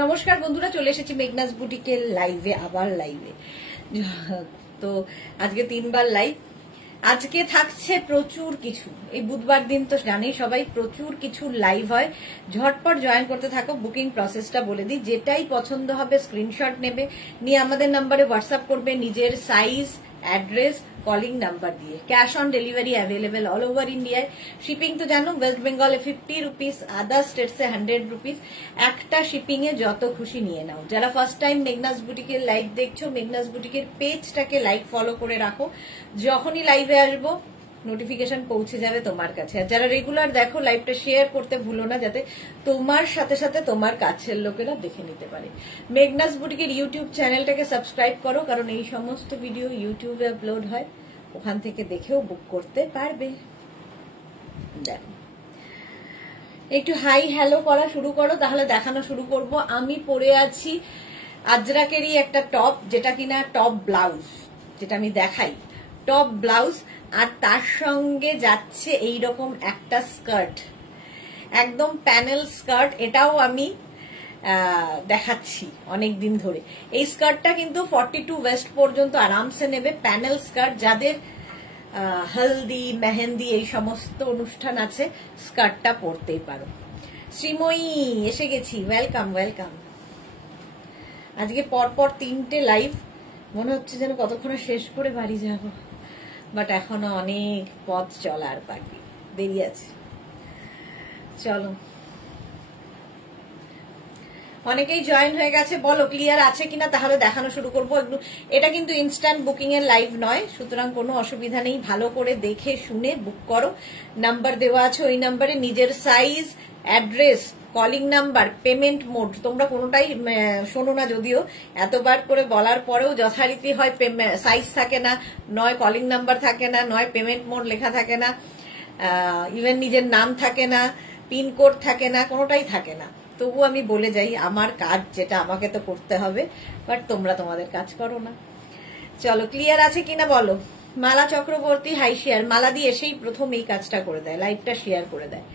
নমস্কার বন্ধুরা, চলে এসেছি মেঘনাস বুটিকের লাইভে, আবার লাইভে। তো আজকে 3বার লাইভ। আজকে থাকছে প্রচুর কিছু, এই বুধবার দিন তো জানেই সবাই প্রচুর কিছু লাইভ হয়। ঝটপট জয়েন করতে থাকো। বুকিং প্রসেসটা বলে দিই, যেটাই পছন্দ হবে স্ক্রিনশট নেবে, নিয়ে আমাদের নাম্বারে হোয়াটসঅ্যাপ করবে নিজের সাইজ, অ্যাড্রেস, কলিং নাম্বার দিয়ে। Cash on delivery available all over ইন্ডিয়ায়। শিপিং তো জানো, ওয়েস্ট বেঙ্গলে 50 রুপিস, আদার স্টেটসে 100 রুপিস। একটা শিপিং এ যত খুশি নিয়ে নাও। যারা ফার্স্ট টাইম মেঘনাস বুটিকের লাইভ দেখছো, মেঘনাস বুটিকের পেজটাকে লাইক ফলো করে রাখো, যখনই লাইভে আসবো নোটিফিকেশন পৌঁছে যাবে তোমার কাছে। আর যারা রেগুলার দেখো, লাইভটা শেয়ার করতে ভুলো না, যাতে তোমার সাথে সাথে তোমার কাছের লোকেরা দেখে নিতে পারে। মেঘনাস বুটিকের ইউটিউব চ্যানেলটাকে সাবস্ক্রাইব করো, কারণ এই সমস্ত ভিডিও ইউটিউবে আপলোড হয়, ওখান থেকে দেখেও বুক করতে পারবে। দেখো, একটু হাই হ্যালো করা শুরু করো, তাহলে দেখানো শুরু করব। আমি পরে আছি আজরাকেরই একটা টপ, যেটা কিনা টপ ব্লাউজ, যেটা আমি দেখাই টপ ব্লাউজ, আর তার সঙ্গে যাচ্ছে এইরকম একটা স্কার্ট, একদম প্যানেল স্কার্ট। এটাও আমি দেখাচ্ছি অনেক দিন ধরে। এই স্কার্টটা কিন্তু 42 ওয়েস্ট পর্যন্ত আরামসে নেবে। প্যানেল স্কার্ট, যাদের হলদি মেহেন্দি এই সমস্ত অনুষ্ঠান আছে, স্কার্টটা পরতেই পারো। শ্রীময়ী এসে গেছি, ওয়েলকাম ওয়েলকাম। আজকে পরপর 3টে লাইভ, মনে হচ্ছে যেন কতক্ষণে শেষ করে বাড়ি যাব, বাট এখনো অনেক পথ চলার বাকি, দেরি আছে। চলো, অনেকেই জয়েন হয়ে গেছে, বলো ক্লিয়ার আছে কিনা, তাহলে দেখানো শুরু করবো। এটা কিন্তু ইনস্ট্যান্ট বুকিং এর লাইভ নয়, সুতরাং কোনো অসুবিধা নেই। ভালো করে দেখে শুনে বুক করো। নাম্বার দেওয়া আছে, ওই নাম্বারে নিজের size, address, calling number, payment mode, তোমরা কোনোটাই শোনো না যদিও, এতবার করে বলার পরেও যথারীতি হয় সাইজ থাকে না, নয় কলিং নাম্বার থাকে না, নয় পেমেন্ট মোড লেখা থাকে না, ইভেন নিজের নাম থাকে না, পিনকোড থাকে না, কোনোটাই থাকে না। তবু আমি বলে যাই, আমার কাজ যেটা আমাকে তো করতে হবে, বাট তোমরা তোমাদের কাজ করো না। চলো, ক্লিয়ার আছে কিনা বলো। মালা চক্রবর্তী হাই শেয়ার। মালা দিয়ে এসেই প্রথম এই কাজটা করে দেয়, লাইভটা শেয়ার করে দেয়।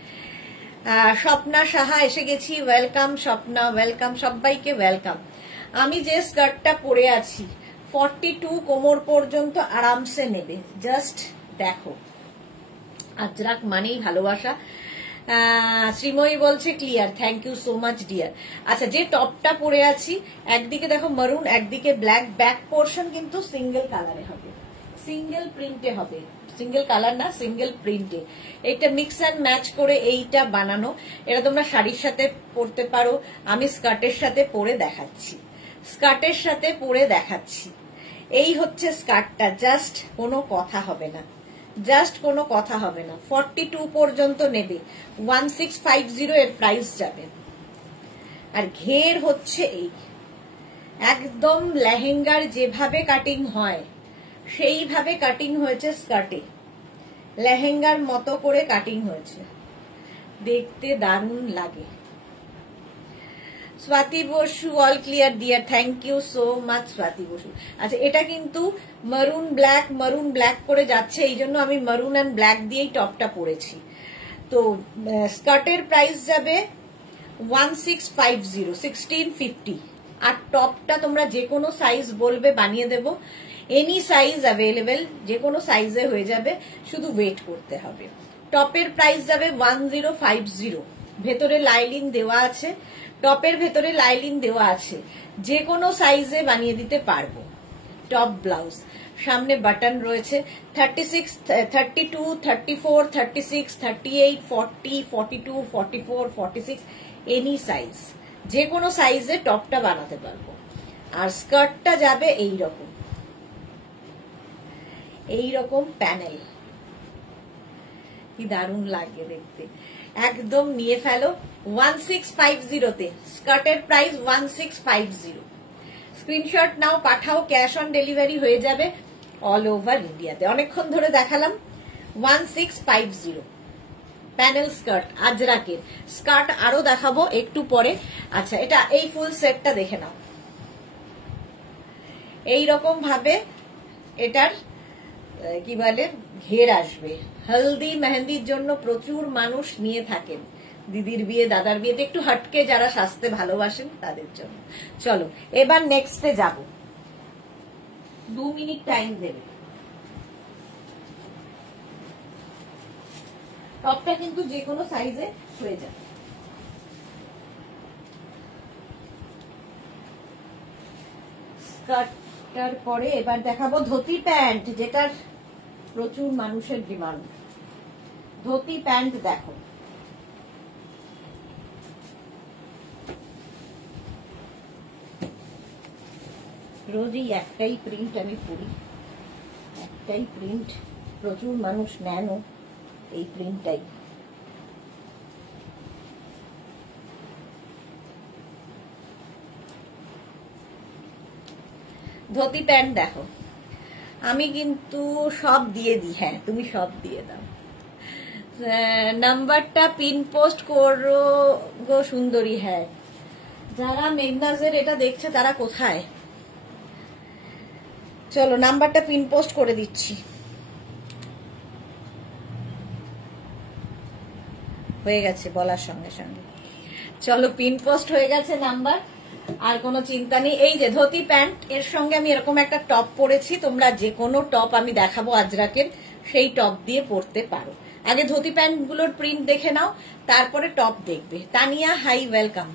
স্বপ্না সাহা এসে গেছি, ওয়েলকাম স্বপ্না, ওয়েলকাম সবাইকে, ওয়েলকাম। আমি যে স্কার্টটা পরে আছি 42 কোমর পর্যন্ত আরামসে নেবে, জাস্ট দেখো। আজরাক মানেই ভালোবাসা। শ্রীময়ী বলছে clear, thank you so much dear. আচ্ছা, যে টপটা পরে আছি, একদিকে দেখো মারুন, একদিকে ব্ল্যাক, ব্যাক পোর্শন কিন্তু সিঙ্গেল কালারে হবে, সিঙ্গেল প্রিন্টে হবে, সিঙ্গেল কালার না, সিঙ্গেল প্রিন্টে। এইটা মিক্স অ্যান্ড ম্যাচ করে এইটা বানানো। এটা তোমরা শাড়ির সাথে পরতে পারো। আমি স্কার্টের সাথে পরে দেখাচ্ছি, স্কার্টের সাথে পরে দেখাচ্ছি। এই হচ্ছে স্কার্টটা, জাস্ট কোনো কথা হবে না, জাস্ট কোনো কথা হবে না। 42 পর্যন্ত নেবে, 1650 এর প্রাইস যাবে। আর ঘের হচ্ছে এই, একদম লেহেঙ্গার যেভাবে কাটিং হয় সেইভাবে কাটিং হয়েছে স্কার্টে, লেহেঙ্গার মতো করে কাটিং হয়েছে, দেখতে দারুণ লাগে। Swati Basu all clear dear, thank you so much Swati Basu. আচ্ছা, এটা কিন্তু মারুন ব্ল্যাক করে যাচ্ছে, এই জন্য আমি মারুন অ্যান্ড ব্ল্যাক দিয়েই টপটা পরেছি। তো স্কার্টের প্রাইস যাবে 1650, 1650। আর টপটা তোমরা যে কোনো সাইজ বলবে, বানিয়ে দেব। এনি সাইজ অ্যাভেলেবেল, যে কোনো সাইজে হয়ে যাবে, শুধু ওয়েট করতে হবে। টপের প্রাইস যাবে 1050। ভেতরে লাইলিং দেওয়া আছে, টপের ভেতরে লাইলিং দেওয়া আছে, যে কোনো সাইজে বানিয়ে দিতে পারবো। টপ ব্লাউজ, সামনে বাটন রয়েছে। 36, 32, 34, 36, 38, 40, 42, 44, 46, এনি সাইজ, যে কোনো সাইজে টপটা বানাতে পারবো। আর স্কার্টটা যাবে এইরকম, এইরকম প্যানেল, কি দারুণ লাগে দেখতে। একদম নিয়ে ফেলো 1650-তে। স্কার্টের প্রাইস 1650। স্ক্রিনশট নাও, পাঠাও, ক্যাশ অন ডেলিভারি হয়ে যাবে অল ওভার ইন্ডিয়াতে। অনেকক্ষণ ধরে দেখালাম। 1650 প্যানেল স্কার্ট, আজরাকের স্কার্ট আরো দেখাবো একটু পরে। আচ্ছা, এটা এই ফুল সেটটা দেখে নাও, এইরকম ভাবে এটার কি বলে ঘের আসবে। হলদি মেহেন্দির জন্য প্রচুর মানুষ নিয়ে থাকেন, দিদির বিয়ে দাদার বিয়েতে একটু হটকে যারা সাজতে ভালোবাসেন তাদের জন্য। চলো এবার নেক্সটে যাব, 2 মিনিট টাইম দেবে। টপটা কিন্তু যে কোনো সাইজে হয়ে যাবে। স্কার্টটার পরে এবার দেখাবো ধুতি প্যান্ট, যেটার প্রচুর মানুষের ডিমান্ড। ধুতি প্যান্ট দেখো, রোজই একটাই প্রিন্ট আমি পরি, একটাই প্রিন্ট, প্রচুর মানুষ নেনও এই প্রিন্টটাই। ধুতি প্যান্ট দেখো, আমি কিন্তু সব দিয়ে দিই, হ্যাঁ তুমি সব দিয়ে দাও। নাম্বারটা পিন পোস্ট করো গো সুন্দরী। হ্যাঁ, যারা মেঘনাজের এটা দেখছে তারা কোথায়? চলো নাম্বারটা পিন পোস্ট করে দিচ্ছি। হয়ে গেছে বলার সঙ্গে সঙ্গে। চলো পিন পোস্ট হয়ে গেছে নাম্বার, আর কোনো চিন্তা নেই। এই যে ধুতি প্যান্ট, এর সঙ্গে আমি এরকম একটা টপ পরেছি। তোমরা যে কোনো টপ আমি দেখাবো আজরাকের, সেই টপ দিয়ে পরতে পারো। আগে ধুতি প্যান্ট গুলোর প্রিন্ট দেখে নাও, তারপরে টপ দেখবে। Tania hi welcome.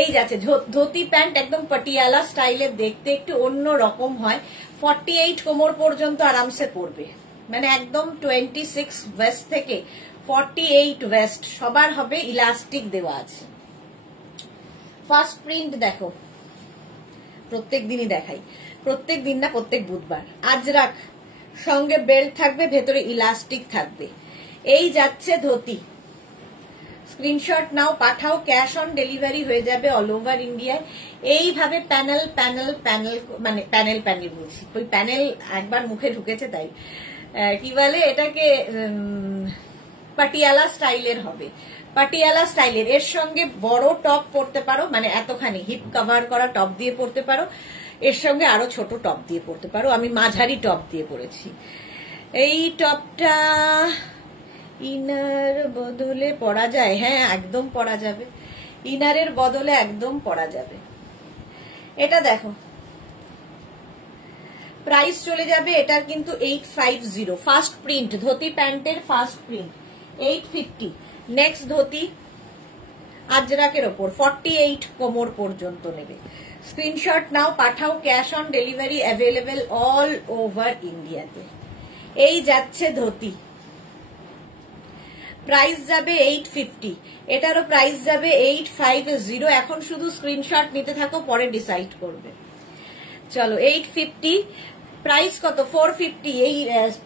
এই যাচ্ছে ধুতি প্যান্ট, একদম পাটিয়ালা স্টাইলের, দেখতে একটু অন্য রকম হয়। 48 কোমর পর্যন্ত আরামসে পরবে, মানে একদম 26 ওয়েস্ট থেকে 48 ওয়েস্ট সবার হবে, ইলাস্টিক দেওয়া আছে। ফার্স্ট প্রিন্ট দেখো, প্রত্যেক দিনই দেখাই, প্রত্যেক দিন না প্রত্যেক বুধবার। আজরাক, সঙ্গে বেল্ট থাকবে, ভেতরে ইলাস্টিক থাকবে। এই যাচ্ছে ধুতি। স্ক্রিনশট নাও, পাঠাও, ক্যাশ অন ডেলিভারি হয়ে যাবে অল ওভার ইন্ডিয়ায়। এইভাবে প্যানেল প্যানেল প্যানেল, মানে প্যানেল প্যানেল বলছি, ওই প্যানেল একবার মুখে ঢুকেছে তাই। কি বলে এটাকে, পাটিয়ালা স্টাইলের হবে, পাটিয়ালা স্টাইলের। এর সঙ্গে বড় টপ পরতে পারো, মানে এতখানি হিপ কভার করা টপ দিয়ে পরতে পারো। এর সঙ্গে আরো ছোট টপ দিয়ে পরতে পারো, আমি মাঝারি টপ দিয়ে পরেছি। এই টপটা ইনার বদলে পরা যায়, হ্যাঁ একদম পরা যাবে, ইনারের বদলে একদম পরা যাবে। এটা দেখো, প্রাইস চলে যাবে এটার কিন্তু 850। ফার্স্ট প্রিন্ট, ধুতি প্যান্টের ফার্স্ট প্রিন্ট 850। নেক্সট ধুতি আজরাকের ওপর 48 কোমর পর্যন্ত নেবে। স্ক্রিনশট নাও, পাঠাও, cash on delivery available all over ইন্ডিয়াতে। এই যাচ্ছে ধুতি, প্রাইস যাবে 850, এটারও প্রাইস যাবে 850। এখন শুধু স্ক্রিনশট নিতে থাকো, পরে ডিসাইড করবে। চলো 850, প্রাইস কত? 450। এই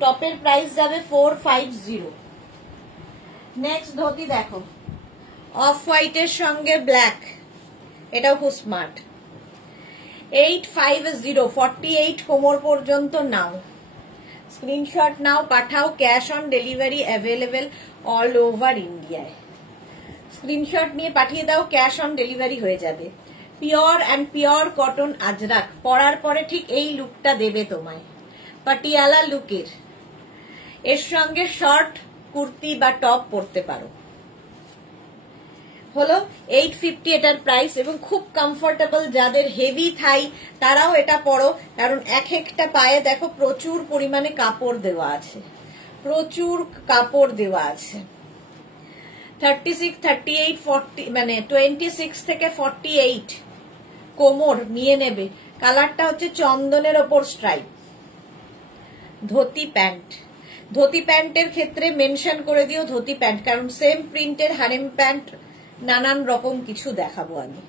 টপের প্রাইস যাবে 450। নেক্সট ধুতি দেখো, অফ হোয়াইটের সঙ্গে ব্ল্যাক, এটাও খুব স্মার্ট। 850, 48 কোমর পর্যন্ত নাও। স্ক্রিনশট নাও, পাঠাও, cash on delivery available all over ইন্ডিয়ায়। স্ক্রিনশট নিয়ে পাঠিয়ে দাও, ক্যাশ অন ডেলিভারি হয়ে যাবে। Pure and pure cotton Ajrak, পরার পরে ঠিক এই লুকটা দেবে তোমায়, পাটিয়ালা লুকের। এর সঙ্গে শর্ট কুর্তি বা টপ পরতে পারো। হলো 850 এটার প্রাইস, এবং খুব কমফোর্টেবল। যাদের হেভি থাই তারাও এটা পরো, কারণ এক একটা পায়ে দেখো প্রচুর পরিমাণে কাপড় দেওয়া আছে, প্রচুর কাপড় দেওয়া আছে। 36, 38, 40, মানে 26 থেকে 48 কোমর নিয়ে নেবে। কালারটা হচ্ছে চন্দনের ওপর স্ট্রাইপ। ধুতি প্যান্ট, ধুতি প্যান্টের ক্ষেত্রে মেনশন করে দিও ধুতি প্যান্ট, কারণ সেম প্রিন্টের হারেম প্যান্ট নানান রকম কিছু দেখাবো আমি।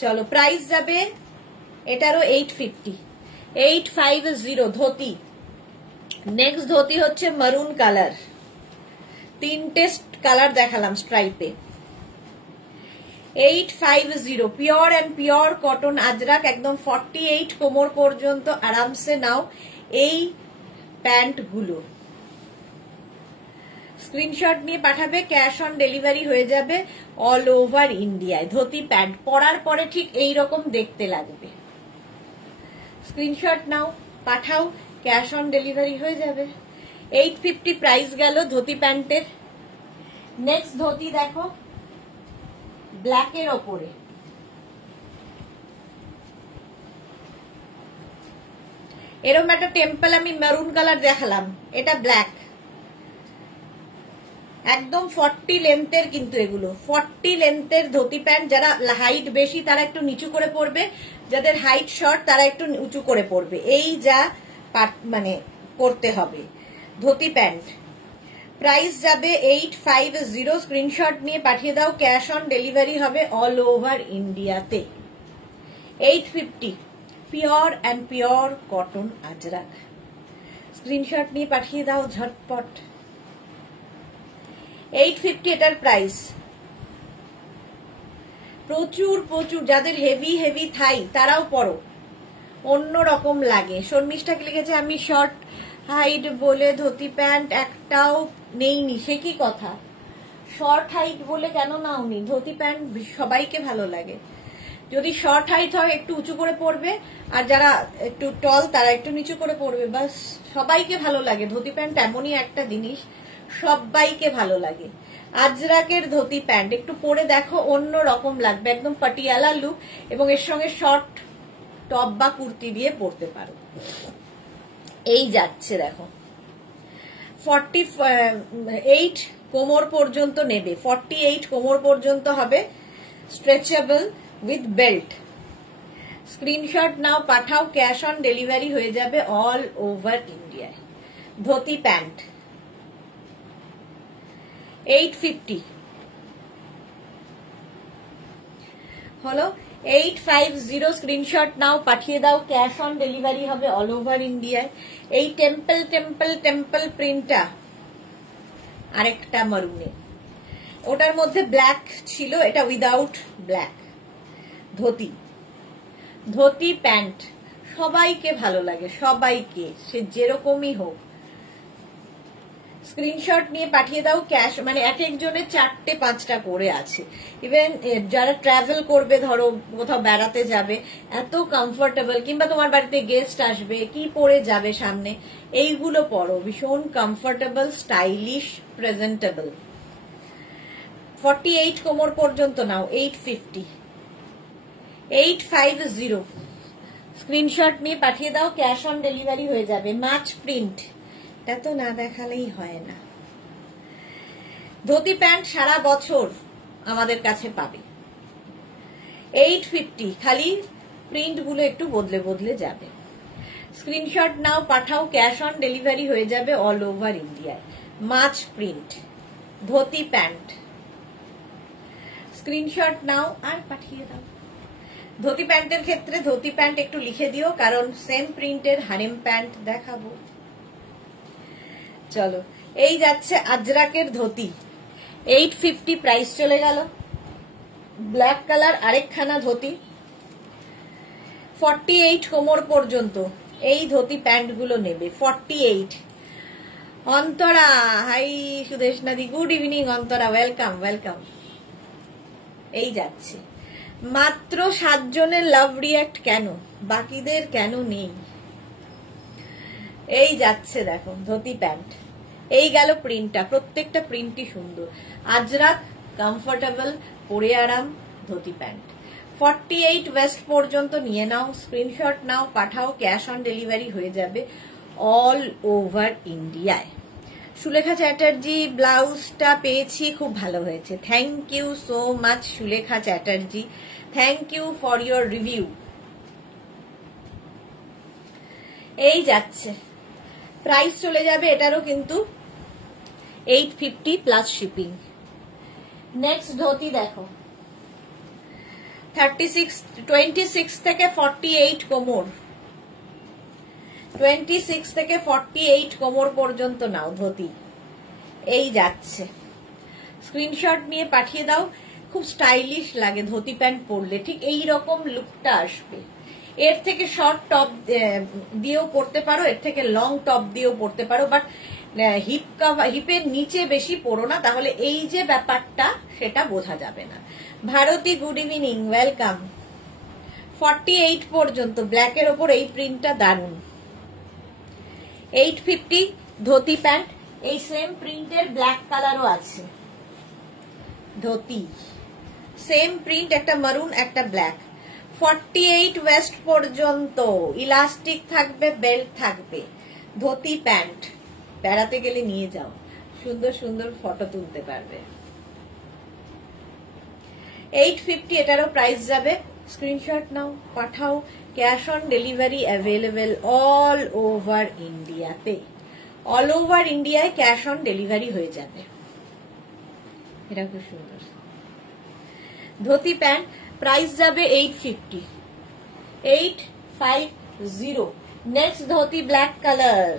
চলো প্রাইস যাবে এটারও 850, 850 ধুতি। নেক্সট ধুতি হচ্ছে মারুন কালার, তিনটে কালার দেখালাম স্ট্রাইপে। 850 pure and pure cotton Ajrak, একদম 48 কোমর পর্যন্ত আরামসে নাও এই প্যান্ট গুলো। স্ক্রিনশট নিয়ে পাঠাবে, ক্যাশ অন ডেলিভারি হয়ে যাবে অল ওভার ইন্ডিয়ায়। ধুতি প্যান্ট পরার পরে ঠিক এই রকম দেখতে লাগবে। স্ক্রিনশট নাও, পাঠাও, ক্যাশ অন ডেলিভারি হয়ে যাবে। 850 প্রাইস গেল ধুতি প্যান্টের। নেক্সট ধুতি দেখো ব্ল্যাকের ওপরে, এরকম একটা টেম্পল আমি মেরুন কালার দেখালাম, এটা ব্ল্যাক, একদম 40 লেন্থের, কিন্তু এগুলো 40 লেন্থের ধুতি প্যান্ট। যারা হাইট বেশি তারা একটু নিচু করে পরবে, যাদের হাইট শর্ট তারা একটু উঁচু করে পরবে, এই যা মানে করতে হবে। ধুতি প্যান্ট প্রাইস যাবে 850, স্ক্রিনশট নিয়ে পাঠিয়ে দাও, ক্যাশ অন ডেলিভারি হবে অল ওভার ইন্ডিয়াতে। 850 pure and pure cotton Ajrak, screenshot নিয়ে পাঠিয়ে দাও ঝটপট। 850 এটার প্রাইস। প্রচুর প্রচুর যাদের হেভি হেভি থাই তারাও পরো, অন্য রকম লাগে। শর্মিষ্ঠাকে লিখেছে আমি শর্ট হাইট বলে ধুতি প্যান্ট একটাও নেইনি, সে কি কথা? শর্ট হাইট বলে কেন নাওনি? ধুতি প্যান্ট সবাইকে ভালো লাগে। যদি শর্ট হাইট হয় একটু উঁচু করে পরবে, আর যারা একটু টল তারা একটু নিচু করে পরবে, বাস সবাইকে ভালো লাগে। ধুতি প্যান্ট এমনই একটা জিনিস সবাইকে ভালো লাগে। আজরাকের ধুতি প্যান্ট একটু পরে দেখো, অন্য রকম লাগবে, একদম পাটিয়ালা লুক, এবং এর সঙ্গে শর্ট টপ বা কুর্তি দিয়ে পরতে পারো। এই যাচ্ছে দেখো 48 কোমর পর্যন্ত নেবে, 48 কোমর পর্যন্ত হবে, স্ট্রেচেবল উইথ বেল্ট। স্ক্রিনশট নাও পাঠাও, ক্যাশ অন ডেলিভারি হয়ে যাবে অল ওভার ইন্ডিয়ায়। ধুতি প্যান্ট 850 হলো, 850 স্ক্রিনশট নাও পাঠিয়ে দাও, ক্যাশ অন ডেলিভারি হবে অল ওভার ইন্ডিয়ায়। এই টেম্পল টেম্পল টেম্পল প্রিন্টটা আরেকটা মারুনে, ওটার মধ্যে ব্ল্যাক ছিল, এটা without black. Dhoti dhoti pant সবাইকে ভালো লাগে, সবাইকে, সে যেরকমই হোক। স্ক্রিনশট নিয়ে পাঠিয়ে দাও, ক্যাশ মানে এক একজনের 4টে 5টা করে আছে। ইভেন যারা ট্রাভেল করবে, ধরো কোথাও বেড়াতে যাবে, এত কমফোর্টেবল, কিংবা তোমার বাড়িতে গেস্ট আসবে, কি পরে যাবে সামনে, এইগুলো পরো, ভীষণ কমফোর্টেবল, স্টাইলিশ, প্রেজেন্টেবল। 48 কোমর পর্যন্ত নাও, 850 850 স্ক্রিনশট নিয়ে পাঠিয়ে দাও, ক্যাশ অন ডেলিভারি হয়ে যাবে। মাছ প্রিন্ট, এটা তো না দেখালেই হয় না। ধুতি প্যান্ট সারা বছর আমাদের কাছে পাবে। 850, খালি প্রিন্ট গুলো একটু বদলে বদলে যাবে। স্ক্রিনশট নাও পাঠাও, ক্যাশ অন ডেলিভারি হয়ে যাবে অল ওভার ইন্ডিয়ায়। মাছ প্রিন্ট ধুতি প্যান্ট, স্ক্রিনশট নাও আর পাঠিয়ে দাও। ধুতি প্যান্টের ক্ষেত্রে ধুতি প্যান্ট একটু লিখে দিও, কারণ সেম প্রিন্টের হারেম প্যান্ট দেখাবো। চলো, এই যাচ্ছে আজরাকের ধুতি, 850 প্রাইস চলে গেল। ব্ল্যাক কালার আরেকখানা ধুতি, 48 কোমর পর্যন্ত এই ধুতি প্যান্ট গুলো নেবে। 48। অন্তরা, হাই সুদেশনাদি, good evening Antara, welcome welcome. এই যাচ্ছে মাত্র 7 জনের লাভ রিয়াক্ট, কেন বাকিদের কেন নেই? এই যাচ্ছে দেখো ধুতি প্যান্ট, এই গেল প্রিন্টটা, প্রত্যেকটা প্রিন্টই সুন্দর। আজরাক, কমফোর্টেবল, পরে আরাম ধুতি প্যান্ট। 48 ওয়েস্ট পর্যন্ত নিয়ে নাও, স্ক্রিনশট নাও পাঠাও, ক্যাশ অন ডেলিভারি হয়ে যাবে অল ওভার ইন্ডিয়ায়। সুলেখা চ্যাটার্জি, ব্লাউজটা পেয়েছি, খুব ভালো হয়েছে, thank you so much Sulekha Chatterjee, thank you for your review. এই যাচ্ছে, প্রাইস চলে যাবে এটারও কিন্তু 850 প্লাস শিপিং। নেক্সট ধুতি দেখো, 26 থেকে 48 কোমর, 26 থেকে 48 কোমর পর্যন্ত নাও ধুতি। এই যাচ্ছে, স্ক্রিনশট নিয়ে পাঠিয়ে দাও, খুব স্টাইলিশ লাগে ধুতি প্যান্ট পরলে, ঠিক এই রকম লুকটা আসবে। এর থেকে শর্ট টপ দিয়েও পরতে পারো, এর থেকে লং টপ দিয়েও পরতে পারো, বাট হিপের নিচে বেশি পরো না, তাহলে এই যে ব্যাপারটা সেটা বোঝা যাবে না। Bharati, good evening, welcome. 48 পর্যন্ত ব্ল্যাকের ওপর এই প্রিন্টটা দারুন। 850 ধুতি প্যান্ট, এই সেম প্রিন্টের ব্ল্যাক কালারও আছে। ধুতি সেম প্রিন্ট, একটা মারুন একটা ব্ল্যাক। 48 ওয়েস্ট পর্যন্ত, ইলাস্টিক থাকবে, বেল্ট থাকবে, ধুতি প্যান্ট। বেড়াতে গেলে নিয়ে যাও, সুন্দর সুন্দর ফটো তুলতে পারবে। 850 এটারও প্রাইস যাবে। স্ক্রিনশট নাও, পাঠাও। Cash on delivery available all over ইন্ডিয়াতে। অল ওভার ইন্ডিয়ায় ক্যাশ অন ডেলিভারি হয়ে যাবে। এটা খুব সুন্দর ধুতি প্যান্ট, প্রাইস যাবে 850। 850। Next dhoti black colour.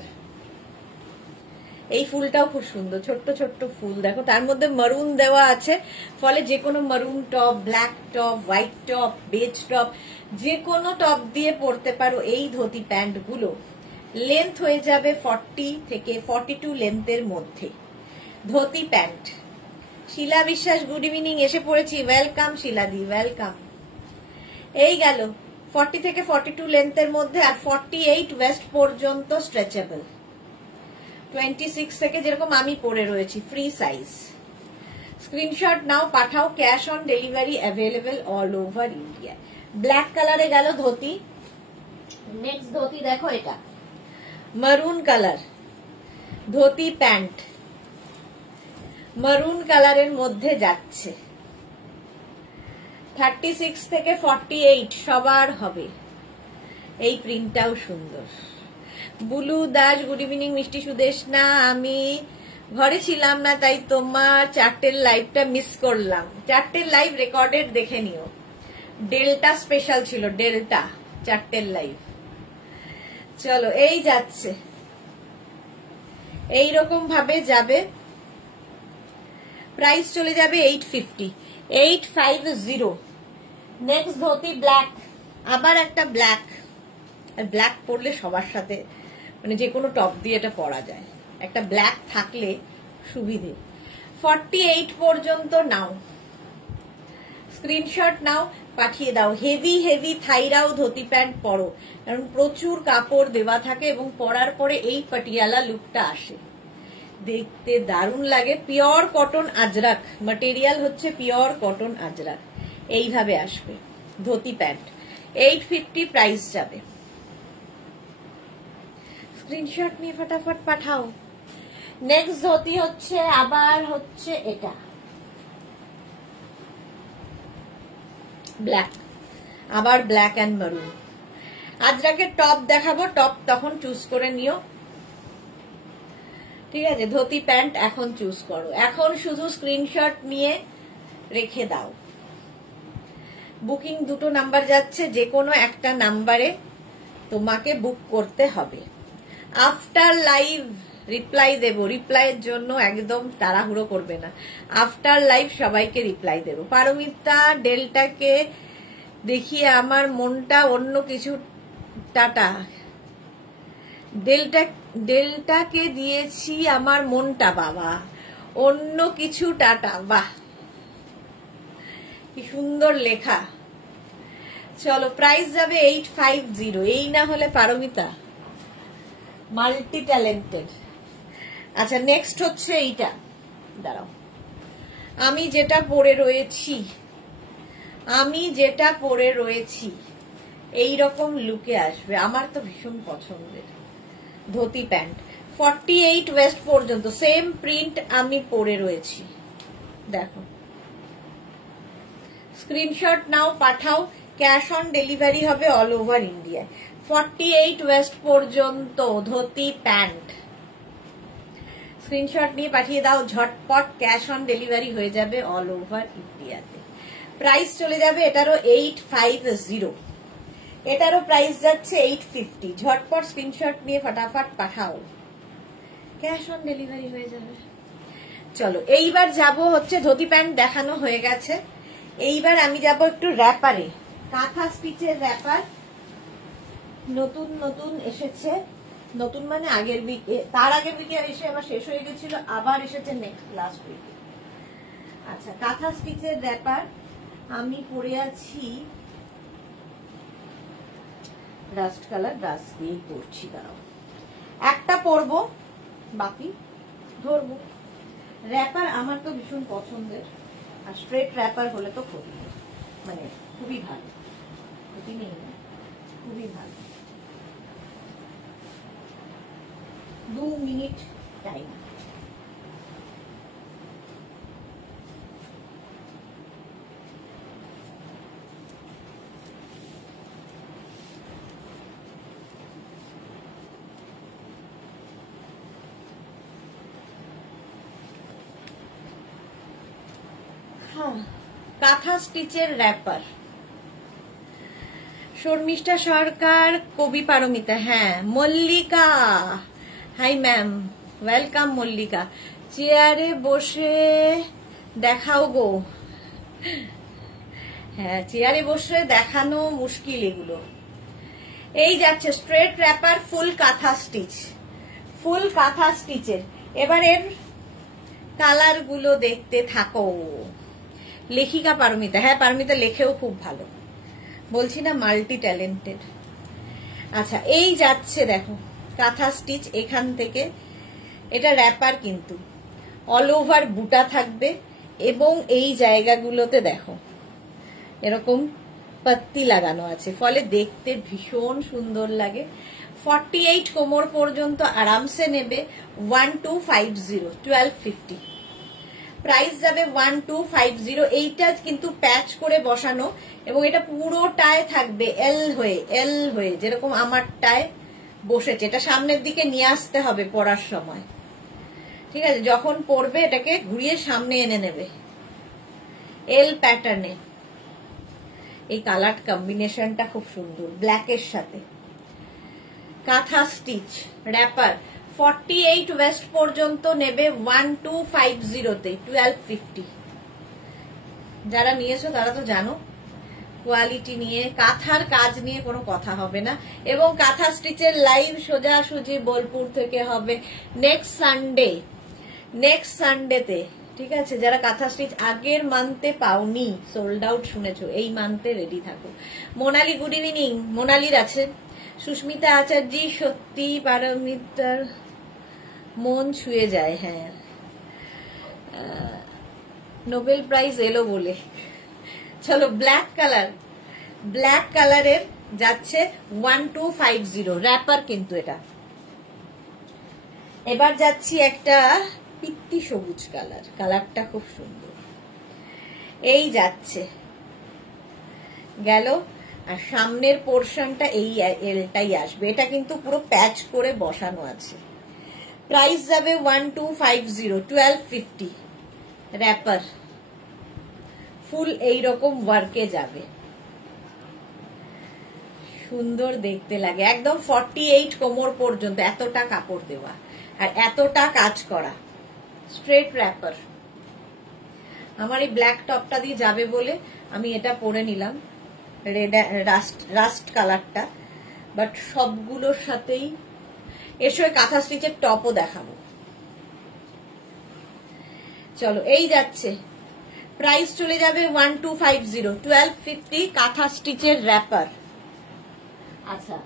এই ফুলটাও খুব সুন্দর, ছোট্ট ছোট্ট ফুল দেখো, তার মধ্যে মারুন দেওয়া আছে, ফলে যে কোনো maroon top, black top, white top, beige top, যে কোনো টপ দিয়ে পরতে পারো এই ধুতি প্যান্ট গুলো। লেন্থ হয়ে যাবে 40 থেকে 42 লেন্থের মধ্যে। ধুতি প্যান্ট। শিলা বিশ্বাস গুড ইভিনিং, এসে পড়েছি, ওয়েলকাম শিলাদি, ওয়েলকাম। এই গেল 40 থেকে 42 লেন্থের মধ্যে, আর 48 ওয়েস্ট পর্যন্ত স্ট্রেচেবল। 26 থেকে যেরকম আমি পরে রয়েছি, ফ্রি সাইজ। স্ক্রিনশট নাও, পাঠাও। Cash on delivery available all over India. Black কালারে গেল ধুতি। নেক্সট ধুতি দেখো, এটা মারুন কালার ধুতি প্যান্ট, মারুন কালারের মধ্যে যাচ্ছে। 36 থেকে 48 সবার হবে। এই প্রিন্টটাও সুন্দর। Bulu Das good evening. মিষ্টি সুদেশনা, আমি ঘরে ছিলাম না, তাই তোমার 4টের লাইভটা মিস করলাম। 4টের লাইভ রেকর্ডেড দেখে নিও, ডেল্টা স্পেশাল ছিল, ডেল্টা 4টের লাইভ। চলো, এই যাচ্ছে, এইরকম ভাবে যাবে। প্রাইস চলে যাবে 850। 850। নেক্সট ধুতি ব্ল্যাক, আবার একটা ব্ল্যাক। আর ব্ল্যাক পরলে সবার সাথে, মানে যে কোনো টপ দিয়ে এটা পরা যায়, একটা ব্ল্যাক থাকলে সুবিধে। 48 পর্যন্ত নাও, স্ক্রিনশট নাও, পাঠিয়ে দাও। হেভি হেভি থাইরাও ধুতি প্যান্ট পরো, কারণ প্রচুর কাপড় দেওয়া থাকে এবং পরার পরে এই পাটিয়ালা লুকটা আসে, দেখতে দারুণ লাগে। পিওর কটন আজরাক, ম্যাটেরিয়াল হচ্ছে পিওর কটন আজরাক, এইভাবে আসবে ধুতি প্যান্ট। 850 প্রাইস যাবে। স্ক্রিনশট নিয়ে ফটাফট পাঠাও। নেক্সট ধুতি হচ্ছে, আবার হচ্ছে এটা ব্ল্যাক, আবার ব্ল্যাক অ্যান্ড মারুন। আজরাকের টপ দেখাবো, টপ তখন চুজ করে নিও, ঠিক আছে? ধুতি প্যান্ট এখন চুজ করো, এখন শুধু স্ক্রিনশট নিয়ে রেখে দাও। বুকিং দুটো নাম্বার যাচ্ছে, যে কোনো একটা নাম্বারে তোমাকে বুক করতে হবে। আফটার লাইভ রিপ্লাই দেব, রিপ্লাইয়ের জন্য একদম তাড়াহুড়ো করবে না, আফটার লাইভ সবাইকে রিপ্লাই দেব। পারমিতা, ডেল্টাকে দেখিয়ে আমার মনটা অন্য কিছু, টাটা। ডেল্টাকে দিয়েছি আমার মনটা, বাবা অন্য কিছু, টাটা। বাহ, কি সুন্দর লেখা। চলো, প্রাইস যাবে 850। এই না হলে পারমিতা মাল্টি ট্যালেন্টেড। আচ্ছা, নেক্সট হচ্ছে এইটা, দাঁড়াও, আমি যেটা পরে রয়েছি এইরকম লুকে আসবে, আমার তো ভীষণ পছন্দের ধুতি প্যান্ট। 48 ওয়েস্ট পর্যন্ত সেম প্রিন্ট আমি পরে রয়েছি, দেখো। স্ক্রিনশট নাও, পাঠাও। ক্যাশ অন ডেলিভারি হবে অল ওভার ইন্ডিয়া। 48 ওয়েস্ট পর্যন্ত ধুতি প্যান্ট। স্ক্রিনশট নিয়ে পাঠিয়ে দাও ঝটপট, ক্যাশ অন ডেলিভারি হয়ে যাবে অল ওভার ইন্ডিয়াতে। প্রাইস চলে যাবে এটারও 850। এটারও প্রাইস যাচ্ছে 850। ঝটপট স্ক্রিনশট নিয়ে ফটাফট পাঠাও, ক্যাশ অন ডেলিভারি হয়ে যাবে। চলো, এইবার যাব হচ্ছে, ধুতি প্যান্ট দেখানো হয়ে গেছে, এইবার আমি যাব একটু র্যাপারে। কাঁথা স্টিচের র্যাপার নতুন নতুন এসেছে, নতুন মানে আগের উইকে, তার আগের উইকে এসে আবার শেষ হয়ে গেছিল, আবার এসেছে নেক্সট লাস্ট উইকে। আচ্ছা, কাঁথা স্টিচের র্যাপার আমি পরে আছি, রাস্ট কালার ব্রাশ দিয়ে পরছি, দাঁড়াও একটা পরবো, বাকি ধরবো। র্যাপার আমার তো ভীষণ পছন্দের, আর স্ট্রেট র্যাপার হলে তো খুবই মানে খুবই ভালো, ক্ষতি নেই না, খুবই ভালো। 2 মিনিট টাইম। কাঁথা স্টিচের র্যাপার, শর্মিষ্ঠা সরকার, কবি পারমিতা, হ্যাঁ Mallika, hi ma'am, welcome Mallika. চেয়ারে বসে দেখাও গো, হ্যাঁ চেয়ারে বসে দেখানো মুশকিল এগুলো। এই যাচ্ছে স্ট্রেট র্যাপার ফুল কাঁথা স্টিচ, ফুল কাঁথা স্টিচের। এবার এর কালার গুলো দেখতে থাকো। লেখিকা পারমিতা, হ্যাঁ পারমিতা লেখেও খুব ভালো, বলছি না মাল্টি ট্যালেন্টেড। আচ্ছা এই যাচ্ছে দেখো কাঁথা স্টিচ এখান থেকে, এটা র্যাপার কিন্তু অল ওভার বুটা থাকবে এবং এই জায়গাগুলোতে দেখো এরকম পাত্তি লাগানো আছে, ফলে দেখতে ভীষণ সুন্দর লাগে। 48 কোমর পর্যন্ত আরামসে নেবে। 1250, 1250 প্রাইস যাবে 1250। এইটা কিন্তু প্যাচ করে বসানো এবং এটা পুরোটায় থাকবে এল হয়ে যেরকম আমারটায় বসেছে। এটা সামনের দিকে নিয়ে আসতে হবে পরার সময়, ঠিক আছে? যখন পরবে এটাকে ঘুরিয়ে সামনে এনে নেবে এল প্যাটার্নে। এই কালার কম্বিনেশনটা খুব সুন্দর ব্ল্যাকের সাথে। কাঁথা স্টিচ র্যাপার 48 ওয়েস্ট পর্যন্ত নেবে 1250-তে, 1250। যারা নিয়েছো তারা তো জানো কোয়ালিটি নিয়ে, কাঁথার কাজ নিয়ে কোনো কথা হবে না। এবং কাঁথা স্টিচের লাইভ সোজাসুজি বোলপুর থেকে হবে নেক্সট সানডেতে, ঠিক আছে? যারা কাঁথা স্টিচ আগের মান্থে পাওনি, সোল্ড আউট শুনেছো, এই মান্থে রেডি থাকো। মোনালি গুড ইভিনিং, মোনালির আছে। সুস্মিতা আচার্য, সত্যি পারমিতার মন ছুঁয়ে যায়, হ্যাঁ নোবেল প্রাইজ এলো বলে। চলো ব্ল্যাক কালারের যাচ্ছে 1250 র্যাপার কিন্তু এটা। এবার যাচ্ছি একটা পিত্তি সবুজ কালারটা খুব সুন্দর। এই যাচ্ছে গেল, আর সামনের পোর্শনটা এই এলটাই আসবে। এটা কিন্তু পুরো প্যাচ করে বসানো আছে। প্রাইস যাবে 1250, 1250 র্যাপার ফুল এইরকম ওয়ার্কে যাবে, সুন্দর দেখতে লাগে একদম। 48 কোমর পর্যন্ত এতটা কাপড় দেওয়া আর এতটা কাজ করা স্ট্রেট র্যাপার। আমার এই ব্ল্যাক টপটা দিয়ে যাবে বলে আমি এটা পরে নিলাম, রেড রাস্ট কালারটা, বাট সবগুলোর সাথেই এসে কাঁথা স্টিচের টপও দেখাবো। চলো এই যাচ্ছে, প্রাইস চলে যাবে 1250, 1250 কাঁথা স্টিচের র্যাপার। আচ্ছা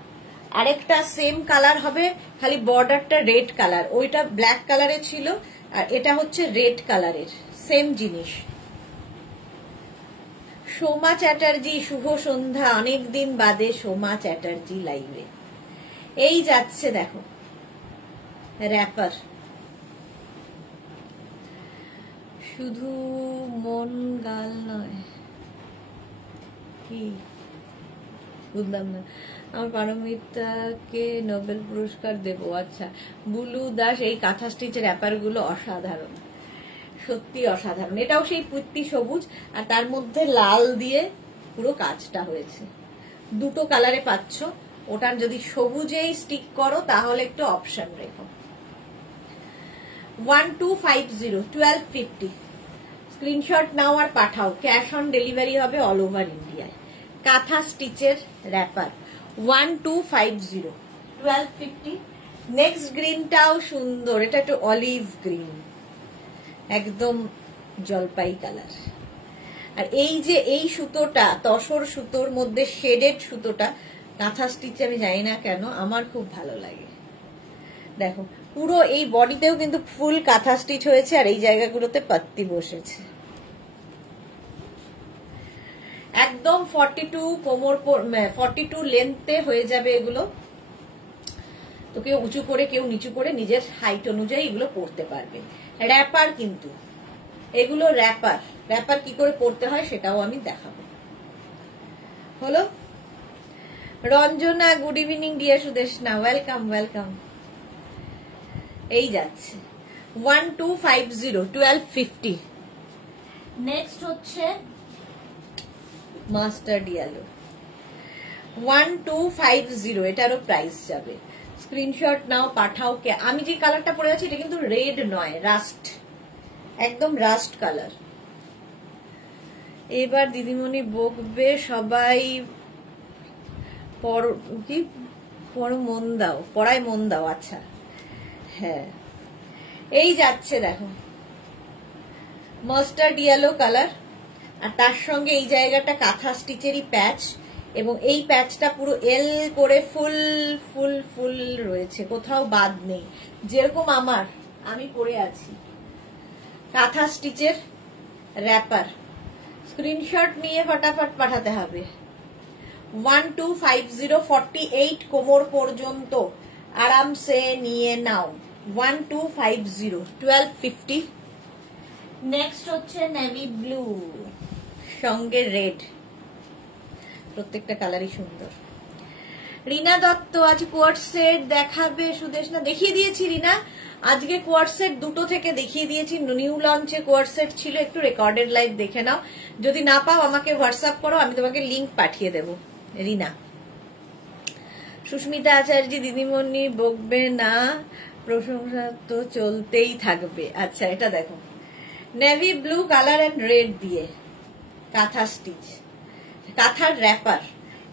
আরেকটা সেম কালার হবে, খালি বর্ডারটা রেড কালার, ওইটা ব্ল্যাক কালারের ছিল আর এটা হচ্ছে রেড কালারের, সেম জিনিস। সোমা চ্যাটার্জি শুভ সন্ধ্যা, অনেকদিন বাদে সোমা চ্যাটার্জি লাইভে। এই যাচ্ছে দেখো র্যাপার, শুধু মন গাল নয়, কি বুঝলাম না। আমার পারমিতাকে নোবেল পুরস্কার দেব। আচ্ছা বুলু দাস, এই কাঁথা স্টিচ র্যাপার গুলো অসাধারণ, সত্যি অসাধারণ। এটাও সেই পুত্তি সবুজ আর তার মধ্যে লাল দিয়ে পুরো কাজটা হয়েছে। দুটো কালারে পাচ্ছ, ওটার যদি সবুজেই স্টিক করো তাহলে একটু অপশন রেখো। 1250, 1250 স্ক্রিনশট নাও আর পাঠাও, ক্যাশ অন ডেলিভারি হবে অল ওভার ইন্ডিয়ায়। কাঁথা স্টিচের র্যাপার 1250, 1250। নেক্সট গ্রিনটাও সুন্দর, এটা একটু অলিভ গ্রিন, একদম জলপাই কালার। আর এই যে এই সুতোটা তসর সুতোর মধ্যে শেডেড সুতোটা কাঁথা স্টিচ, আমি জানি না কেন আমার খুব ভালো লাগে। দেখো পুরো এই বডিতেও কিন্তু ফুল কাঁথা স্টিচ হয়েছে আর এই জায়গাগুলোতে পাত্তি বসেছে। একদম 42 কোমর 42 লেন্থে হয়ে যাবে এগুলো। তো কেউ উঁচু করে কেউ নিচু করে নিজের হাইট অনুযায়ী এগুলো পরতে পারবে। র্যাপার কিন্তু এগুলো র্যাপার। র্যাপার কি করে পরতে হয় সেটাও আমি দেখাবো। হলো Ranjana, good evening deer Sudeshna, welcome welcome. এই যাচ্ছে 1250 1250। নেক্সট হচ্ছে মাস্টার্ড ইয়েলো 1250, এটারও প্রাইস যাবে। স্ক্রিনশট নাও, পাঠাও। কে আমি যে কালারটা পরে আছি এটা কিন্তু রেড নয়, রাস্ট, একদম রাস্ট কালার। এবার দিদিমণি বকবে সবাই, কি পড়ো মন দাও, পড়ায় মন দাও। আচ্ছা হ্যাঁ, এই যাচ্ছে দেখো মাস্টার্ড ইয়েলো কালার, আর তার সঙ্গে এই জায়গাটা কাঁথা স্টিচেরই প্যাচ, এবং এই প্যাচটা পুরো এল করে ফুল ফুল ফুল রয়েছে, কোথাও বাদ নেই, যেরকম আমি পরে আছি। কাঁথা স্টিচের র্যাপার। স্ক্রিনশট নিয়ে ফটাফট পাঠাতে হবে। 1250 48 কোমর পর্যন্ত আরামসে নিয়ে নাও। 1250 1250। নেক্সট হচ্ছে নেভি ব্লু সঙ্গে রেড, প্রত্যেকটা কালারই সুন্দর। রিনা দত্ত আজ কোয়ার্ট সেট দেখাবে সুদেশনা? দেখিয়ে দিয়েছি রিনা, আজকে কোয়ার্ট সেট দুটো থেকে দেখিয়ে দিয়েছি। নিউ লঞ্চে কোয়ার্ট সেট ছিল, একটু রেকর্ডেড লাইভ দেখে নাও। যদি না পাও আমাকে হোয়াটসঅ্যাপ করো, আমি তোমাকে লিংক পাঠিয়ে দেব। রিনা। সুস্মিতা আচার্য, দিদিমণি বকবে না, প্রশংসা তো চলতেই থাকবে। আচ্ছা এটা দেখো, navy blue colour and red দিয়ে কাঁথা স্টিচ, কাঁথার র্যাপার,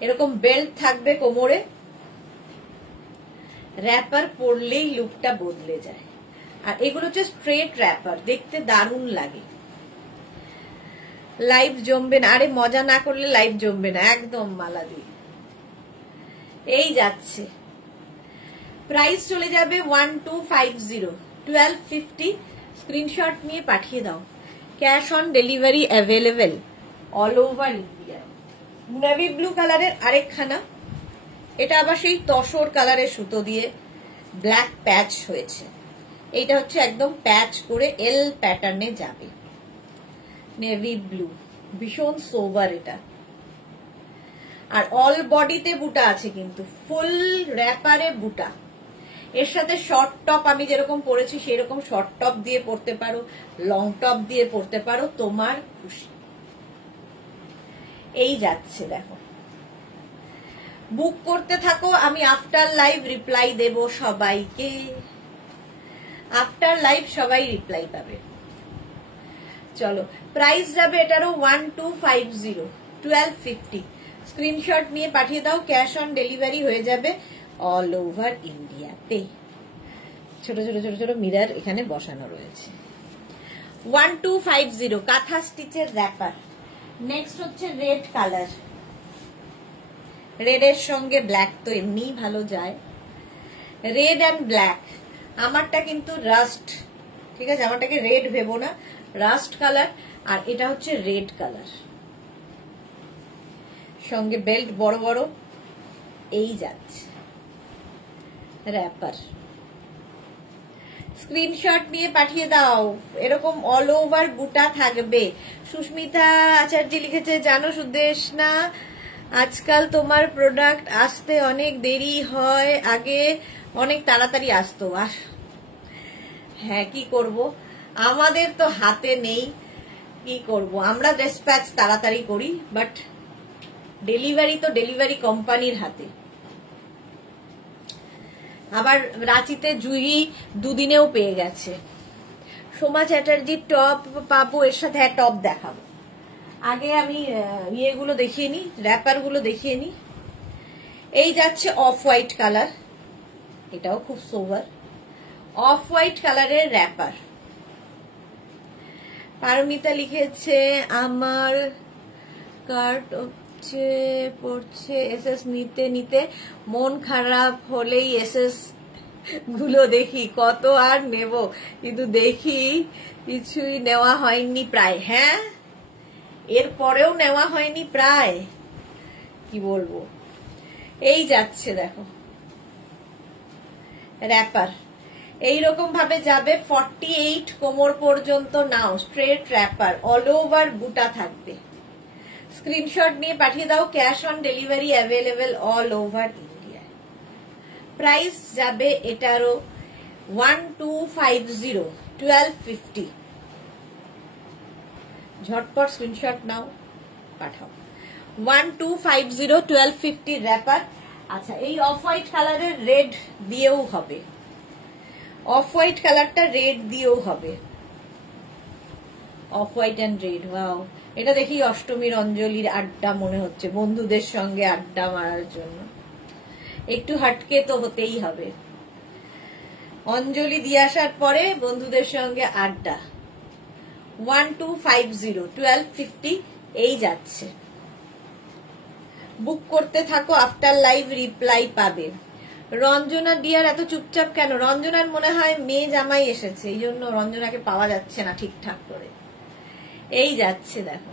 এরকম বেল্ট থাকবে কোমরে। র্যাপার পরলেই লুকটা বদলে যায়। আর এগুলো হচ্ছে স্ট্রেট র্যাপার, দেখতে দারুণ লাগে। লাইভ জমবে না, আরে মজা না করলে লাইভ জমবে না, একদম মালা দিয়ে। এই যাচ্ছে, প্রাইস চলে যাবে 1250 1250। স্ক্রিনশট নিয়ে পাঠিয়ে দাও। Cash on delivery available all over India. Navy blue কালারের আরেকখানা, এটা আবার সেই তসর কালারের সুতো দিয়ে ব্ল্যাক প্যাচ হয়েছে। এইটা হচ্ছে একদম প্যাচ করে এল প্যাটার্নে যাবে। নেভি ব্লু ভীষণ সোবার এটা, আর অল বডিতে বুটা আছে কিন্তু, ফুল র্যাপারে বুটা। এর সাথে শর্ট টপ আমি যেরকম পরেছি সেরকম শর্ট টপ দিয়ে পরতে পারো, লং টপ দিয়ে পরতে পারো, তোমার খুশি। এই যাচ্ছে দেখো, বুক করতে থাকো, আমি আফটার লাইভ রিপ্লাই দেব সবাইকে। আফটার লাইভ সবাই রিপ্লাই পাবে। চলো, প্রাইস যাবে এটারও 1250 1250। স্ক্রিনশট নিয়ে পাঠিয়ে দাও, ক্যাশ অন ডেলিভারি হয়ে যাবে অল ওভার ইন্ডিয়াতে। ছোট ছোট ছোট ছোট মিরর এখানে বসানো রয়েছে। 1250 কাঁথা স্টিচের র্যাপার। নেক্সট হচ্ছে রেড কালার, রেডের সঙ্গে ব্ল্যাক তো এমনি ভালো যায়। রেড অ্যান্ড ব্ল্যাক, আমারটা কিন্তু রাস্ট, ঠিক আছে, আমারটাকে রেড ভেবো না, রাস্ট কালার। আর এটা হচ্ছে রেড কালার, সঙ্গে বেল্ট বড় বড়। এই যাচ্ছে র্যাপার। স্ক্রিনশট নিয়ে পাঠিয়ে দাও, এরকম অল ওভার বুটা থাকবে। সুস্মিতা আচার্য লিখেছে, জানো সুদেশনা আজকাল তোমার প্রোডাক্ট আসতে অনেক দেরি হয়, আগে অনেক তাড়াতাড়ি আসতো। হ্যাঁ কি করব, আমাদের তো হাতে নেই, কি করব, আমরা ডিসপ্যাচ তাড়াতাড়ি করি, বাট ডেলিভারি তো ডেলিভারি কোম্পানির হাতে। আবার রাঁচিতে জুহি দুদিনেও পেয়ে গেছে। সোমা চ্যাটার্জির টপ পাবো, এর সাথে টপ দেখাবো। আগে আমি ইয়েগুলো দেখিয়ে নি, র্যাপার গুলো দেখিয়ে নি। এই যাচ্ছে অফ হোয়াইট কালার, এটাও খুব সোভার। অফ হোয়াইট কালারের র্যাপার। পারমিতা লিখেছে, আমার কার্ড পড়ছে এসএস নিতে নিতে মন খারাপ হলেই এসএস গুলো দেখি, কত আর নেব, কিন্তু দেখি কিছুই নেওয়া হয়নি প্রায়। হ্যাঁ এরপরেও নেওয়া হয়নি প্রায়, কি বলবো। এই যাচ্ছে দেখো র্যাপার, এইরকম ভাবে যাবে 48 কোমর পর্যন্ত নাও, স্ট্রেট র্যাপার, অল ওভার বুটা থাকবে। স্ক্রিনশট নিয়ে পাঠিয়ে দাও, cash on delivery available all over India. Price যাবে এটারও 1250, 1250। ঝটপট স্ক্রিনশট নাও, পাঠাও। 1250, 1250 র্যাপার। আচ্ছা, এই অফ হোয়াইট কালারের রেড দিয়েও হবে, অফ হোয়াইট কালারটা রেড দিয়েও হবে, of white and red. Wow, এটা দেখি অষ্টমীর অঞ্জলির আড্ডা মনে হচ্ছে, বন্ধুদের সঙ্গে আড্ডা মারার জন্য। একটু হাটকে তো হতেই হবে, অঞ্জলি দিয়ে আসার পরে বন্ধুদের সঙ্গে আড্ডা। 1250, 1250 এই যাচ্ছে। বুক করতে থাকো, আফটার লাইভ রিপ্লাই পাবে। রঞ্জনা ডিয়ার এত চুপচাপ কেন? রঞ্জনার মনে হয় মেয়ে জামাই এসেছে, এই জন্য রঞ্জনাকে পাওয়া যাচ্ছে না ঠিকঠাক করে। এই যাচ্ছে দেখো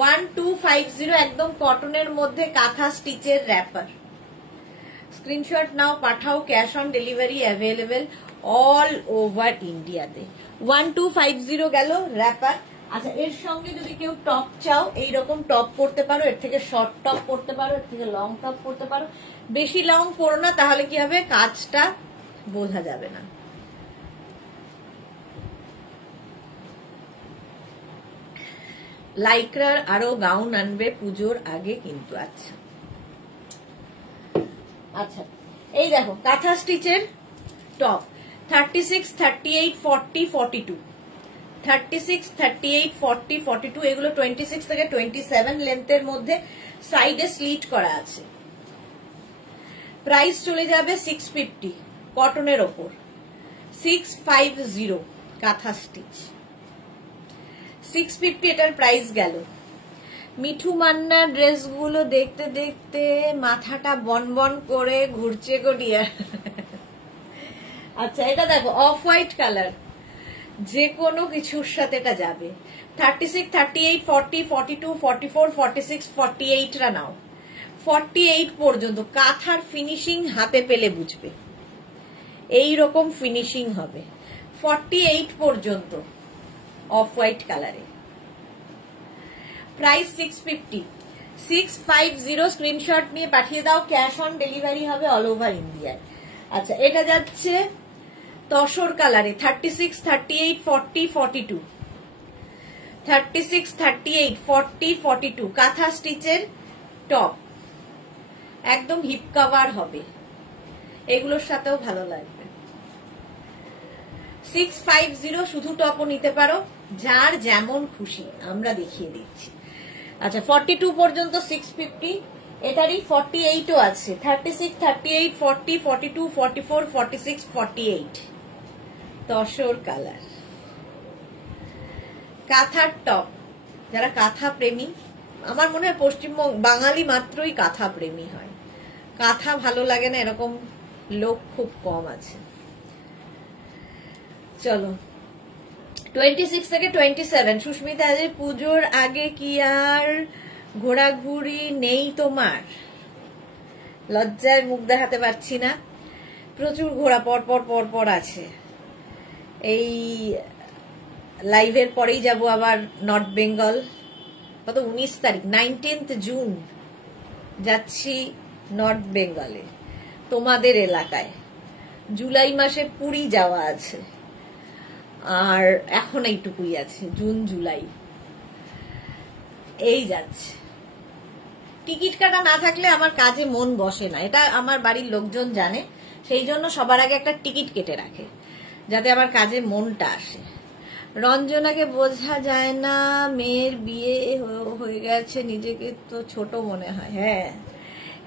1250, একদম কটনের মধ্যে কাঁথা স্টিচের র্যাপার। স্ক্রিনশট নাও, পাঠাও, cash on delivery available all over ইন্ডিয়াতে। 1250 গেল র্যাপার। আচ্ছা, এর সঙ্গে যদি কেউ টপ চাও, এইরকম টপ পরতে পারো, এর থেকে শর্ট টপ পরতে পারো, এর থেকে লং টপ পরতে পারো। বেশি লং পরো না, তাহলে কি হবে, কাজটা বোঝা যাবে না। লাইক্রার আরো গাউন আনবে পুজোর আগে কিন্তু। আচ্ছা আচ্ছা, এই দেখো কাঁথা স্টিচের টপ, 36, 38, 40, 42, 36, 38, 40, 42, এগুলো 26 থেকে 27 লেন্থের মধ্যে, সাইডে স্লিট করা আছে। প্রাইস চলে যাবে 650, কটনের ওপর 650 কাঁথা স্টিচ, 650 এটার প্রাইস গেল। মিঠু মান্নার ড্রেসগুলো দেখতে দেখতে মাথাটা বনবন করে ঘুরছে গো ডিয়ার। আচ্ছা, এটা দেখো অফ হোয়াইট কালার, যে কোনো কিছুর সাথে এটা যাবে। 36, 38, 40, 42, 44, 46, 48 রা নাও। 48 পর্যন্ত কাঁথার ফিনিশিং হাতে পেলে বুঝবে, এই রকম ফিনিশিং হবে। 48 পর্যন্ত অফ হোয়াইট কালারে। প্রাইস 650, 650। স্ক্রিনশট নিয়ে পাঠিয়ে দাও, ক্যাশ অন ডেলিভারি হবে অল ওভার ইন্ডিয়ায়। আচ্ছা, এটা যাচ্ছে তসর কালারে, 36, 38, 40, 42, 36, 38, 40, 42 কাঁথা স্টিচের টপ, একদম হিপ কভার হবে, এগুলোর সাথেও ভালো লাগবে। 650, শুধু টপও নিতে পারো, যার যেমন খুশি আমরা দেখিয়ে দিচ্ছি। আচ্ছা, 42 পর্যন্ত 650, এটারই 48ও আছে, 36, 38, 40, 42, 44, 46, 48 তসর কালার কাঁথার টপ। যারা কাঁথা প্রেমী, আমার মনে হয় পশ্চিমবঙ্গ বাঙালি মাত্রই কাঁথা প্রেমী হয়, কাঁথা ভালো লাগে না এরকম লোক খুব কম আছে। চলো 26 থেকে 27, সুস্মিতা আজ পুজোর আগে কি আর ঘোরাঘুরি নেই তোমার? লজ্জায় মুখ দেখাতে পারছি না, প্রচুর ঘোরা পর আছে। এই লাইভের পরেই যাব আবার নর্থ বেঙ্গল, কত 19 তারিখ, 19th জুন যাচ্ছি নর্থ বেঙ্গলে, তোমাদের এলাকায়। জুলাই মাসে পুরী যাওয়া আছে, আর এখন এইটুকুই আছে, জুন জুলাই এই যাচ্ছে। টিকিট কাটা না থাকলে আমার কাজে মন বসে না, এটা আমার বাড়ির লোকজন জানে, সেই জন্য সবার আগে একটা টিকিট কেটে রাখে যাতে আমার কাজে মনটা আসে। রঞ্জনাকে বোঝা যায় না, মেয়ের বিয়ে হয়ে গেছে, নিজেকে তো ছোট মনে হয়। হ্যাঁ,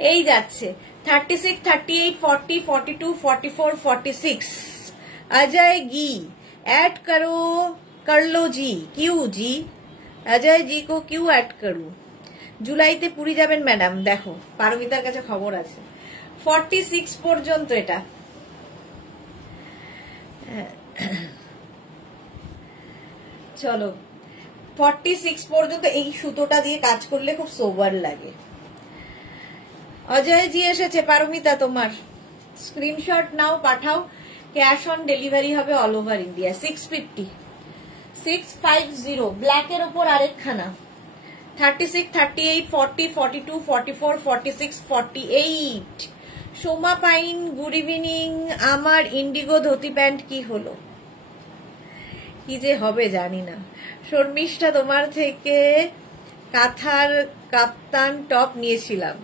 এই যাচ্ছে 36, 38, 40, 42, 44, 46 अजय गी ऐड करो, कर लो जी। क्यों जी? अजय जी को क्यों ऐड करूं? জুলাইতে পুরী যাবেন ম্যাডাম? দেখো পারমিতার কাছে খবর আছে, 46 পর্যন্ত এটা। চলো 46 পর্যন্ত এই সুতোটা দিয়ে কাজ করলে খুব সোবার লাগে। অজয় জি এসেছে, পারমিতা তোমার স্ক্রিনশট নাও, পাঠাও, ক্যাশ অন ডেলিভারি হবে অল ওভার ইন্ডিয়া। 650 650 ব্ল্যাকের ওপর আরেকখানা 36 38 40 42 44 46 48। Soma pine good evening. আমার ইন্ডিগো ধুতি প্যান্ট কি হলো, কি যে হবে জানি না। শর্মিষ্ঠা তোমার থেকে কাঁথার কাপ্তান টপ নিয়েছিলাম।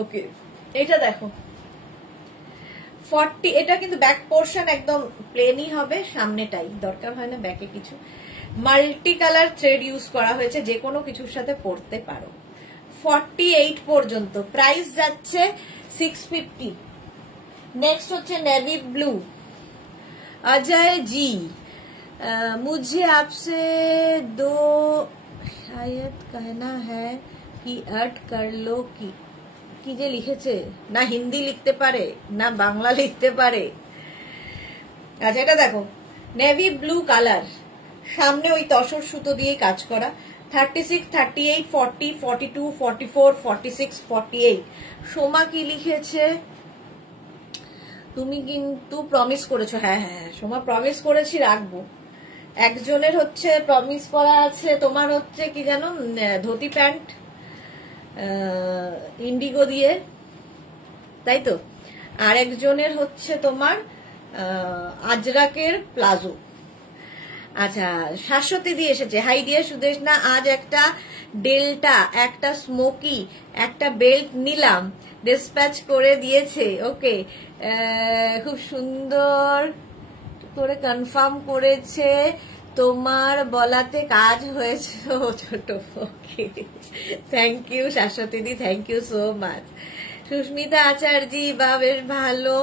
ওকে, এটা দেখো 40, এটা কিন্তু ব্যাক পোর্শন একদম প্লেনই হবে, সামনেটাই দরকার হয় না ব্যাকে কিছু। মাল্টি কালার থ্রেড ইউজ করা হয়েছে, যে কোনো কিছুর সাথে পরতে পারো। 48 পর্যন্ত প্রাইস যাচ্ছে 650। নেক্সট হচ্ছে নেভি ব্লু। अजय जी मुझे आपसे दो शायद कहना है कि ऐड कर लो কি যে লিখেছে, না হিন্দি লিখতে পারে না বাংলা লিখতে পারে। আচ্ছা এটা দেখো নেভি ব্লু কালার, সামনে ওই তসর সুতো দিয়ে কাজ করা। 36 38 40 42 44 46 48। সোমা কি লিখেছে, তুমি কিন্তু প্রমিস করেছো। হ্যাঁ হ্যাঁ সোমা প্রমিস করেছি রাখবো। একজনের হচ্ছে প্রমিস করা আছে তোমার হচ্ছে কি জানো, ধুতি প্যান্ট ইন্ডিগো দিয়ে, তাই তো। আর একজনের হচ্ছে তোমার আজরাকের প্লাজো। আচ্ছা শাশ্বতী দিয়ে এসেছে, হাই ডিয়ার সুদেশ না, আজ একটা ডেল্টা একটা স্মোকি একটা বেল্ট নিলাম, ডিসপ্যাচ করে দিয়েছে। ওকে, খুব সুন্দর করে কনফার্ম করেছে, তোমার বলাতে কাজ হয়েছে ছোট। Okay thank you Shashwati di, thank you so much. Susmita Acharya, বা বেশ ভালো,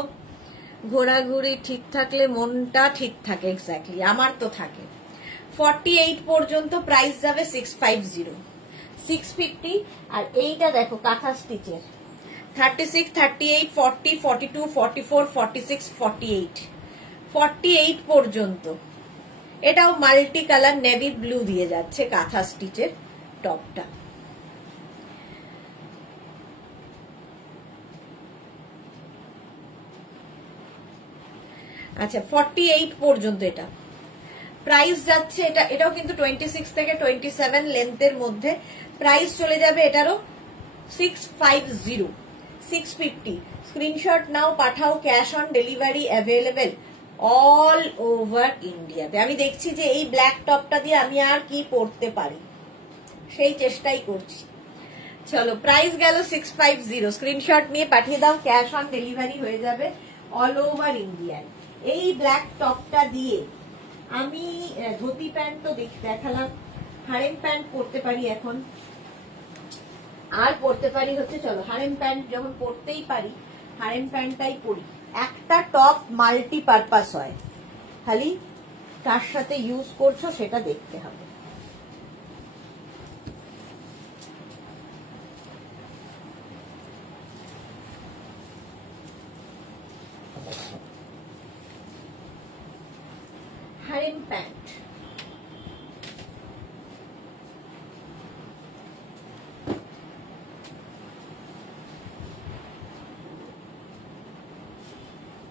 ঘোরাঘুরি ঠিক থাকলে মনটা ঠিক থাকে। এক্স্যাক্টলি, আমার তো থাকে। 48 পর্যন্ত প্রাইস যাবে 650 650। আর এইটা দেখো কাঁথা স্টিচের 36 38 40 42 44 46 48 48 পর্যন্ত। এটাও মাল্টি কালার নেভি ব্লু দিয়ে যাচ্ছে কাঁথা স্টিচের টপটা। আচ্ছা 48 পর্যন্ত এটা প্রাইস যাচ্ছে। এটাও কিন্তু 26 থেকে 27 লেন্থের মধ্যে। প্রাইস চলে যাবে এটারও 650 650। স্ক্রিনশট নাও, পাঠাও, cash on delivery available all over ইন্ডিয়াতে। আমি দেখছি যে এই ব্ল্যাক টপটা দিয়ে আমি আর কি পরতে পারি, সেই চেষ্টাই করছি। চলো প্রাইস গেল 650। স্ক্রিনশট নিয়ে পাঠিয়ে দাও, ক্যাশ অন ডেলিভারি হয়ে যাবে অল ওভার ইন্ডিয়ায়। এই ব্ল্যাক টপটা দিয়ে আমি ধুতি প্যান্ট তো দেখালাম, হারেম প্যান্ট পরতে পারি এখন। আর পরতে পারি হচ্ছে, চলো হারেম প্যান্ট যখন পরতেই পারি হারেম প্যান্টটাই পরি। একটা টপ মাল্টি পারপাস হয়, খালি কার সাথে ইউজ করছো সেটা দেখতে হবে। হারেম প্যান্ট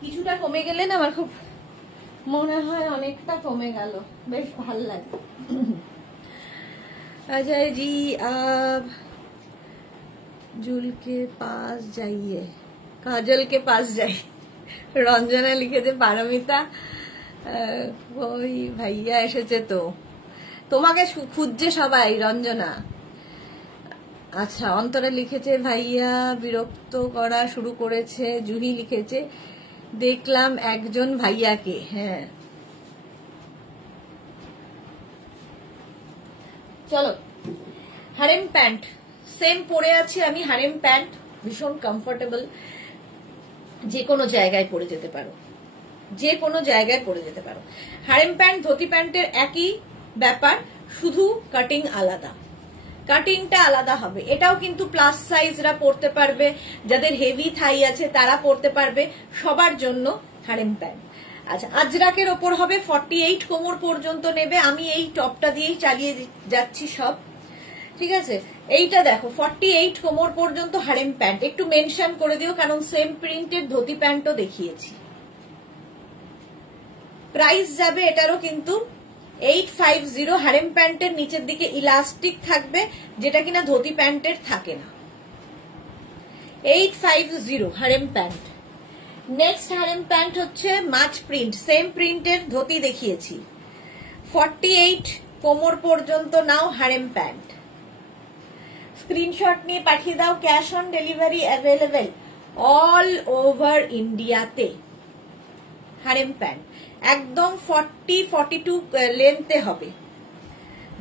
কিছুটা কমে গেলে না আমার খুব মনে হয় অনেকটা কমে গেল, বেশ ভাল লাগে। अजय जी आप जुल के पास जाइए, काजल के पास जाइए। রঞ্জনা লিখেছে, পারমিতা ওই ভাইয়া এসেছে তো, তোমাকে খুঁজছে সবাই রঞ্জনা। আচ্ছা অন্তরা লিখেছে ভাইয়া বিরক্ত করা শুরু করেছে। জুহি লিখেছে দেখলাম একজন ভাইয়াকে। হ্যাঁ চলো হারেম প্যান্ট সেম পরে আছি আমি। হারেম প্যান্ট ভীষণ কমফোর্টেবল, যে কোনো জায়গায় পরে যেতে পারো, যে কোনো জায়গায় পরে যেতে পারো। হারেম প্যান্ট ধুতি প্যান্টের একই ব্যাপার, শুধু কাটিং আলাদা, কাটিংটা আলাদা হবে। এটাও কিন্তু প্লাস সাইজরা পরতে পারবে, যাদের হেভি থাই আছে তারা পরতে পারবে, সবার জন্য হারেম প্যান্ট। আচ্ছা, আজরাকের ওপর হবে 48 কোমর পর্যন্ত নেবে। আমি এই টপটা দিয়েই চালিয়ে যাচ্ছি সব, ঠিক আছে। এইটা দেখো 48 কোমর পর্যন্ত হারেম প্যান্ট, একটু মেনশন করে দিও কারণ সেম প্রিন্টের ধুতি প্যান্টও দেখিয়েছি। প্রাইস যাবে এটারও কিন্তু 850। হারেম প্যান্টের নিচের দিকে ইলাস্টিক থাকবে, যেটা কিনা ধুতি প্যান্টের থাকে না। 850 harem pant. Next harem pant হচ্ছে মাছ প্রিন্ট, সেম প্রিন্টের ধুতি দেখিয়েছি। 48 কোমর পর্যন্ত নাও হারেম প্যান্ট। স্ক্রিনশট নিয়ে পাঠিয়ে দাও। Cash on delivery available all over ইন্ডিয়াতে। হারেম প্যান্ট একদম 40-42 লেন্থে হবে।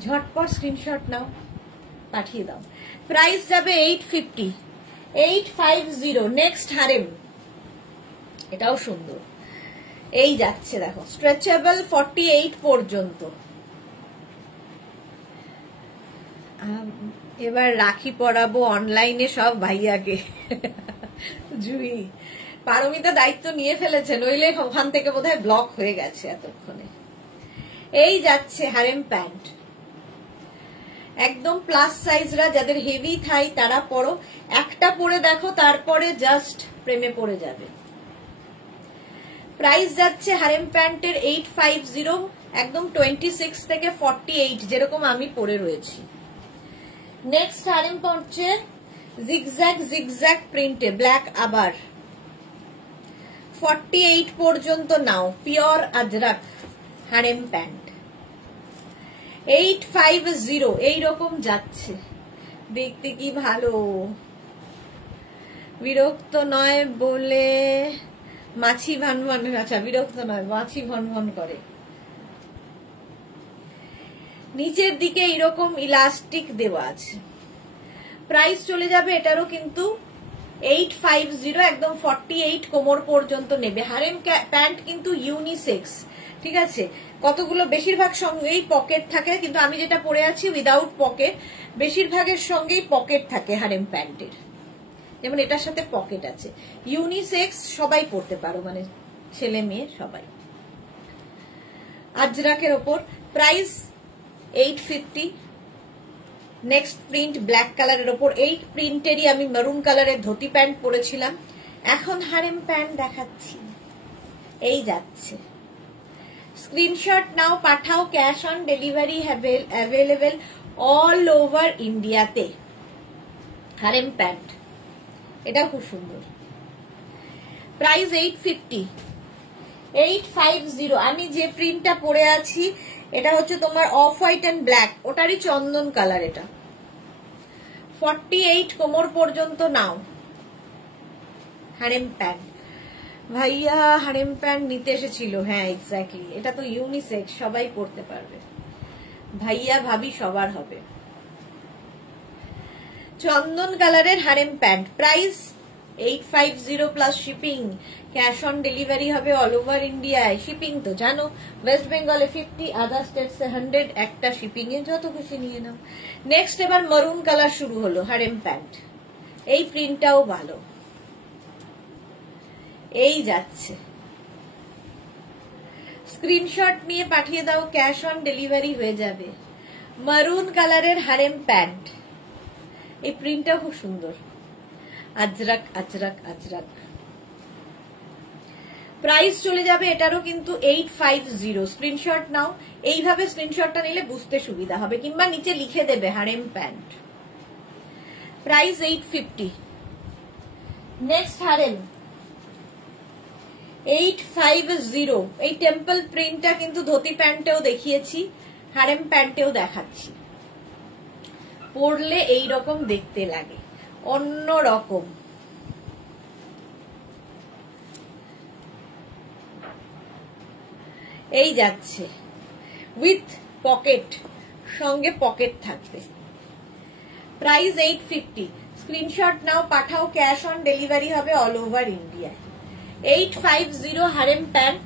ঝটপট স্ক্রিনশট নাও, পাঠিয়ে দাও। প্রাইস যাবে 850। নেক্সট হারেম, এটাও সুন্দর। এই যাচ্ছে দেখো, স্ট্রেচেবল 48 পর্যন্ত। এবার রাখি পরাবো অনলাইনে সব ভাইয়াকে। জুই পারমিতা দায়িত্ব নিয়ে ফেলেছে, নইলে ওখান থেকে বোধহয় ব্লক হয়ে গেছে এতক্ষণে। এই যাচ্ছে হারেম প্যান্ট, একদম প্লাস সাইজরা, যাদের হেভি থাই তারা পরো। একটা পরে দেখো, তারপরে জাস্ট প্রেমে পড়ে যাবে। প্রাইস যাচ্ছে হারেম প্যান্টের 850, একদম 26 থেকে 48, যেরকম আমি পরে রয়েছি। নেক্সট হারেম পড়ছে জিগজ্যাগ জিগজ্যাগ প্রিন্টে, ব্ল্যাক আবার 48 পর্যন্ত নাও। পিওর আজরাক হারেম প্যান্ট 850, এইরকম যাচ্ছে, দেখতে কি ভালো। বিরক্ত নয় বলে মাছি ভানভান, আচ্ছা বিরক্ত নয়, মাছি ভনভন করে। নিচের দিকে এরকম ইলাস্টিক দেওয়া আছে। প্রাইস চলে যাবে এটারও কিন্তু 850, একদম 48 কোমর পর্যন্ত নেবে। হারেম প্যান্ট কিন্তু ইউনিসেক্স, ঠিক আছে। কতগুলো বেশিরভাগ সঙ্গেই পকেট থাকে, কিন্তু আমি যেটা পরে আছি উইদাউট পকেট। বেশিরভাগের সঙ্গেই পকেট থাকে হারেম প্যান্টের, যেমন এটার সাথে পকেট আছে। ইউনিসেক্স, সবাই পরতে পারো, মানে ছেলে মেয়ে সবাই। আজরাকের ওপর প্রাইস 850। নেক্সট প্রিন্ট ব্ল্যাক কালারের ওপর, এই প্রিন্টেরই আমি মেরুন কালারের ধুতি প্যান্ট পরেছিলাম, এখন হারেম প্যান্ট দেখাচ্ছি। এই যাচ্ছে, স্ক্রিনশট নাও, পাঠাও। Cash on delivery available all over ইন্ডিয়াতে। হারেম প্যান্ট, এটা খুব সুন্দর। প্রাইস 850। আমি যে প্রিন্টটা পরে আছি এটা হচ্ছে তোমার অফ হোয়াইট এন্ড ব্ল্যাক, ওটারই চন্দন কালার। এটা 48 কোমর পর্যন্ত নাও। হারেম প্যান্ট, ভাইয়া হারেম প্যান্ট নিতে এসেছিল। হ্যাঁ এক্স্যাক্টলি, এটা তো ইউনিসেক্স, সবাই পরতে পারবে, ভাইয়া ভাবি সবার হবে। চন্দন কালারের harem pant, price 850 plus shipping. Cash on delivery হবে অল ওভার ইন্ডিয়ায়। শিপিং তো জানো, ওয়েস্ট বেঙ্গলে 50, আদার স্টেটসে 100, একটা শিপিং এ যত খুশি নিয়ে নাও। নেক্সট এবার মেরুন কালার শুরু হলো হারেম প্যান্ট, এই প্রিন্টটাও ভালো। এই যাচ্ছে, স্ক্রিনশট নিয়ে পাঠিয়ে দাও, ক্যাশ অন ডেলিভারি হয়ে যাবে। মেরুন কালারের হারেম প্যান্ট, এই প্রিন্টটা খুব সুন্দর। আজরাক আজরাক আজরাক। প্রাইস চলে যাবে এটারও কিন্তু 850। স্ক্রিনশট নাও, এইভাবে স্ক্রিনশটটা নিলে বুঝতে সুবিধা হবে, কিংবা নিচে লিখে দেবে harem pant. Price 850। Next harem 850। এই টেম্পল প্রিন্টটা কিন্তু ধুতি প্যান্টেও দেখিয়েছি, হারেম প্যান্টেও দেখাচ্ছি। পরলে এইরকম দেখতে লাগে, অন্য রকম। এই যাচ্ছে উইথ পকেট, সঙ্গে পকেট থাকবে। প্রাইস 850। স্ক্রিনশট নাও, পাঠাও। ক্যাশ অন ডেলিভারি হবে all over India. 850 harem pant.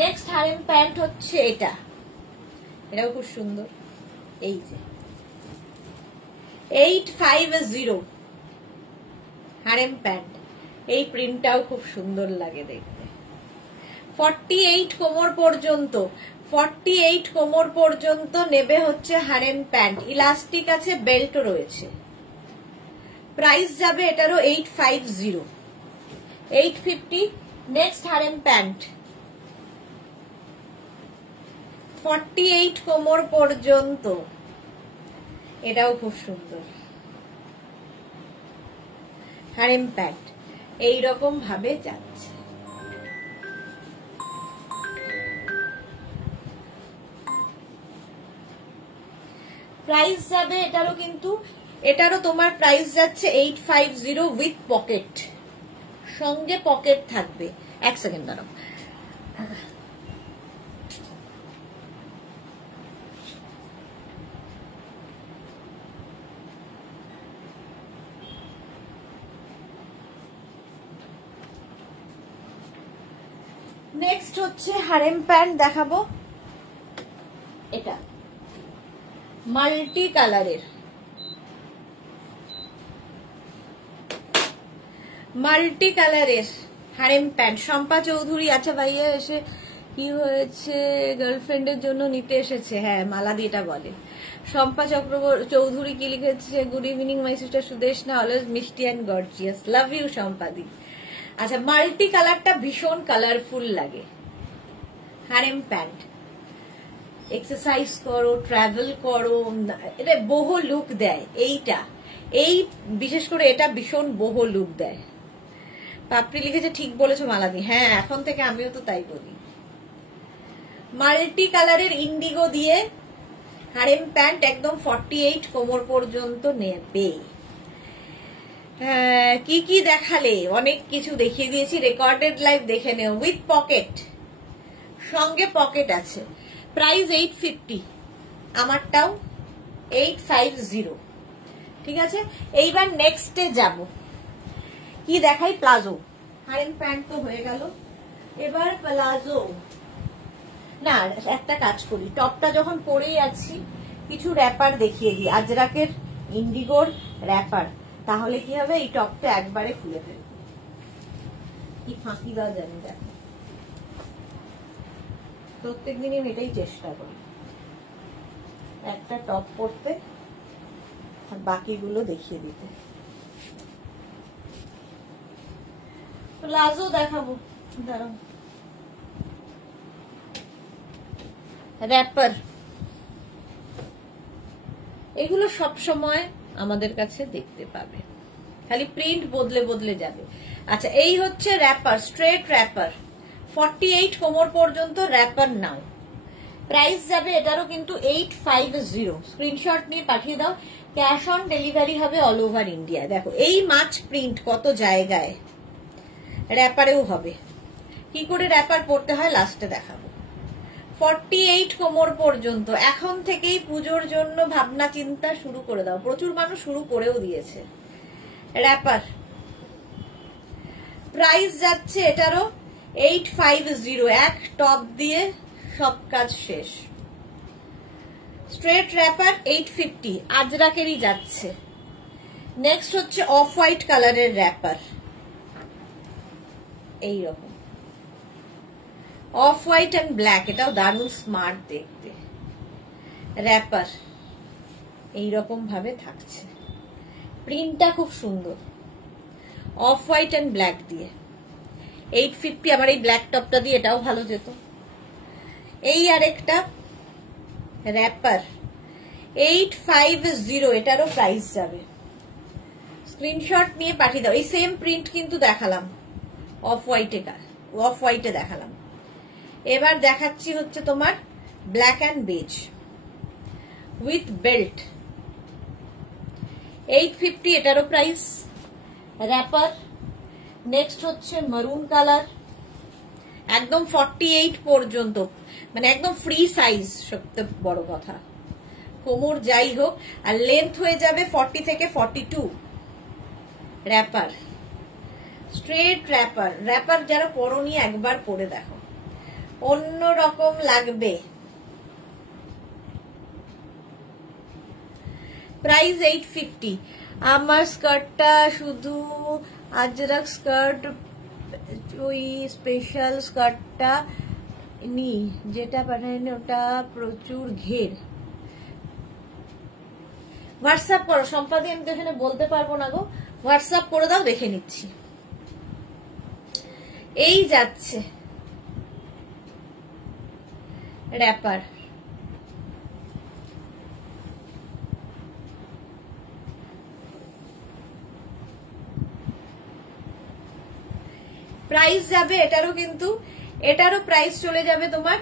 Next harem pant হচ্ছে এটা, এটাও খুব সুন্দর। এই যে 850 হারেম প্যান্ট, এই প্রিন্টটাও খুব সুন্দর লাগে দেখতে। 48 কোমর পর্যন্ত, 48 কোমর পর্যন্ত নেবে হচ্ছে হারেম প্যান্ট, ইলাস্টিক আছে, বেল্ট রয়েছে। প্রাইস যাবে এটারও 850, 850। নেক্সট হারেম প্যান্ট 48 কোমর পর্যন্ত, এটাও খুব সুন্দর হারেম প্যান্ট, এইরকম ভাবে যাচ্ছে। প্রাইস যাবে এটারও, কিন্তু এটারও তোমার প্রাইস যাচ্ছে 850 উইথ পকেট, সঙ্গে পকেট থাকবে। এক সেকেন্ড দাঁড়াও, নেক্সট হচ্ছে হারেম প্যান্ট দেখাবো। এটা মাল্টি কালারের, মাল্টি কালারের হারেম প্যান্ট, শম্পা চৌধুরী। আচ্ছা ভাইয়া এসে কি হয়েছে, গার্লফ্রেন্ডের জন্য নিতে এসেছে, হ্যাঁ মালা দিটা বলে। শম্পা চৌধুরী কি লিখেছে, good evening my sister Sudeshna, always মিষ্টি and gorgeous, love you Shampa দি। আচ্ছা মাল্টি কালারটা ভীষণ কালারফুল লাগে, হারেম প্যান্ট, এক্সারসাইজ করো, ট্রাভেল করো, এটা বহু লুক দেয়। এইটা এই বিশেষ করে এটা ভীষণ বহু লুক দেয়। পাপড়ি লিখেছে ঠিক বলেছো মালাদি, হ্যাঁ এখন থেকে আমিও তো তাই বলি। মাল্টি কালারের ইন্ডিগো দিয়ে হারেম প্যান্ট, একদম 48 কোমর পর্যন্ত নেবে। কি কি দেখালে, অনেক কিছু দেখিয়ে দিয়েছি, রেকর্ডেড লাইভ দেখে নেও। উইথ পকেট, সঙ্গে পকেট আছে। প্রাইস 850, আমারটাও 850, ঠিক আছে। এইবার নেক্সটে যাব, কি দেখাই, প্লাজো। হারেম প্যান্ট তো হয়ে গেল, এবার প্লাজো। না একটা কাজ করি, টপটা যখন পরেই আছি কিছু র্যাপার দেখিয়ে দিই, আজরাকের ইন্ডিগোর র্যাপার, তাহলে কি হবে, এই টপটা একবারে খুলে ফেলবো। কি ফাঁকি দেওয়া জানি, দেখো প্রত্যেকদিনই আমি এটাই চেষ্টা করি, একটা টপ পরতে আর বাকিগুলো দেখিয়ে দিতে। প্লাজো দেখাবো, দাঁড়াও। র্যাপার, এগুলো সব সময় আমাদের কাছে দেখতে পাবে, খালি প্রিন্ট বদলে বদলে যাবে। আচ্ছা এই হচ্ছে র্যাপার, স্ট্রেট র্যাপার, 48 কোমর পর্যন্ত র্যাপার নাও। প্রাইস যাবে এটারও কিন্তু 850, স্ক্রিনশট নিয়ে পাঠিয়ে দাও। ক্যাশ অন ডেলিভারি হবে অল ওভার ইন্ডিয়া। দেখো এই মাছ প্রিন্ট কত জায়গায়, র্যাপারেও হবে। কি করে র্যাপার পড়তে হয় লাস্টে দেখাবো। 48 কোমর পর্যন্ত, এখন থেকেই পুজোর জন্য ভাবনা চিন্তা শুরু করে দাও, প্রচুর মানুষ শুরু করেও দিয়েছে। র্যাপার প্রাইস যাচ্ছে এটারও 850, এক টপ দিয়ে সব কাজ শেষ। স্ট্রেট র্যাপার 850, আজরাকেরই যাচ্ছে। নেক্সট হচ্ছে অফ হোয়াইট কালারের র্যাপার, এইরকম অফ হোয়াইট অ্যান্ড ব্ল্যাক, এটাও দারুণ স্মার্ট দেখতে। র্যাপার এইরকম ভাবে থাকছে, প্রিন্টটা খুব সুন্দর, অফ হোয়াইট অ্যান্ড ব্ল্যাক দিয়ে 850। আমার এই ব্ল্যাক টপটা দিয়ে এটাও ভালো যেত। এই আরেকটা র্যাপার 850, এটারও প্রাইস যাবে। স্ক্রিনশট নিয়ে পাঠিয়ে দাও। এই সেম প্রিন্ট কিন্তু দেখালাম, অফ হোয়াইটে দেখালাম। এবার দেখাচ্ছি হচ্ছে তোমার black and beige with belt, 850, এটারও প্রাইস। র্যাপার নেক্সট হচ্ছে মারুন কালার, একদম 48 পর্যন্ত, মানে একদম ফ্রি সাইজ, সবচেয়ে বড় কথা। কোমর যাই হোক, আর লেন্থ হয়ে যাবে 40 থেকে 42। র্যাপার, স্ট্রেট র্যাপার, র্যাপার যারা পরনি একবার পরে দেখো, অন্য রকম লাগবে। প্রাইস 850। আমার স্কার্টটা শুধু আজরাক স্কার্ট ওই স্পেশাল স্কার্টটা নি, যেটা পাঠালেন ওটা প্রচুর ঘের। হোয়াটসঅ্যাপ করো সম্পাদি, আমি তো এখানে বলতে পারবো না গো, হোয়াটসঅ্যাপ করে দাও, দেখে নিচ্ছি। এই যাচ্ছে র্যাপার, প্রাইস যাবে এটারও, কিন্তু এটারও প্রাইস চলে যাবে তোমার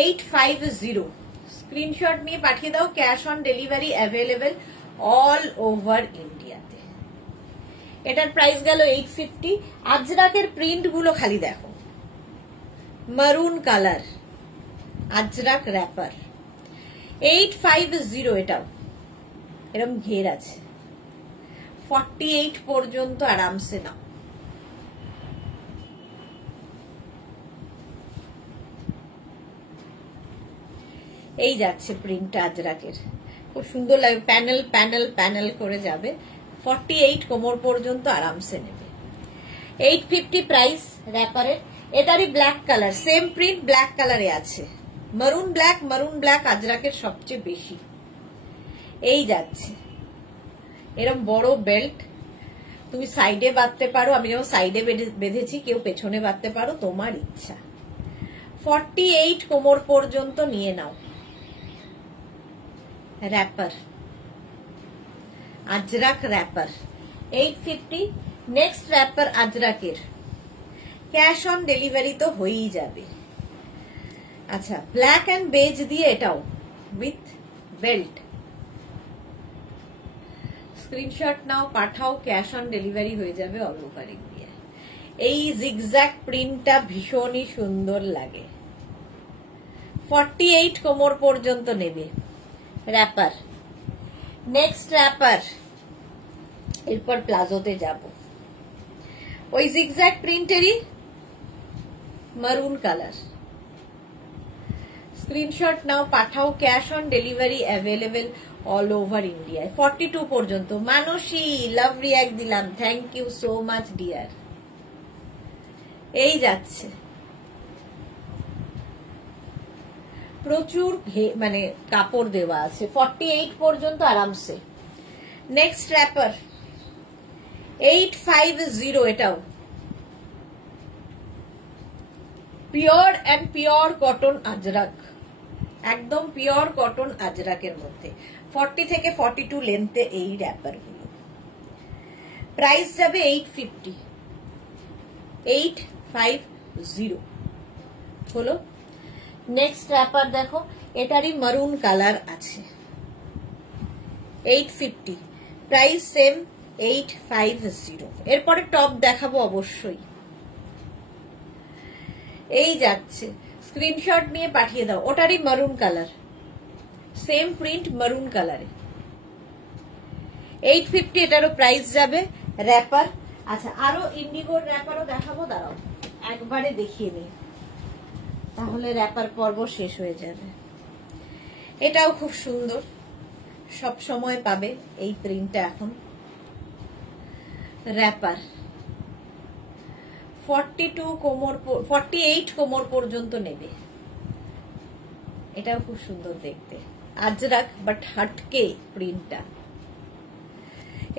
850। স্ক্রিনশট নিয়ে পাঠিয়ে দাও, cash on delivery available all over ইন্ডিয়াতে। এটার প্রাইস গেল 850। আজরাকের প্রিন্ট গুলো খালি দেখো, মারুন কালার আজরাক র্যাপার 850। এটাও এরকম ঘের আছে, 48 পর্যন্ত আরামসে নাও। এই যাচ্ছে প্রিন্টটা আজরাকের, খুব সুন্দর লাগবে, প্যানেল প্যানেল প্যানেল করে যাবে, 48 কোমর পর্যন্ত আরামসে নেবে। 850 প্রাইস র্যাপারের। এটারই black colour, same print black কালারে আছে, মারুন ব্ল্যাক আজরাকের সবচেয়ে বেশি। এই যাচ্ছে এরকম বড় বেল্ট, তুমি সাইডে বাঁধতে পারো, আমি যেমন সাইডে বেঁধেছি, কেউ পেছনে বাঁধতে পারো, তোমার ইচ্ছা। 48 কোমর পর্যন্ত নিয়ে নাও। Wrapper Ajrak wrapper 850। Next wrapper আজরাকের, ক্যাশ অন ডেলিভারি তো হয়েই যাবে। আচ্ছা, ব্ল্যাক এন্ড বেজ দিয়ে এটাও উইথ বেল্ট। স্ক্রিনশট নাও, পাঠাও, ক্যাশ অন ডেলিভারি হয়ে যাবে অল ওভার ইন্ডিয়া। এই জিগজ্যাগ প্রিন্টটা ভীষণই সুন্দর লাগে। 48 কোমর পর্যন্ত নেবে র্যাপার। নেক্সট র্যাপার, এরপর প্লাজোতে যাব, ওই জিগজ্যাগ প্রিন্টেরই মারুন কালার। স্ক্রিনশট নাও, পাঠাও, cash on delivery available all over ইন্ডিয়ায়। 42 পর্যন্ত। মানসী লাভ রিয়াক্ট দিলাম, thank you so much dear. এই যাচ্ছে প্রচুর মানে কাপড় দেওয়া আছে, 48 পর্যন্ত আরামসে। নেক্সট র্যাপার 850, এটাও pure and pure cotton Ajrak, একদম পিওর কটন আজরাকের মধ্যে 40 থেকে 42 লেন্থে এই র্যাপার গুলো। প্রাইস যাবে 850। 850 হলো। নেক্সট র্যাপার দেখো, এটারই মারুন কালার আছে, 850 প্রাইস সেম 850। এরপরে টপ দেখাবো অবশ্যই। এই যাচ্ছে, স্ক্রিনশট নিয়ে পাঠিয়ে দাও, ওটারই মারুন কালার, সেম প্রিন্ট মারুন কালারে 850। এটারও প্রাইস যাবে। র্যাপার, আচ্ছা আরো ইন্ডিগোর র্যাপারও দেখাবো, দাঁড়াও একবারে দেখিয়ে নিই, তাহলে র্যাপার পর্ব শেষ হয়ে যাবে। এটাও খুব সুন্দর, সব সময় পাবে এই প্রিন্টটা। এখন র্যাপার 48 কোমর পর্যন্ত নেবে। এটাও খুব সুন্দর দেখতে, আজরাক বাট হাটকে প্রিন্টটা।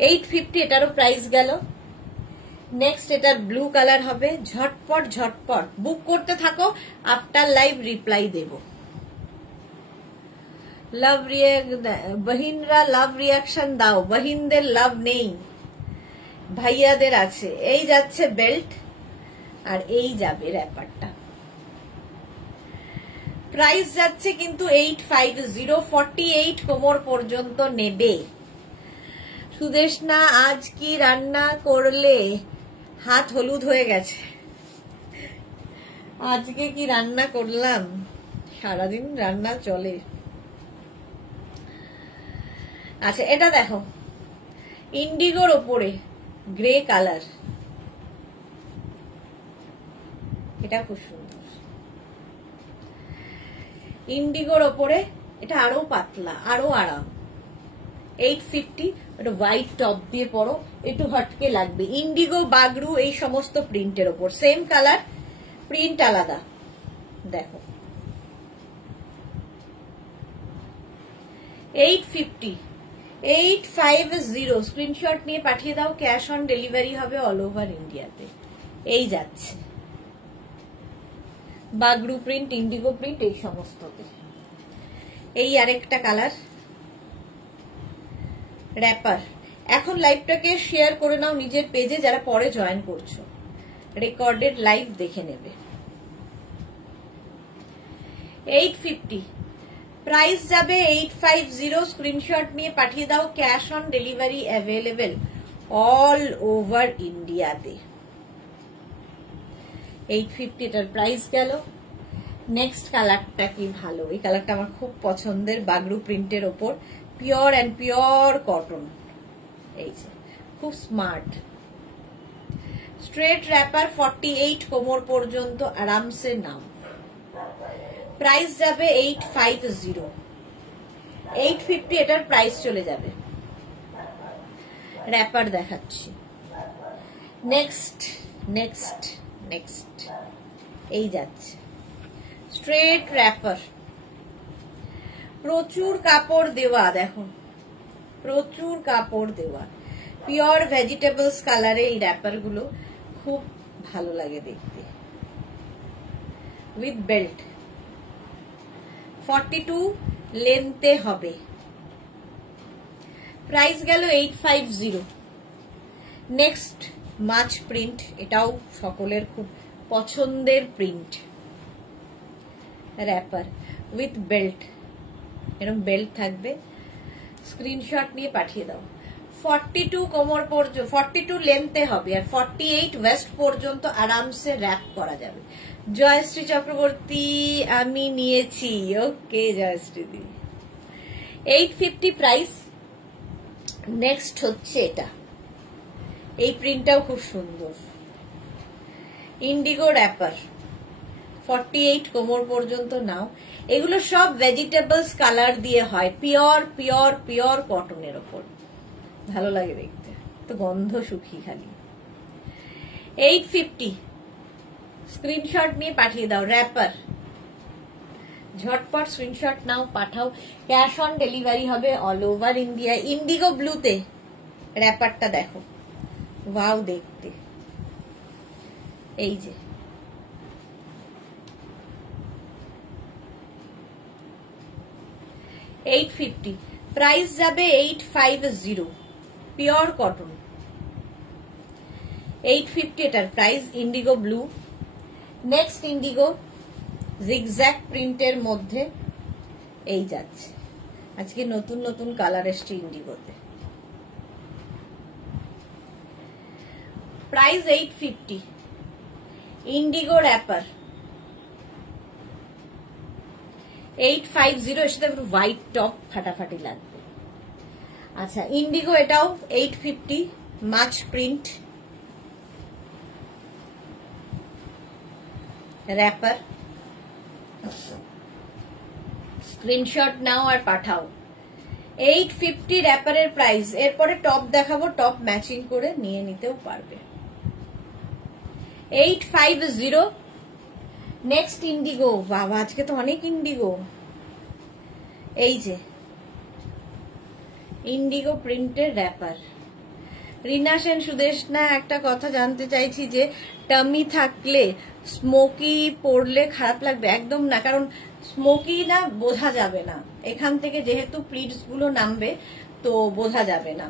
850, এটারও প্রাইস গেল। নেক্সট এটার ব্লু কালার হবে, ঝটপট ঝটপট বুক করতে থাকো, আফটার লাইভ রিপ্লাই দেব। লাভ বহিনরা লাভ রিয়াকশন দাও, বহিনদের লাভ নেই, ভাইয়াদের আছে। এই যাচ্ছে বেল্ট, আর এই যাবে র্যাপারটা। প্রাইস যাচ্ছে কিন্তু 850, 48 কোমর পর্যন্ত নেবে। সুদেশনা আজ কি রান্না করলে? হাত হলুদ হয়ে গেছে, আজকে কি রান্না করলাম, সারাদিন রান্না চলে। আচ্ছা এটা দেখো, ইন্ডিগোর ওপরে গ্রে কালার, এটা খুব সুন্দর। ইন্ডিগোর ওপরে এটা আরো পাতলা, আরো আরাম, 850, একটা হোয়াইট টপ দিয়ে পরো, একটু হটকে লাগবে। ইন্ডিগো, বাগরু এই সমস্ত প্রিন্টের ওপর সেম কালার, প্রিন্ট আলাদা। দেখো 850, 850, স্ক্রিনশট নিয়ে পাঠিয়ে দাও, ক্যাশ অন ডেলিভারি হবে অল ওভার ইন্ডিয়াতে। এই যাচ্ছে বাগরু প্রিন্ট, ইন্ডিগো প্রিন্ট এই সমস্ততে। এই আরেকটা কালার র্যাপার। এখন লাইভটাকে শেয়ার করে নাও নিজের পেজে, যারা পরে জয়েন করছো রেকর্ডেড লাইভ দেখে নেবে। 850, প্রাইস যাবে 850, স্ক্রিনশট নিয়ে পাঠিয়ে দাও, cash on delivery available all over ইন্ডিয়াতে। 850 এটার প্রাইস গেল। নেক্সট কালারটা কি ভালো, এই কালারটা আমার খুব পছন্দের, বাগরু প্রিন্টের ওপর, পিওর অ্যান্ড পিওর কটন। এই যে খুব স্মার্ট স্ট্রেট র্যাপার, 48 কোমর পর্যন্ত আরামসে নাও। প্রাইস যাবে 850, 850 এটার প্রাইস চলে যাবে। র্যাপার দেখাচ্ছি। নেক্সট নেক্সট নেক্সট এই যাচ্ছে স্ট্রেট র্যাপার, প্রচুর কাপড় দেওয়া, দেখো প্রচুর কাপড় দেওয়া, পিওর ভেজিটেবলস কালারে এই র্যাপার গুলো খুব ভালো লাগে দেখতে, উইথ বেল্ট। 42 লেন্থে হবে। প্রাইস গেল 850। নেক্সট মাছ প্রিন্ট, এটাও সকলের খুব পছন্দের প্রিন্ট, র্যাপার উইথ বেল্ট, এরকম বেল্ট থাকবে, স্ক্রিনশট নিয়ে পাঠিয়ে দাও। 42 কোমর পর্যন্ত, 42 লেন্থে হবে, আর 48 ওয়েস্ট পর্যন্ত আরামসে র্যাপ করা যাবে। জয়শ্রী চক্রবর্তী আমি নিয়েছি, ওকে জয়শ্রী দি। 850 প্রাইস। নেক্সট হচ্ছে এটা, এই প্রিন্টটাও খুব সুন্দর, ইন্ডিগো র্যাপার, 48 কোমর পর্যন্ত নাও। এগুলো সব ভেজিটেবলস কালার দিয়ে হয়, পিওর পিওর পিওর কটনের ওপর, ভালো লাগে দেখতে, তো গন্ধ সুখী খালি। 850, স্ক্রিনশট নিয়ে পাঠিয়ে দাও, র্যাপার, ঝটপট স্ক্রিনশট নাও, পাঠাও, ক্যাশ অন ডেলিভারি হবে অল ওভার ইন্ডিয়া। ইন্ডিগো ব্লুতে র্যাপারটা দেখো, ওয়াও দেখতে, এই যে $850, প্রাইস যাবে 850, পিওর কটন। 850 এটার price, Indigo blue. Next Indigo zigzag প্রিন্টের মধ্যে এই যাচ্ছে, আজকে নতুন নতুন কালার এসছে ইন্ডিগোতে। প্রাইস 850, ইন্ডিগো র্যাপার 850, এর সাথে হোয়াইট টপ ফাটাফাটি লাগবে। আচ্ছা ইন্ডিগো এটাও 850, মাছ প্রিন্ট র্যাপার, স্ক্রিনশট নাও আর পাঠাও। 850 র্যাপারের প্রাইস। এরপরে টপ দেখাবো, টপ ম্যাচিং করে নিয়ে নিতেও পারবে। 850। নেক্সট ইন্ডিগো, বাবা আজকে তো অনেক ইন্ডিগো। এই যে ইন্ডিগো প্রিন্টের র্যাপার। রিনা সেন সুদেশনা, একটা কথা জানতে চাইছি যে টামি থাকলে স্মোকি পরলে খারাপ লাগবে? একদম না, কারণ স্মোকি না বোঝা যাবে না, এখান থেকে যেহেতু প্লিটস গুলো নামবে তো বোঝা যাবে না।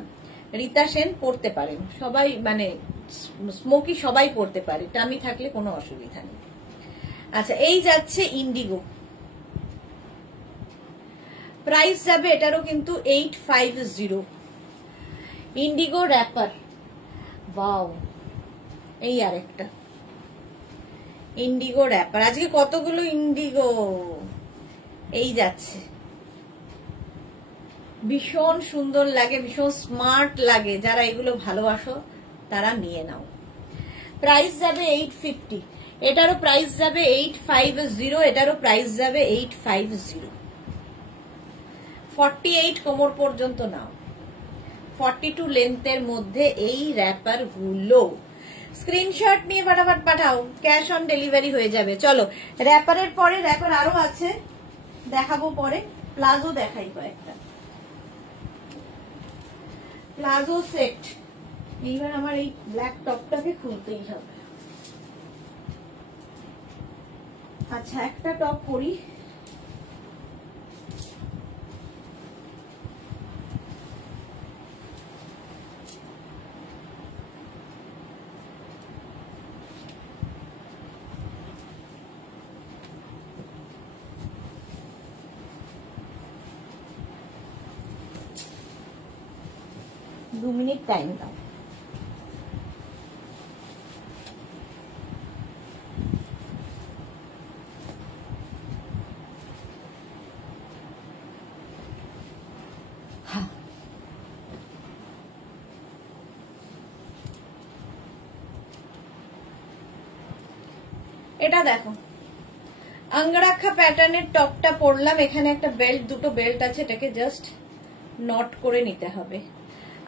রীতা সেন পরতে পারেন, সবাই মানে স্মোকি সবাই পরতে পারে, টামি থাকলে কোনো অসুবিধা নেই। আচ্ছা এই যাচ্ছে ইন্ডিগো, প্রাইস যাবে এটারও কিন্তু 850, ইন্ডিগো র্যাপার। ওয়াও, এই আরেকটা ইন্ডিগো র্যাপার। আজকে কতগুলো ইন্ডিগো এই যাচ্ছে, ভীষণ সুন্দর লাগে, ভীষণ স্মার্ট লাগে, যারা এগুলো ভালোবাসো তারা নিয়ে নাও। প্রাইস যাবে 850, এটারও প্রাইস যাবে 850, এটারও প্রাইস যাবে 850। 48 কোমর পর্যন্ত নাও। 42 লেন্থের মধ্যে এই র্যাপার গুলো স্ক্রিনশট নিয়ে ফটাফট পাঠাও, ক্যাশ অন ডেলিভারি হয়ে যাবে। চলো র্যাপারের পরে র্যাপার আরো আছে, দেখাবো পরে। প্লাজো দেখাই কয়েকটা, প্লাজো সেট। এইবার আমার এই ব্ল্যাক টপটাকে খুলতেই হবে। আচ্ছা একটা টপ পরি, দু মিনিট টাইম দাও। এটা দেখো অঙ্গরাক্ষা প্যাটার্নের টপটা পরলাম, এখানে একটা বেল্ট, দুটো বেল্ট আছে, এটাকে জাস্ট নট করে নিতে হবে।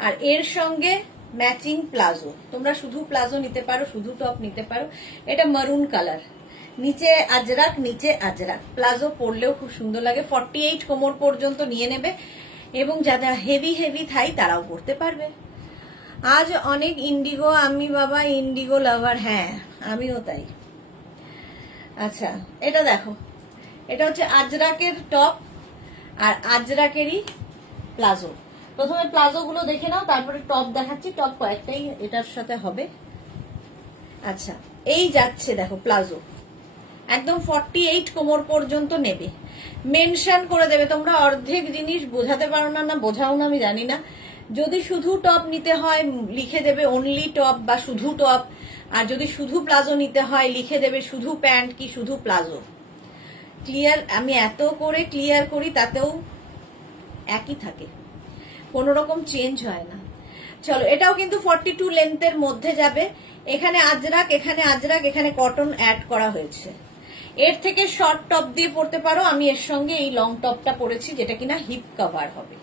আর এর সঙ্গে ম্যাচিং প্লাজো, তোমরা শুধু প্লাজো নিতে পারো, শুধু টপ নিতে পারো। এটা মারুন কালার, নিচে আজরাক, নিচে আজরাক। প্লাজো পরলেও খুব সুন্দর লাগে। 48 কোমর পর্যন্ত নিয়ে নেবে, এবং যারা হেভি হেভি থাই তারাও পরতে পারবে। আজ অনেক ইন্ডিগো, আমি বাবা ইন্ডিগো লাভার, হ্যাঁ আমিও তাই। আচ্ছা এটা দেখো, এটা হচ্ছে আজরাকের টপ আর আজরাকেরই প্লাজো। প্রথমে প্লাজো গুলো দেখে নাও, তারপরে টপ দেখাচ্ছি। টপ কয়েকটাই এটার সাথে হবে। আচ্ছা এই যাচ্ছে দেখো প্লাজো, একদম 48 কোমর পর্যন্ত নেবে, মেনশন করে দেবে। তোমরা অর্ধেক জিনিস বোঝাতে পারো না, না বোঝাও না আমি জানি না। যদি শুধু টপ নিতে হয় লিখে দেবে অনলি টপ বা শুধু টপ, আর যদি শুধু প্লাজো নিতে হয় লিখে দেবে শুধু প্যান্ট কি শুধু প্লাজো। ক্লিয়ার? আমি এত করে ক্লিয়ার করি তাতেও একই থাকে, কোন রকম চেঞ্জ হয় না। চলো এটাও কিন্তু 42 লেন্থের মধ্যে যাবে। এখানে আজরাক, এখানে আজরাক, এখানে কটন অ্যাড করা হয়েছে। এর থেকে শর্ট টপ দিয়ে পরতে পারো। আমি এর সঙ্গে এই লং টপটা পরেছি, যেটা কিনা হিপ কভার হবে।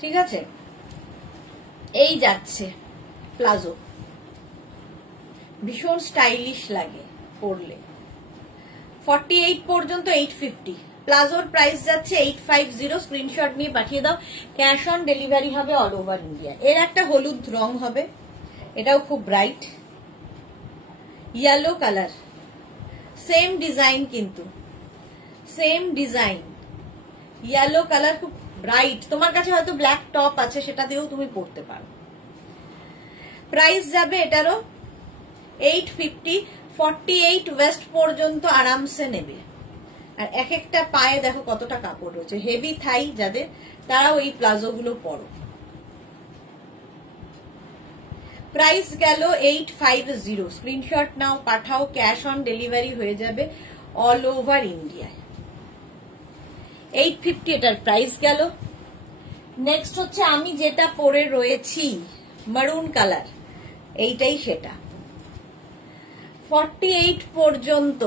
ঠিক আছে, এই যাচ্ছে প্লাজো, ভীষণ স্টাইলিশ লাগে পরলে। 48 পর্যন্ত 850। প্লাজোর প্রাইস যাচ্ছে 850। স্ক্রিনশট নিয়ে পাঠিয়ে দাও, ক্যাশ অন ডেলিভারি হবে অল ওভার ইন্ডিয়া। এর একটা হলুদ রং হবে, এটাও খুব bright yellow colour, same design, কিন্তু সেম ডিজাইন, ইয়েলো কালার, খুব ব্রাইট। তোমার কাছে হয়তো ব্ল্যাক টপ আছে, সেটা দিয়েও তুমি পরতে পারো। প্রাইস যাবে এটারও 850। 48 ওয়েস্ট পর্যন্ত আরামসে নেবে। আর এক একটা পায়ে দেখো কতটা কাপড় রয়েছে। হেভি থাই যাদের, তারাও এই প্লাজো গুলো পরো। প্রাইস গেল 850। স্ক্রিনশট নাও, পাঠাও, ক্যাশ অন ডেলিভারি হয়ে যাবে অল ওভার ইন্ডিয়ায়। 850 এটার প্রাইস গেল। নেক্সট হচ্ছে আমি যেটা পরে রয়েছি মারুন কালার, এইটাই সেটা। 48 পর্যন্ত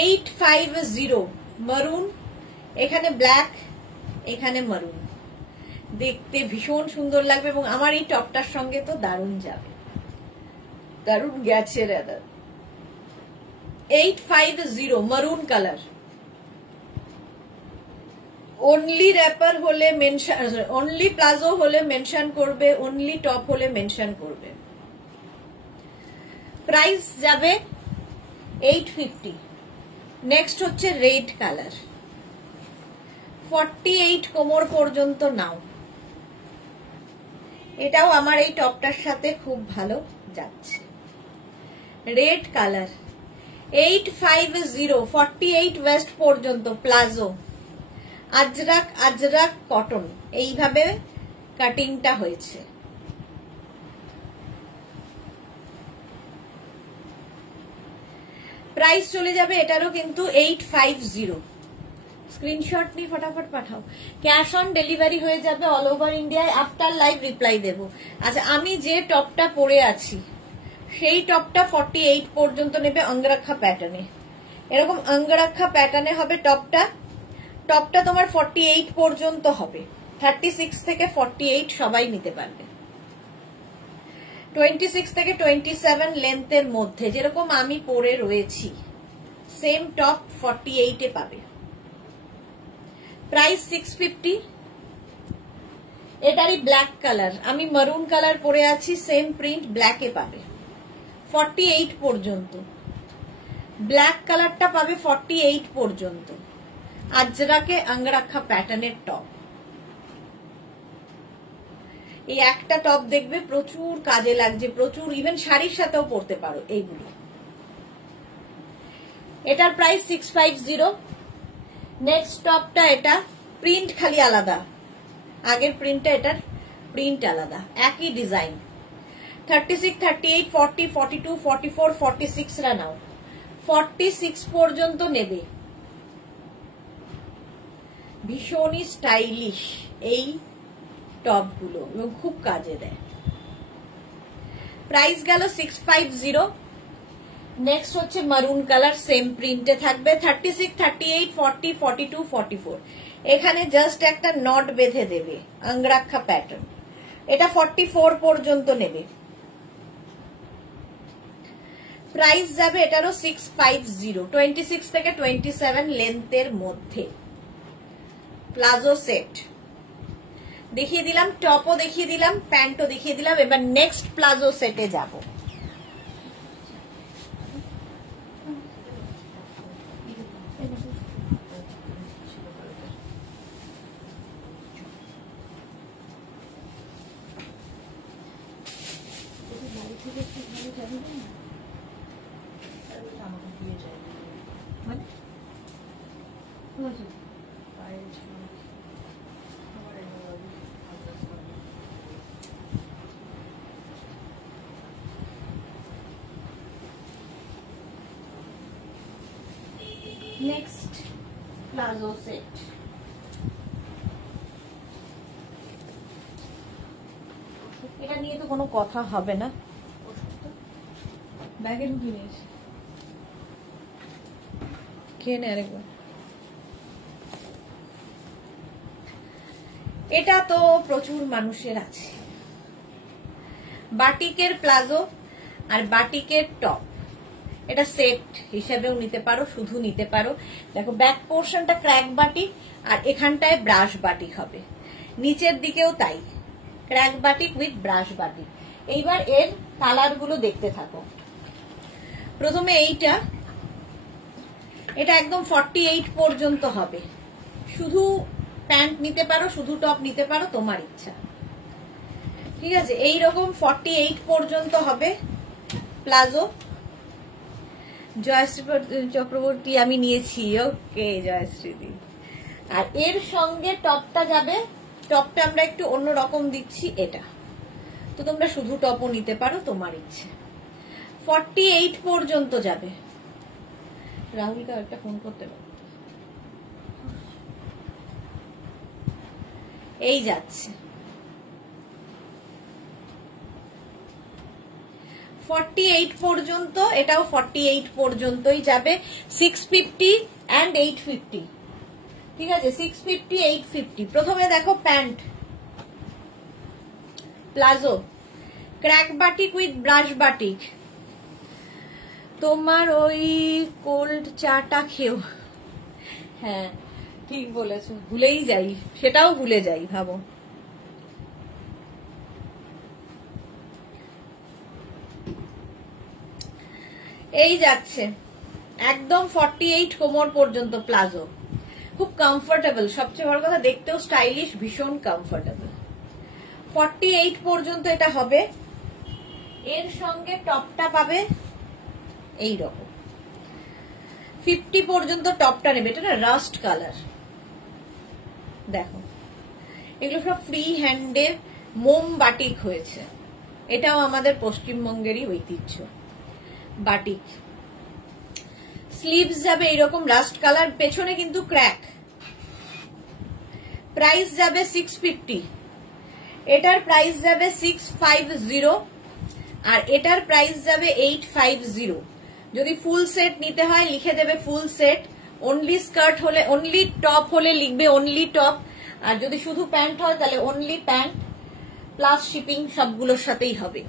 850 মারুন, এখানে ব্ল্যাক, এখানে মারুন, দেখতে ভীষণ সুন্দর লাগবে। এবং আমার এই টপটার সঙ্গে তো দারুণ যাবে, দারুণ গেছে rather. 850 maroon colour. Only wrapper হলে মেনশন, অনলি প্লাজো হলে মেনশন করবে, অনলি টপ হলে মেনশন করবে। প্রাইস যাবে 850। নেক্সট হচ্ছে রেড কালার, 48 কোমর পর্যন্ত নাও। এটাও আমার এই টপটার সাথে খুব ভালো যাচ্ছে। রেড কালার 850, 48 ওয়েস্ট পর্যন্ত প্লাজো, আজরাক আজরাক কটন, এইভাবে কাটিংটা হয়েছে। প্রাইস চলে যাবে এটারও কিন্তু 850। স্ক্রিনশট নিয়ে ফটাফট পাঠাও, ক্যাশ অন ডেলিভারি হয়ে যাবে অল ওভার ইন্ডিয়ায়। আফটার লাইভ রিপ্লাই দেবো। আচ্ছা আমি যে টপটা পরে আছি সেই টপটা 48 পর্যন্ত নেবে অঙ্গরাক্ষা প্যাটার্নে। এরকম অঙ্গরাক্ষা প্যাটার্নে হবে টপটা। টপটা তোমার 48 পর্যন্ত হবে। 36 থেকে 48 সবাই নিতে পারবে। 26 থেকে 27 লেন্থের মধ্যে যেরকম আমি পরে রয়েছি সেম টপ 48 এ পাবে। প্রাইস 650। এটারই ব্ল্যাক কালার, আমি মারুন কালার পরে আছি, সেম প্রিন্ট ব্ল্যাকে পাবে 48 পর্যন্ত। ব্ল্যাক কালারটা পাবে 48 পর্যন্ত। আজরাকে অঙ্গরাখা প্যাটার্নের টপ। এই একটা টপ দেখবে প্রচুর কাজে লাগছে, প্রচুর, ইভেন শাড়ির সাথেও পরতে পারো এইগুলো। এটার প্রাইস 650। নেক্সট টপটা, এটা প্রিন্ট খালি আলাদা, আগের প্রিন্টটা এটার প্রিন্ট আলাদা, একই ডিজাইন। 36, 38, 40, 42, 44, 46 রা নাও, 46 পর্যন্ত নেবে। ভীষণই স্টাইলিশ এই টপগুলো এবং খুব কাজে দেয়। প্রাইস গেল 650। নেক্সট হচ্ছে মারুন কালার, সেম প্রিন্টে থাকবে। 36, 38, 40, 42, 44 এখানে জাস্ট একটা নট বেঁধে দেবে, অঙ্গরাখা প্যাটার্ন। এটা 44 পর্যন্ত নেবে। প্রাইস যাবে এটারও 650। 26 থেকে 27 লেন্থের মধ্যে প্লাজো সেট দেখিয়ে দিলাম, টপও দেখিয়ে দিলাম, প্যান্টও দেখিয়ে দিলাম। এবার নেক্সট প্লাজো সেটে যাব। Next palazzo set. এটা নিয়ে তো কোনো কথা হবে না, ব্যাগে ঢুকিয়ে নিয়েছি, খেয়ে নে আরেকবার। এটা তো প্রচুর মানুষের আছে, বাটিকের প্লাজো আর বাটিকের টপ। এটা সেট হিসেবেও নিতে পারো, শুধু নিতে পারো। দেখো ব্যাক পোর্শনটা ক্র্যাক বাটিক আর এখানটায় ব্রাশ বাটিক হবে, নিচের দিকেও তাই, crack batik with brush batik. এইবার এর কালার গুলো দেখতে থাকো। প্রথমে এইটা, এটা একদম 48 পর্যন্ত হবে। শুধু প্যান্ট নিতে পারো, শুধু টপ নিতে পারো, তোমার ইচ্ছা, ঠিক আছে। এইরকম 48 পর্যন্ত হবে প্লাজো। জয়শ্রী চক্রবর্তী আমি নিয়েছি, ওকে জয়শ্রী দি। আর এর সঙ্গে টপটা যাবে, টপটা আমরা একটু অন্যরকম দিচ্ছি, এটা তো তোমরা শুধু টপও নিতে পারো, তোমার ইচ্ছে। 48 পর্যন্ত যাবে। রাহুলকে একটা ফোন করতে পারো। এই যাচ্ছে 48 পর্যন্ত, এটাও 48 পর্যন্তই যাবে। 650 and 850, ঠিক আছে। 650, 850। প্রথমে দেখো pant palazzo, crack batik with brush batik. তোমার ওই কোল্ড চাটা খেও, হ্যাঁ ঠিক বলেছো, ভুলেই যাই, সেটাও ভুলে যাই, ভাবো। এই যাচ্ছে একদম 48 কোমর পর্যন্ত প্লাজো, খুব কমফোর্টেবল, সবচেয়ে বড় কথা দেখতেও স্টাইলিশ, ভীষণ কমফোর্টেবল। 48 পর্যন্ত এটা হবে। এর সঙ্গে টপটা পাবে এইরকম। 50 পর্যন্ত টপটা নেবে। এটা না রাস্ট কালার, দেখো এগুলো সব ফ্রি হ্যান্ডে মোম বাটিক হয়েছে, এটাও আমাদের পশ্চিমবঙ্গেরই ঐতিহ্য, বাটিক। স্লিভস যাবে এইরকম রাস্ট কালার, পেছনে কিন্তু ক্র্যাক। প্রাইস যাবে 650, এটার প্রাইস যাবে 650 আর এটার প্রাইস যাবে 850। যদি ফুল সেট নিতে হয় লিখে দেবে ফুল সেট, অনলি স্কার্ট হলে, অনলি টপ হলে লিখবে অনলি টপ, আর যদি শুধু প্যান্ট হয় তাহলে অনলি প্যান্ট প্লাস শিপিং সবগুলোর সাথেই হবে।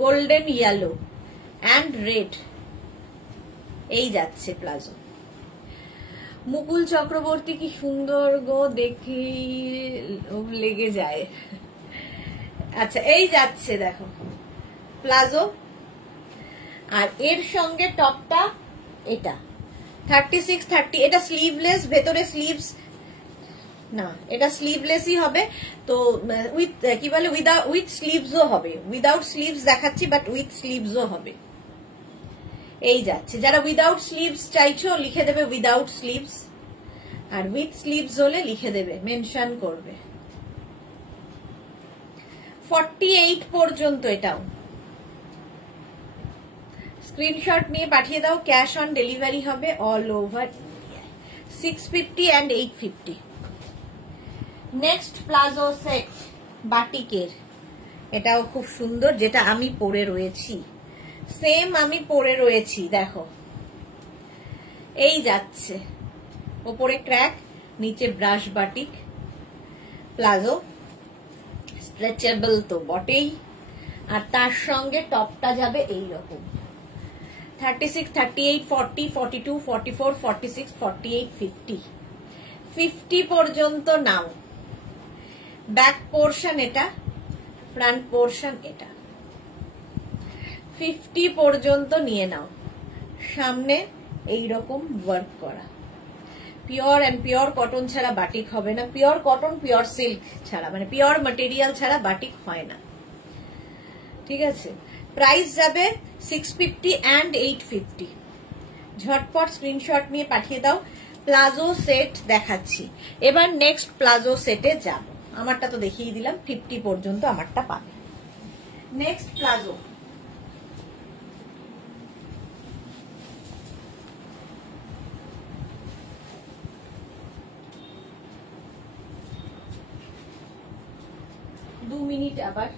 গোল্ডেন ইয়েলো অ্যান্ড রেড, এই যাচ্ছে প্লাজো। মুকুল চক্রবর্তী কি সুন্দর গো, দেখি লেগে যায়। আচ্ছা এই যাচ্ছে দেখো প্লাজো, আর এর সঙ্গে টপটা এটা 36 30, এটা স্লিভলেস, ভেতরে স্লিভস না, এটা স্লিভলেসই হবে। তো উইথ কি বলে উইথ স্লিভসও হবে, উইদাউট স্লিভস দেখাচ্ছি বাট উইথ স্লিভসও হবে। এই যাচ্ছে, যারা উইদাউট স্লিভস চাইছো লিখে দেবে উইদাউট স্লিভস, আর উইথ স্লিভস হলে লিখে দেবে, মেনশন করবে। 48 পর্যন্ত এটাও। স্ক্রিনশট নিয়ে পাঠিয়ে দাও, ক্যাশ অন ডেলিভারি হবে all over India. 650 and 850। Next palazzo set বাটিকের, এটাও খুব সুন্দর, যেটা আমি পরে রয়েছি, সেম আমি পরে রয়েছি। দেখো এই যাচ্ছে, ওপরে ক্র্যাক, নিচে ব্রাশ বাটিক, প্লাজো স্ট্রেচেবল তো বটেই, আর তার সঙ্গে টপটা যাবে এইরকম 36 38 40 42 44 46 48 50। 50 পর্যন্ত নাও। ব্যাক পোর্শন এটা, ফ্রন্ট পোর্শন এটা। 50 পর্যন্ত নিয়ে নাও। সামনে এইরকম ওয়ার্ক করা, পিওর অ্যান্ড পিওর কটন ছাড়া বাটিক হবে না, পিওর কটন পিওর সিল্ক ছাড়া, মানে পিওর ম্যাটেরিয়াল ছাড়া বাটিক হয় না, ঠিক আছে। প্রাইস যাবে 650 and 850। ঝটপট স্ক্রিনশট নিয়ে পাঠিয়ে দাও। প্লাজো সেট দেখাচ্ছি, এবার নেক্সট প্লাজো সেটে যাব। আমারটা তো দেখিয়ে দিলাম, 50 পর্যন্ত আমারটা পাবে। নেক্সট প্লাজো, দু মিনিট আবার।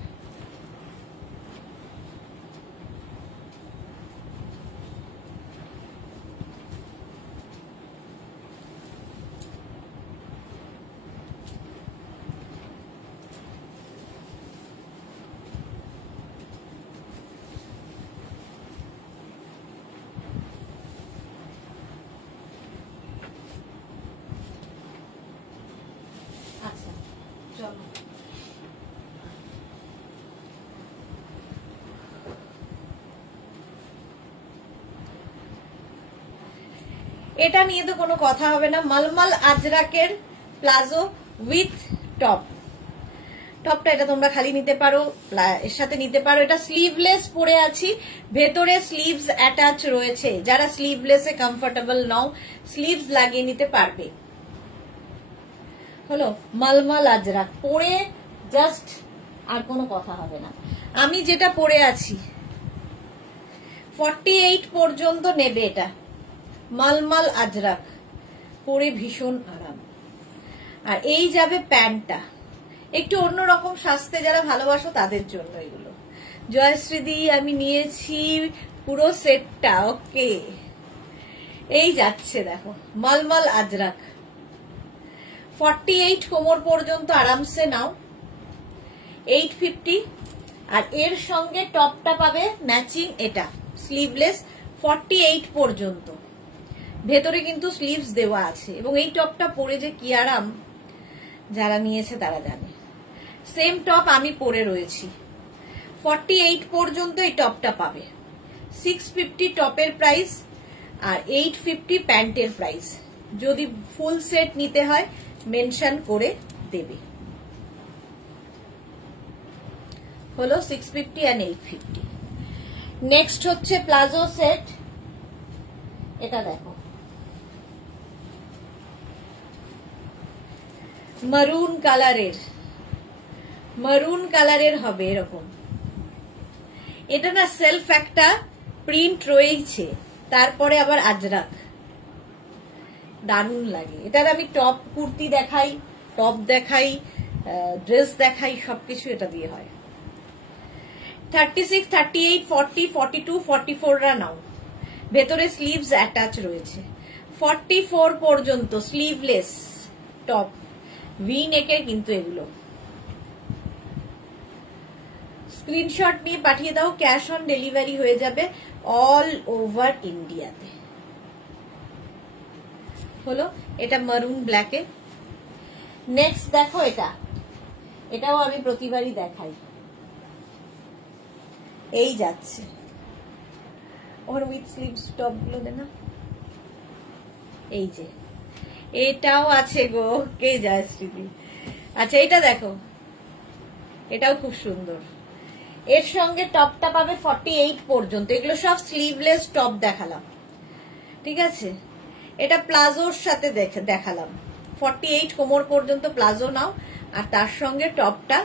আচ্ছা চলো, এটা নিয়ে তো কোনো কথা হবে না। মলমল আজরাকের প্লাজো উইথ টপ, টপটা এটা তোমরা খালি নিতে পারো, এর সাথে নিতে পারো। এটা স্লিভলেস পরে আছি, ভেতরে স্লিভস অ্যাটাচ রয়েছে। যারা স্লিভলেসে কমফোর্টেবল নাও স্লিভস লাগিয়ে নিতে পারবে। হলো মলমল আজরাক পরে জাস্ট, আর কোনো কথা হবে না। আমি যেটা পরে আছি 48 পর্যন্ত নেবে এটা। মলমল আজরাক পরে ভীষণ আরাম। আর এই যাবে প্যান্টটা, একটু অন্যরকম সাজতে যারা ভালোবাসো তাদের জন্য এগুলো। জয়শ্রীদি আমি নিয়েছি পুরো সেটটা, ওকে। এই যাচ্ছে দেখো মলমল আজরাক, 48 কোমর পর্যন্ত আরামসে নাও, 850। আর এর সঙ্গে টপটা পাবে ম্যাচিং, এটা স্লিভলেস 48 পর্যন্ত, ভেতরে কিন্তু স্লিভস দেওয়া আছে। এবং এই টপটা পরে যে কি আরাম, যারা নিয়েছে তারা জানে। সেম টপ আমি পরে রয়েছি, 48 পর্যন্ত এই টপটা পাবে। 650 টপের প্রাইস আর 850 প্যান্টের প্রাইস। যদি ফুল সেট নিতে হয় মেনশন করে দেবে। হলো 650 and 850। নেক্সট হচ্ছে প্লাজো সেট, এটা দেখো মারুন কালারের, মারুন কালারের হবে এরকম। এটা না সেলফ একটা প্রিন্ট রয়েছে, তারপরে আবার আজরাক, দারুণ লাগে। এটার আমি টপ কুর্তি দেখাই, টপ দেখাই, ড্রেস দেখাই, সবকিছু এটা দিয়ে হয়। 36 38 40 42 44 রা নাও, ভেতরে স্লিভস অ্যাটাচ রয়েছে। 44 পর্যন্ত স্লিভলেস টপ, ভি নেকের কিন্তু এগুলো। স্ক্রিনশট নিয়ে পাঠিয়ে দাও, ক্যাশ অন ডেলিভারি হয়ে যাবে অল ওভার ইন্ডিয়াতে। হলো, এটা মারুন ব্ল্যাকে। নেক্সট দেখো, এটাও আমি প্রতিবারই দেখাই। এই যাচ্ছে ওর উইথ স্লিভস টপ গুলো দেনা, এই যে এটাও আছে গো, কে যায় স্মৃতি। আচ্ছা এটা দেখো, এটাও খুব সুন্দর। এর সঙ্গে টপটা পাবে 48 পর্যন্ত। এগুলো সব স্লিভলেস টপ দেখালাম, ঠিক আছে। এটা প্লাজোর সাথে দেখালাম, 48 কোমর পর্যন্ত প্লাজো নাও, আর তার সঙ্গে টপটা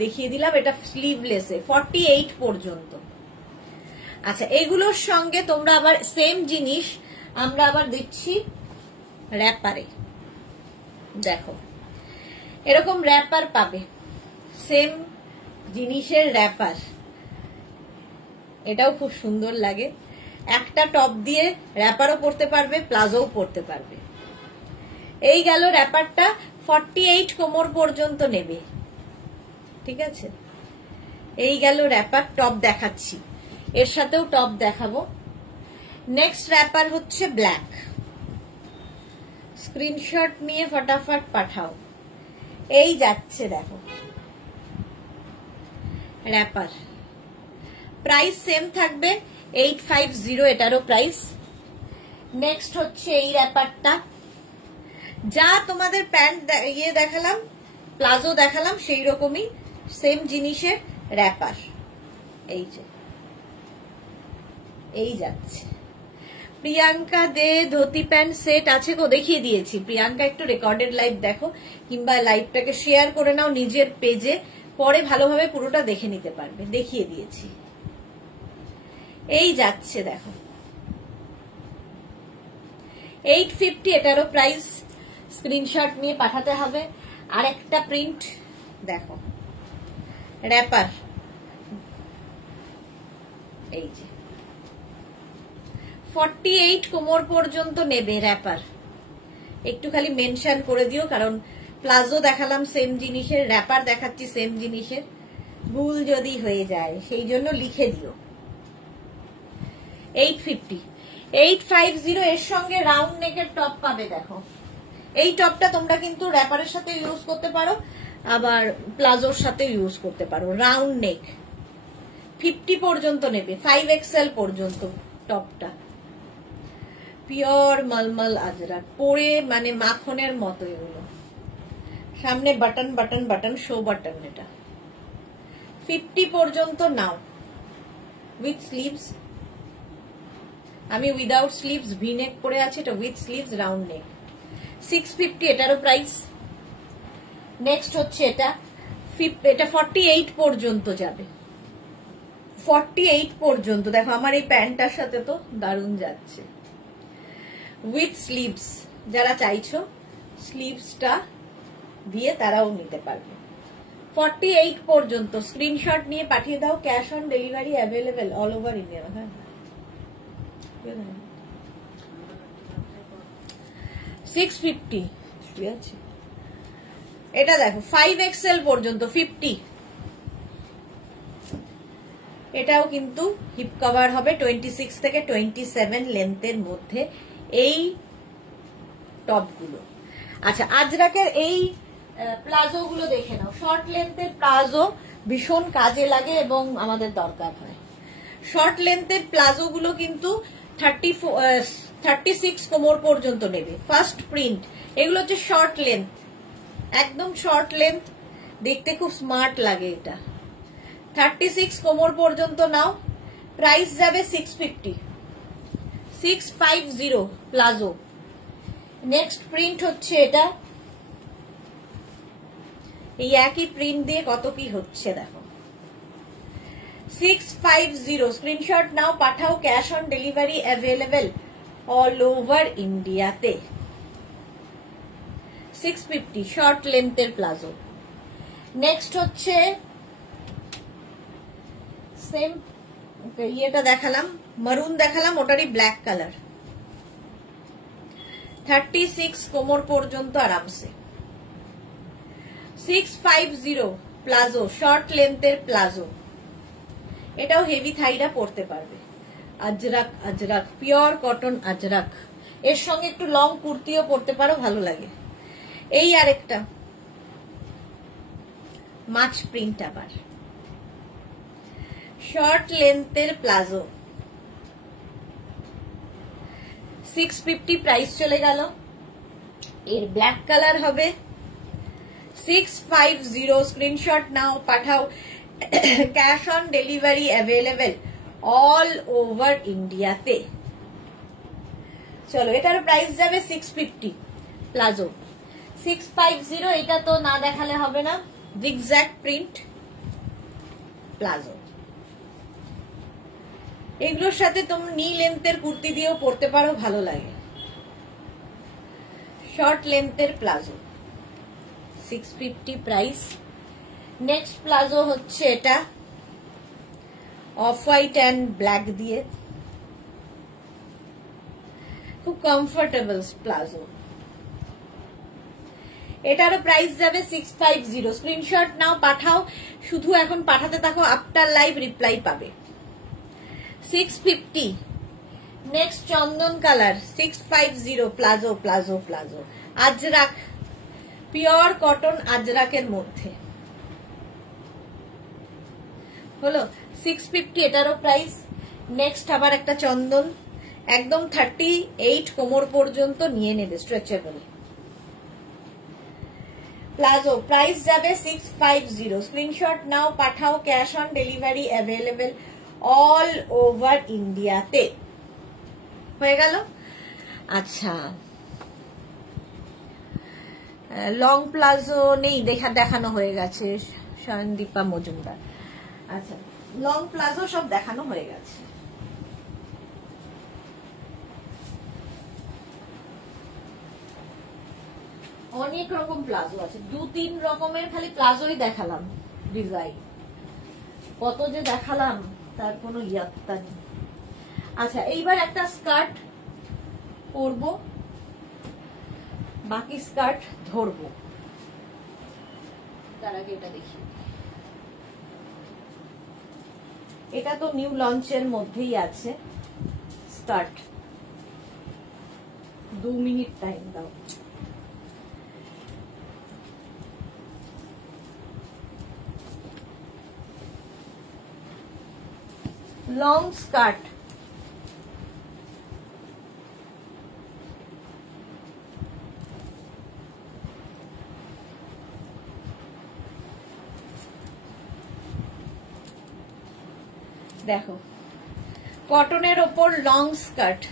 দেখিয়ে দিলাম, এটা স্লিভলেসে 48 পর্যন্ত। আচ্ছা এগুলোর সঙ্গে তোমরা আবার সেম জিনিস আমরা আবার দিচ্ছি র্যাপারে। দেখো এরকম র্যাপার পাবে, সেম জিনিসের র্যাপার, এটাও খুব সুন্দর লাগে। একটা টপ দিয়ে র্যাপারও পরতে পারবে, প্লাজোও পরতে পারবে। এই গেল র্যাপারটা, 48 কোমর পর্যন্ত নেবে, ঠিক আছে। এই গেল র্যাপার। টপ দেখাচ্ছি, এর সাথেও টপ দেখাবো। নেক্সট র্যাপার হচ্ছে ব্ল্যাক। স্ক্রিনশট নিয়ে ফটাফট পাঠাও। এই যাচ্ছে দেখো র্যাপার, প্রাইস সেম থাকবে 850, এটারও প্রাইস। নেক্সট হচ্ছে এই র্যাপারটা, যা তোমাদের প্যান্ট ইয়ে দেখালাম, প্লাজো দেখালাম, সেই রকমই সেম জিনিসের র্যাপার। এই যে এই যাচ্ছে। প্রিয়াঙ্কা দে ধুতি প্যান্ট সেট আছে গো, দেখিয়ে দিয়েছি। প্রিয়াঙ্কা একটু রেকর্ডেড লাইভ দেখো, কিংবা লাইভটাকে শেয়ার করে নাও নিজের পেজে, পরে ভালোভাবে পুরোটা দেখে নিতে পারবে, দেখিয়ে দিয়েছি। এই যাচ্ছে দেখো 850, এটারও প্রাইস। স্ক্রিনশট নিয়ে পাঠাতে হবে। আর একটা প্রিন্ট দেখো, র্যাপার, এই যে 48 কোমর পর্যন্ত নেবে র্যাপার। একটু খালি মেনশন করে দিও, কারণ প্লাজো দেখালাম সেম জিনিসের, র্যাপার দেখাচ্ছি সেম জিনিসের, ভুল যদি হয়ে যায় সেই জন্য লিখে দিও। 850, 850। এর সঙ্গে রাউন্ড নেকের টপ পাবে। দেখো এই টপটা তোমরা কিন্তু র্যাপারের সাথে ইউজ করতে পারো, আবার প্লাজোর সাথে ইউজ করতে পারো। রাউন্ড নেক, 50 পর্যন্ত নেবে, 5XL পর্যন্ত টপটা। পিওর মলমল আজরাক, পরে মানে মাখনের মতো। এগুলো সামনে button button button, show button. এটা 50 পর্যন্ত নাও, উইথ স্লিভস। আমি উইদাউট স্লিভস ভি নেক পরে আছে, এটা উইথ স্লিভস রাউন্ড নেক। 650, এটারও প্রাইস। নেক্সট হচ্ছে এটা 48 পর্যন্ত যাবে, 48 পর্যন্ত। দেখো আমার এই প্যান্টটার সাথে তো দারুণ যাচ্ছে, উইথ স্লিভস। যারা চাইছো স্লিভসটা দিয়ে তারাও নিতে পারবে। 48 পর্যন্ত। স্ক্রিনশট নিয়ে পাঠিয়ে দাও, cash on delivery available all over India. হ্যাঁ 650 আছে। এটা দেখো 5XL পর্যন্ত 50। এটাও কিন্তু হিপ কভার হবে, 26 থেকে 27 লেন্থের মধ্যে এই টপগুলো। আচ্ছা আজরাকের এই প্লাজো গুলো দেখে নাও। শর্ট লেন্থের প্লাজো ভীষণ কাজে লাগে এবং আমাদের দরকার হয়। শর্ট লেন্থের প্লাজো গুলো কিন্তু 36 কোমর পর্যন্ত নেবে। ফার্স্ট প্রিন্ট, এগুলো হচ্ছে শর্ট লেন্থ, একদম শর্ট লেন্থ, দেখতে খুব স্মার্ট লাগে। এটা 36 কোমর পর্যন্ত নাও, প্রাইস যাবে 650, 650 প্লাজো। নেক্সট প্রিন্ট হচ্ছে এটা, এই একই প্রিন্ট দিয়ে কত কি হচ্ছে দেখো। 650, স্ক্রিনশট নাও, পাঠাও, cash on delivery available all over ইন্ডিয়াতে। 650 শর্ট লেন্থের প্লাজো। নেক্সট হচ্ছে সেম ইয়েটা দেখালাম, মারুন দেখালাম, ওটারই ব্ল্যাক কালার। 36 কোমর পর্যন্ত আরামসে। 650 প্লাজো, শর্ট লেন্থের প্লাজো। এটাও হেভি থাইরা পরতে পারবে। Ajrak, Ajrak pure cotton Ajrak. এর সঙ্গে একটু লং কুর্তিও পরতে পারো, ভালো লাগে। এই আরেকটা মাছ প্রিন্ট, আবার শর্ট লেন্থের প্লাজো, 650 প্রাইস চলে গেল। এর ব্ল্যাক কালার হবে 650। স্ক্রিনশট নাও, পাঠাও। Cash on delivery available all over ইন্ডিয়াতে। চলো, এটার প্রাইস যাবে 650 প্লাজো, 650। এটা তো না দেখালে হবে না। জিগজ্যাগ প্রিন্ট প্লাজো, এগুলোর সাথে তুমি নি লেন্থের কুর্তি দিয়েও পরতে পারো, ভালো লাগে। শর্ট লেন্থের প্লাজো 650 প্রাইস। নেক্সট প্লাজো হচ্ছে এটা অফ হোয়াইট অ্যান্ড ব্ল্যাক দিয়ে, খুব কমফোর্টেবল প্লাজো। এটারও প্রাইস যাবে 650। স্ক্রিনশট নাও, পাঠাও। শুধু এখন পাঠাতে থাকো, আফটার লাইভ রিপ্লাই পাবে। 650। নেক্সট চন্দন colour 650 palazzo, palazzo, palazzo Ajrak, pure cotton আজরাকের মধ্যে হলো 650 এটারও প্রাইস। নেক্সট আবার একটা চন্দন, একদম 38 কোমর পর্যন্ত নিয়ে নেবে, স্ট্রেচেবল প্লাজো, প্রাইস যাবে 650। স্ক্রিনশট নাও, পাঠাও। Cash on delivery available all over ইন্ডিয়াতে। হয়ে গেল। আচ্ছা, লং প্লাজো নেই, দেখানো হয়ে গেছে, সন্দীপা মজুমদার। আচ্ছা, লং প্লাজো সব দেখানো হয়ে গেছে। অনেক রকম প্লাজো আছে, 2-3 রকমের খালি প্লাজোই দেখালাম ডিজাইন, কত যে দেখালাম তার কোনো ইয়াত্তা নেই। আচ্ছা, এইবার একটা স্কার্ট পরবো, বাকি স্কার্ট ধরবো। তার আগে এটা দেখি, এটা তো নিউ লঞ্চের মধ্যেই আছে স্কার্ট। 2 মিনিট টাইম দাও। লং স্কার্ট, দেখো কটনের ওপর লং স্কার্ট,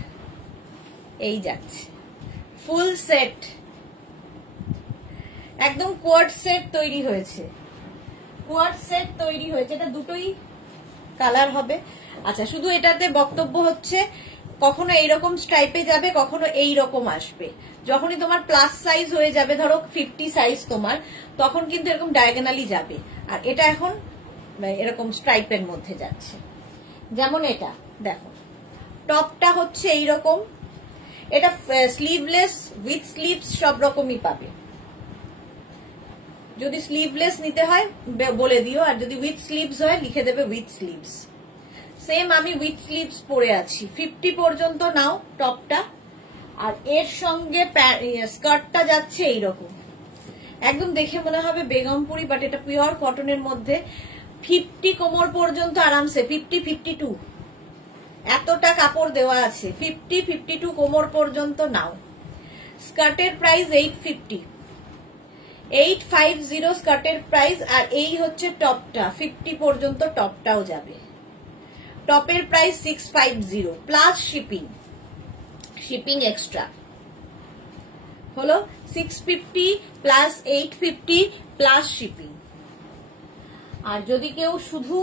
এই যাচ্ছে ফুল সেট, একদম কোয়ার্ড সেট তৈরি হয়েছে, কোয়ার্ড সেট তৈরি হয়েছে। এটা দুটোই কালার হবে। আচ্ছা, শুধু এটাতে বক্তব্য হচ্ছে কখনো এইরকম স্ট্রাইপে যাবে, কখনো এইরকম আসবে। যখনই তোমার প্লাস সাইজ হয়ে যাবে, ধরো 50 সাইজ তোমার, তখন কিন্তু এরকম ডায়াগোনালি যাবে। আর এটা এখন এরকম স্ট্রাইপের মধ্যে যাচ্ছে। যেমন এটা দেখো, টপটা হচ্ছে এইরকম, এটা স্লিভলেস উইথ স্লিভস সব রকমই পাবে। যদি স্লিভলেস নিতে হয় বলে দিও, আর যদি উইথ স্লিভস হয় লিখে দেবে উইথ স্লিভস। সেম আমি উইথ স্লিভস পরে আছি, 50 পর্যন্ত নাও টপটা। আর এর সঙ্গে স্কার্টটা যাচ্ছে এইরকম, একদম দেখে মনে হবে বেগমপুরি, বাট এটা পিওর কটনের মধ্যে। 50 কোমর পর্যন্ত আরামসে, 50-52 এতটা কাপড় দেওয়া আছে। 50-52 কোমর পর্যন্ত নাও। স্কার্টের প্রাইস 850, 850 স্কার্টের প্রাইস। আর এই হচ্ছে টপটা, 50 পর্যন্ত টপটাও যাবে। টপের price 650 plus shipping, shipping extra হলো 650 প্লাস 850 প্লাস শিপিং। আর যদি কেউ শুধু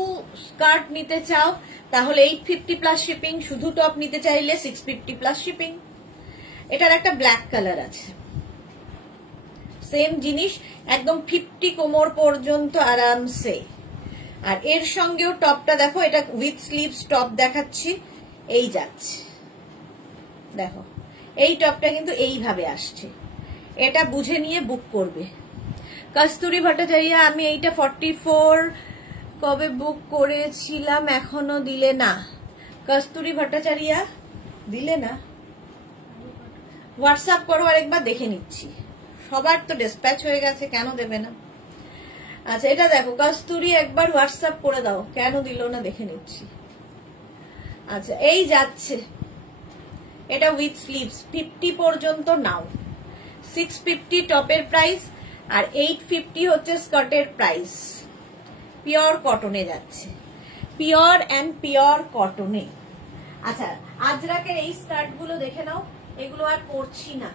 স্কার্ট নিতে চাও তাহলে 850 প্লাস শিপিং, শুধু টপ নিতে চাইলে 650 প্লাস শিপিং। এটার একটা ব্ল্যাক কালার আছে, সেম জিনিস, একদম 50 কোমর পর্যন্ত আরামসে। আর এর সঙ্গেও টপটা দেখো, এটা উইথ স্লিভস টপ দেখাচ্ছি, এই যাচ্ছে দেখো। এই টপটা কিন্তু এইভাবে আসছে, এটা বুঝে নিয়ে বুক করবে। কস্তুরী ভট্টাচার্য, আমি এইটা 44 কবে বুক করেছিলাম, এখনো দিলে না। কস্তুরী ভট্টাচার্য দিলে না, হোয়াটসঅ্যাপ করো, আরেকবার দেখে নিচ্ছি। সবার তো ডিসপ্যাচ হয়ে গেছে, কেন দেবে না? আচ্ছা এটা দেখো, কস্তুরী একবার হোয়াটসঅ্যাপ করে দাও, কেন দিল না দেখে নিচ্ছি। আচ্ছা এই যাচ্ছে, এটা উইথ স্লিভস 50 পর্যন্ত নাও। 650 টপের প্রাইস আর 850 হচ্ছে স্কার্টের প্রাইস। পিওর কটনে যাচ্ছে, পিওর অ্যান্ড পিওর কটনে। আচ্ছা আজরাকের এই স্কার্ট গুলো দেখে নাও, এগুলো আর পরছি না।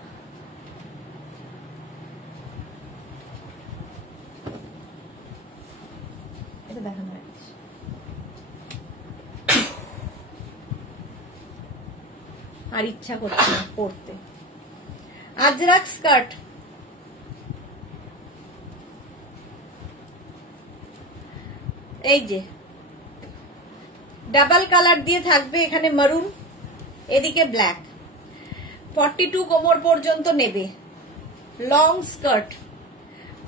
এটা দেখানো হয়েছে, আর ইচ্ছা করছে না পরতে। আজরাক স্কার্ট, এই যে ডাবল কালার দিয়ে থাকবে, এখানে মারুন, এদিকে ব্ল্যাক। 42 কোমর পর্যন্ত নেবে, লং স্কার্ট।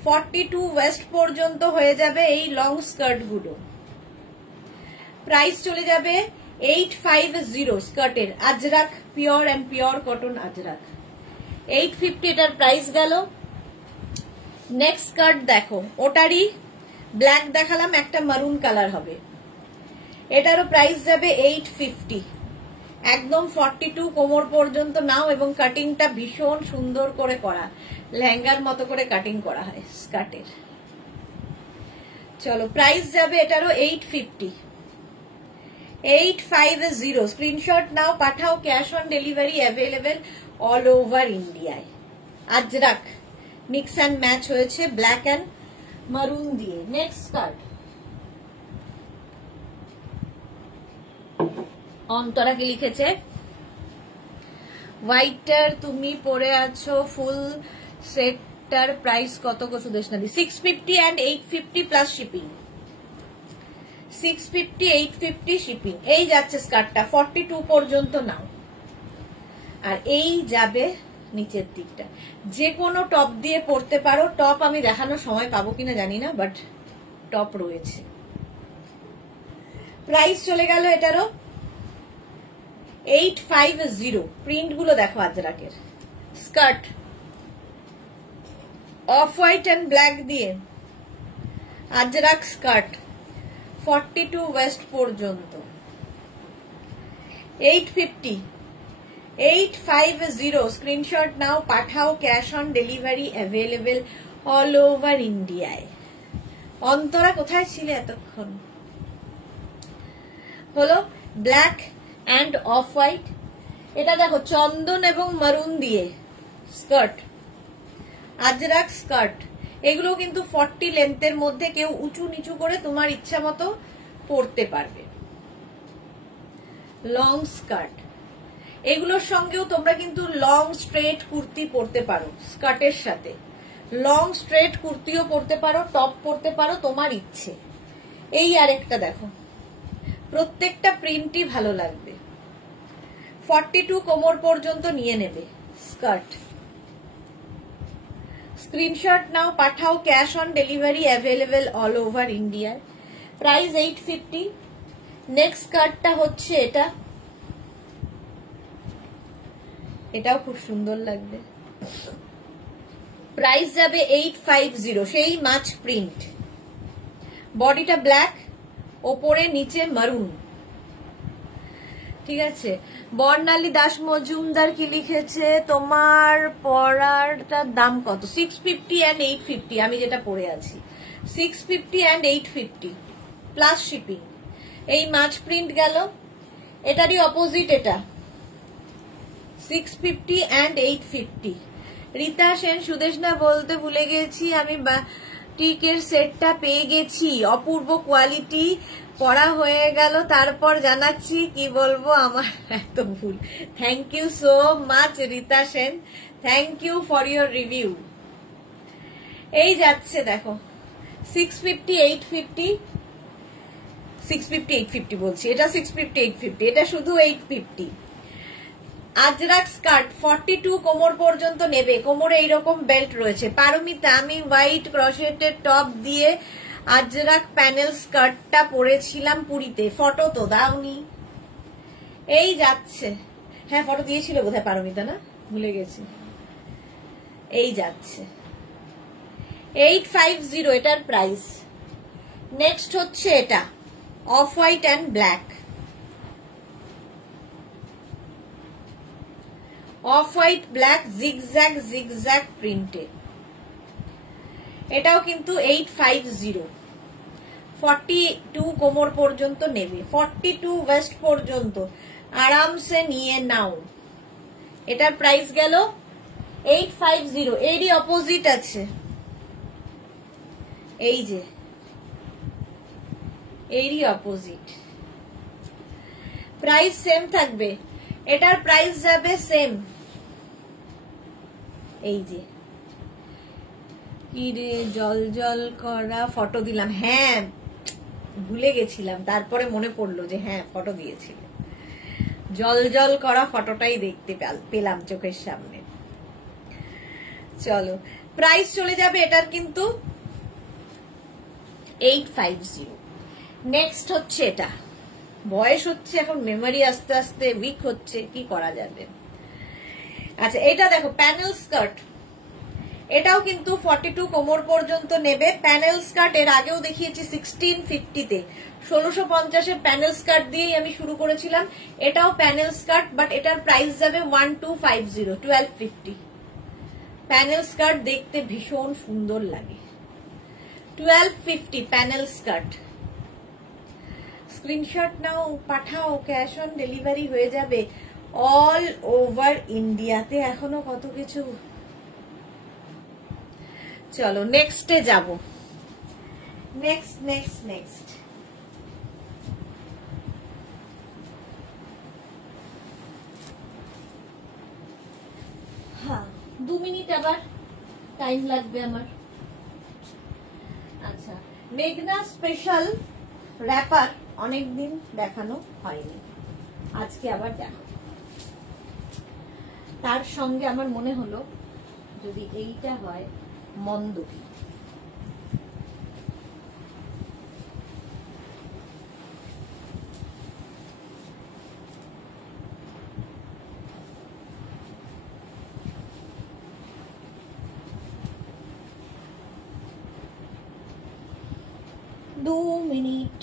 42 ওয়েস্ট পর্যন্ত হয়ে যাবে এই লং স্কার্ট গুলো। প্রাইস চলে যাবে 850 স্কার্টের। Ajrakh pure and pure cotton Ajrakh 850 এটার প্রাইস গেল। নেক্সট স্কার্ট দেখো, ওটারই ব্ল্যাক দেখালাম, একটা মারুন কালার হবে, এটারও প্রাইস যাবে 850। একদম 42 কোমর পর্যন্ত নাও, এবং কাটিংটা ভীষণ সুন্দর করে করা, লেহেঙ্গার মতো করে কাটিং করা হয় স্কার্টের। চলো প্রাইস যাবে এটারও 850। 850 স্ক্রিনশট নাও, পাঠাও, cash on delivery available all over ইন্ডিয়ায়। আজরাক মিক্স অ্যান্ড ম্যাচ হয়েছে ব্ল্যাক অ্যান্ড মারুন দিয়ে। নেক্সট স্কার্ট, অন্তরা কি লিখেছে, হোয়াইটার তুমি পরে আছো, ফুল সেটটার প্রাইস কত গো সুদেশনাদি? 650 অ্যান্ড 850 প্লাস শিপিং। 650 850 শিপিং। এই যাচ্ছে স্কার্টটা, 42 পর্যন্ত নাও, আর এই যাবে নিচের দিকটা। যে কোনো টপ দিয়ে পরতে পারো, টপ আমি দেখানোর সময় পাবো কিনা জানি না, বাট টপ রয়েছে। প্রাইস চলে গেল এটারও 850। প্রিন্ট গুলো দেখো আজরাকের। Skirt off white and black দিয়ে আজরাক স্কার্ট, 42 ওয়েস্ট পর্যন্ত 850। 850 স্ক্রিনশট নাও, পাঠাও, cash on delivery available all over ইন্ডিয়ায়। অন্তরা কোথায় ছিলে এতক্ষণ? হলো ব্ল্যাক অ্যান্ড অফ হোয়াইট। এটা দেখো চন্দন এবং মারুন দিয়ে স্কার্ট, আজরাক স্কার্ট। এগুলো কিন্তু 40 লেন্থের মধ্যে, কেউ উঁচু নিচু করে তোমার ইচ্ছা মতো পরতে পারবে। লং স্কার্ট, এগুলোর সঙ্গেও তোমরা কিন্তু লং স্ট্রেট কুর্তি পরতে পারো স্কার্টের সাথে। লং স্ট্রেট কুর্তিও পরতে পারো, টপ পরতে পারো, তোমার ইচ্ছে। এই আরেকটা দেখো, প্রত্যেকটা প্রিন্টই ভালো লাগবে। 42 কোমর পর্যন্ত নিয়ে নেবে স্কার্ট। স্ক্রিনশট নাও, পাঠাও, cash on delivery available all over India. Price 850। Next স্কার্টটা হচ্ছে এটা, এটাও খুব সুন্দর লাগবে। প্রাইস যাবে 850। সেই মাছ প্রিন্ট, বডিটা ব্ল্যাক, ওপরে নিচে মারুন। ঠিক আছে। বর্ণালী দাস মজুমদার কি লিখেছে, তোমার পরাটার দাম কত? 650 অ্যান্ড 850। আমি যেটা পরে আছি 650 অ্যান্ড 850 প্লাস শিপিং। এই মাছ প্রিন্ট গেল, এটারই অপোজিট এটা 650 অ্যান্ড 850। রীতা সেন, সুদেশনা বলতে ভুলে গেছি, আমি টিকের সেটটা পেয়ে গেছি, অপূর্ব কোয়ালিটি, পড়া হয়ে গেল, তারপর জানাচ্ছি, কি বলবো, আমার এত ভুল। Thank you so much Rita Sen, thank you for your review. এই যাচ্ছে দেখো 650 850, 650 850 বলছি, এটা 650 850, এটা শুধু 850। আজরাক স্কার্ট 42 কোমর পর্যন্ত নেবে, কোমরে এইরকম বেল্ট রয়েছে। পারমিতা, আমি হোয়াইট ক্রশেটের টপ দিয়ে আজরাক প্যানেল স্কার্টটা পরেছিলাম পুরীতে, ফটো তো দাওনি। এই যাচ্ছে, হ্যাঁ ফটো দিয়েছিল বোধহয় পারমিতা, না ভুলে গেছি। এই যাচ্ছে 850 এটার প্রাইস। নেক্সট হচ্ছে এটা off white and black, off white black zigzag zigzag প্রিন্টে, এটাও কিন্তু 850। 42 কোমর পর্যন্ত নেবে, 42 ওয়েস্ট পর্যন্ত আরামসে নিয়ে নাও। এটার প্রাইস গেল 850। এরই অপোজিট আছে, এই যে এরই অপোজিট, প্রাইস সেম থাকবে, এটার প্রাইস যাবে সেম। এই যে কি রে, জল জল করা ফটো দিলাম, হ্যাঁ ভুলে গেছিলাম, তারপরে মনে পড়লো যে হ্যাঁ ফটো দিয়েছিল। জল জল করা ফটোটাই দেখতে পেলাম চোখের সামনে। চলো প্রাইস চলে যাবে এটার কিন্তু 850। নেক্সট হচ্ছে এটা, বয়স হচ্ছে এখন, মেমোরি আস্তে আস্তে উইক হচ্ছে, কি করা যাবে। আচ্ছা এটা দেখো প্যানেল স্কার্ট, এটাও কিন্তু 42 কোমর পর্যন্ত নেবে। প্যানেল স্কার্ট এর আগেও দেখিয়েছি 1650-তে, 1650-এর প্যানেল স্কার্ট দিয়েই আমি শুরু করেছিলাম। এটাও প্যানেল স্কার্ট, বাট এটার প্রাইস যাবে 1250, 1250। প্যানেল স্কার্ট দেখতে ভীষণ সুন্দর লাগে, 1250 প্যানেল স্কার্ট। স্ক্রিনশট নাও, পাঠাও, ক্যাশ অন ডেলিভারি হয়ে যাবে অল ওভার ইন্ডিয়াতে। এখনো কত কিছু। চলো নেক্সটে যাব, নেক্সট নেক্সট নেক্সট। হ্যাঁ 2 মিনিট আবার টাইম লাগবে আমার। আচ্ছা মেঘনা স্পেশাল র্যাপার অনেকদিন দেখানো হয়নি, আজকে আবার দেখো। তার সঙ্গে আমার মনে হলো যদি এইটা হয় মন্দ কি। दो मिनट।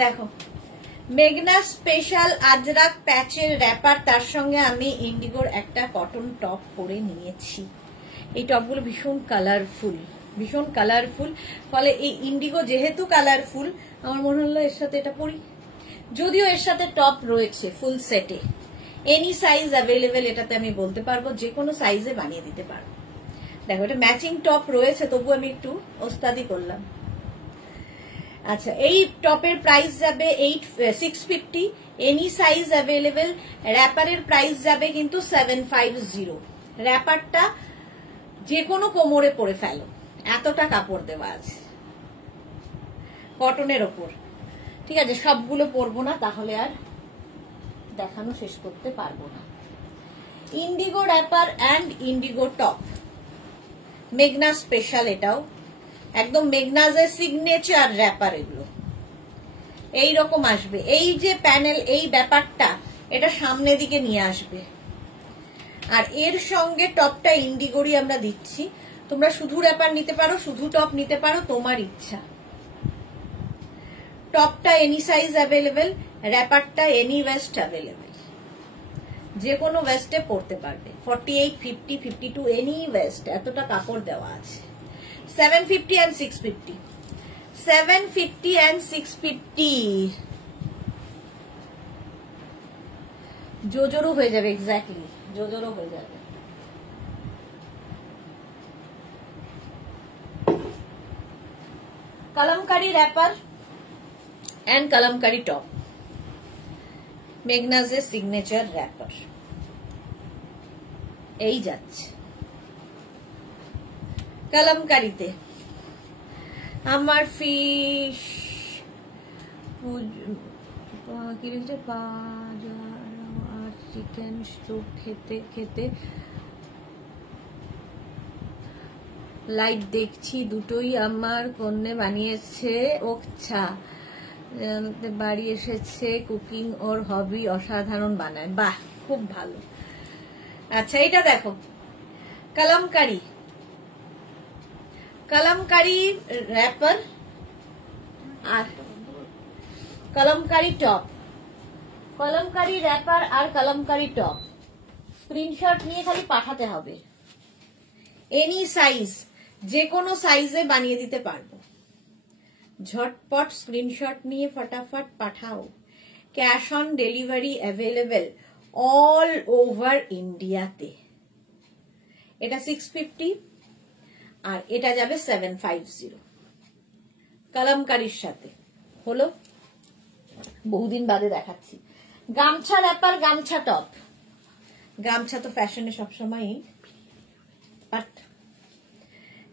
দেখো মেঘনা স্পেশাল আজরাক প্যাচের র্যাপার, তার সঙ্গে আমি ইন্ডিগোর একটা কটন টপ পরে নিয়েছি। এই টপগুলো ভীষণ কালারফুল, ভীষণ কালারফুল, ফলে এই ইন্ডিগো যেহেতু কালারফুল আমার মনে হলো এর সাথে এটা পরি। যদিও এর সাথে টপ রয়েছে ফুল সেটে, এনি সাইজ অ্যাভেলেবেল, এটাতে আমি বলতে পারবো যে কোনো সাইজে বানিয়ে দিতে পারবো। দেখো এটা ম্যাচিং টপ রয়েছে, তবু আমি একটু ওস্তাদি করলাম। আচ্ছা এই টপের প্রাইস যাবে 650, এনি সাইজ অ্যাভেলেবেল। র্যাপারের প্রাইস যাবে কিন্তু 750। র্যাপারটা যে কোনো কোমরে পরে ফেলো, এতটা কাপড় দেওয়া আছে কটনের ওপর। ঠিক আছে সবগুলো পরবো না, তাহলে আর দেখানো শেষ করতে পারবো না। Indigo wrapper and indigo top, মেঘনা স্পেশাল, এটাও একদম মেঘনাজের সিগনেচার র্যাপার। এগুলো এইরকম আসবে, এই যে প্যানেল এই ব্যাপারটা এটা সামনে দিকে নিয়ে আসবে, আর এর সঙ্গে টপটা ইন্ডিগোরই আমরা দিচ্ছি। তোমরা শুধু র্যাপার নিতে পারো, শুধু টপ নিতে পারো, তোমার ইচ্ছা। টপটা এনি সাইজ অ্যাভেলেবেল, র্যাপারটা এনি ওয়েস্ট অ্যাভেলেবেল, যে কোনো ওয়েস্টে পরতে পারবে। 48, 50, 52 এনি ওয়েস্ট, এতটা কাপড় দেওয়া আছে। 750 and 650, 750 and 650 জোজোরও হয়ে যাবে, এক্স্যাক্টলি জোজোরও হয়ে যাবে। Kalamkari wrapper and Kalamkari top, মেগনাজের সিগনেচার র্যাপার, এই যাচ্ছে কলমকারিতে। আমার ফিশ কি লিখছে, আর চিকেন স্যুপ খেতে খেতে লাইভ দেখছি, দুটোই আমার কন্যা বানিয়েছে। ওচ্ছা, বাড়ি এসেছে, কুকিং ওর হবি, অসাধারণ বানায়। বাহ, খুব ভালো। আচ্ছা, এটা দেখো কলমকারি, কলমকারি র্যাপার আর কলমকারি টপ, কলমকারি র্যাপার আর কলমকারি টপ। স্ক্রিনশট নিয়ে খালি পাঠাতে হবে। এনি সাইজ, যে কোনো সাইজে বানিয়ে দিতে পারবো। ঝটপট স্ক্রিনশট নিয়ে ফটাফট পাঠাও। Cash on delivery available all over ইন্ডিয়াতে। এটা 650 আর এটা যাবে 750 কলমকারির সাথে। হলো, বহুদিন বাদে দেখাচ্ছি। গামছা র্যাপার, গামছা টপ। গামছা তো ফ্যাশনে সবসময়, বাট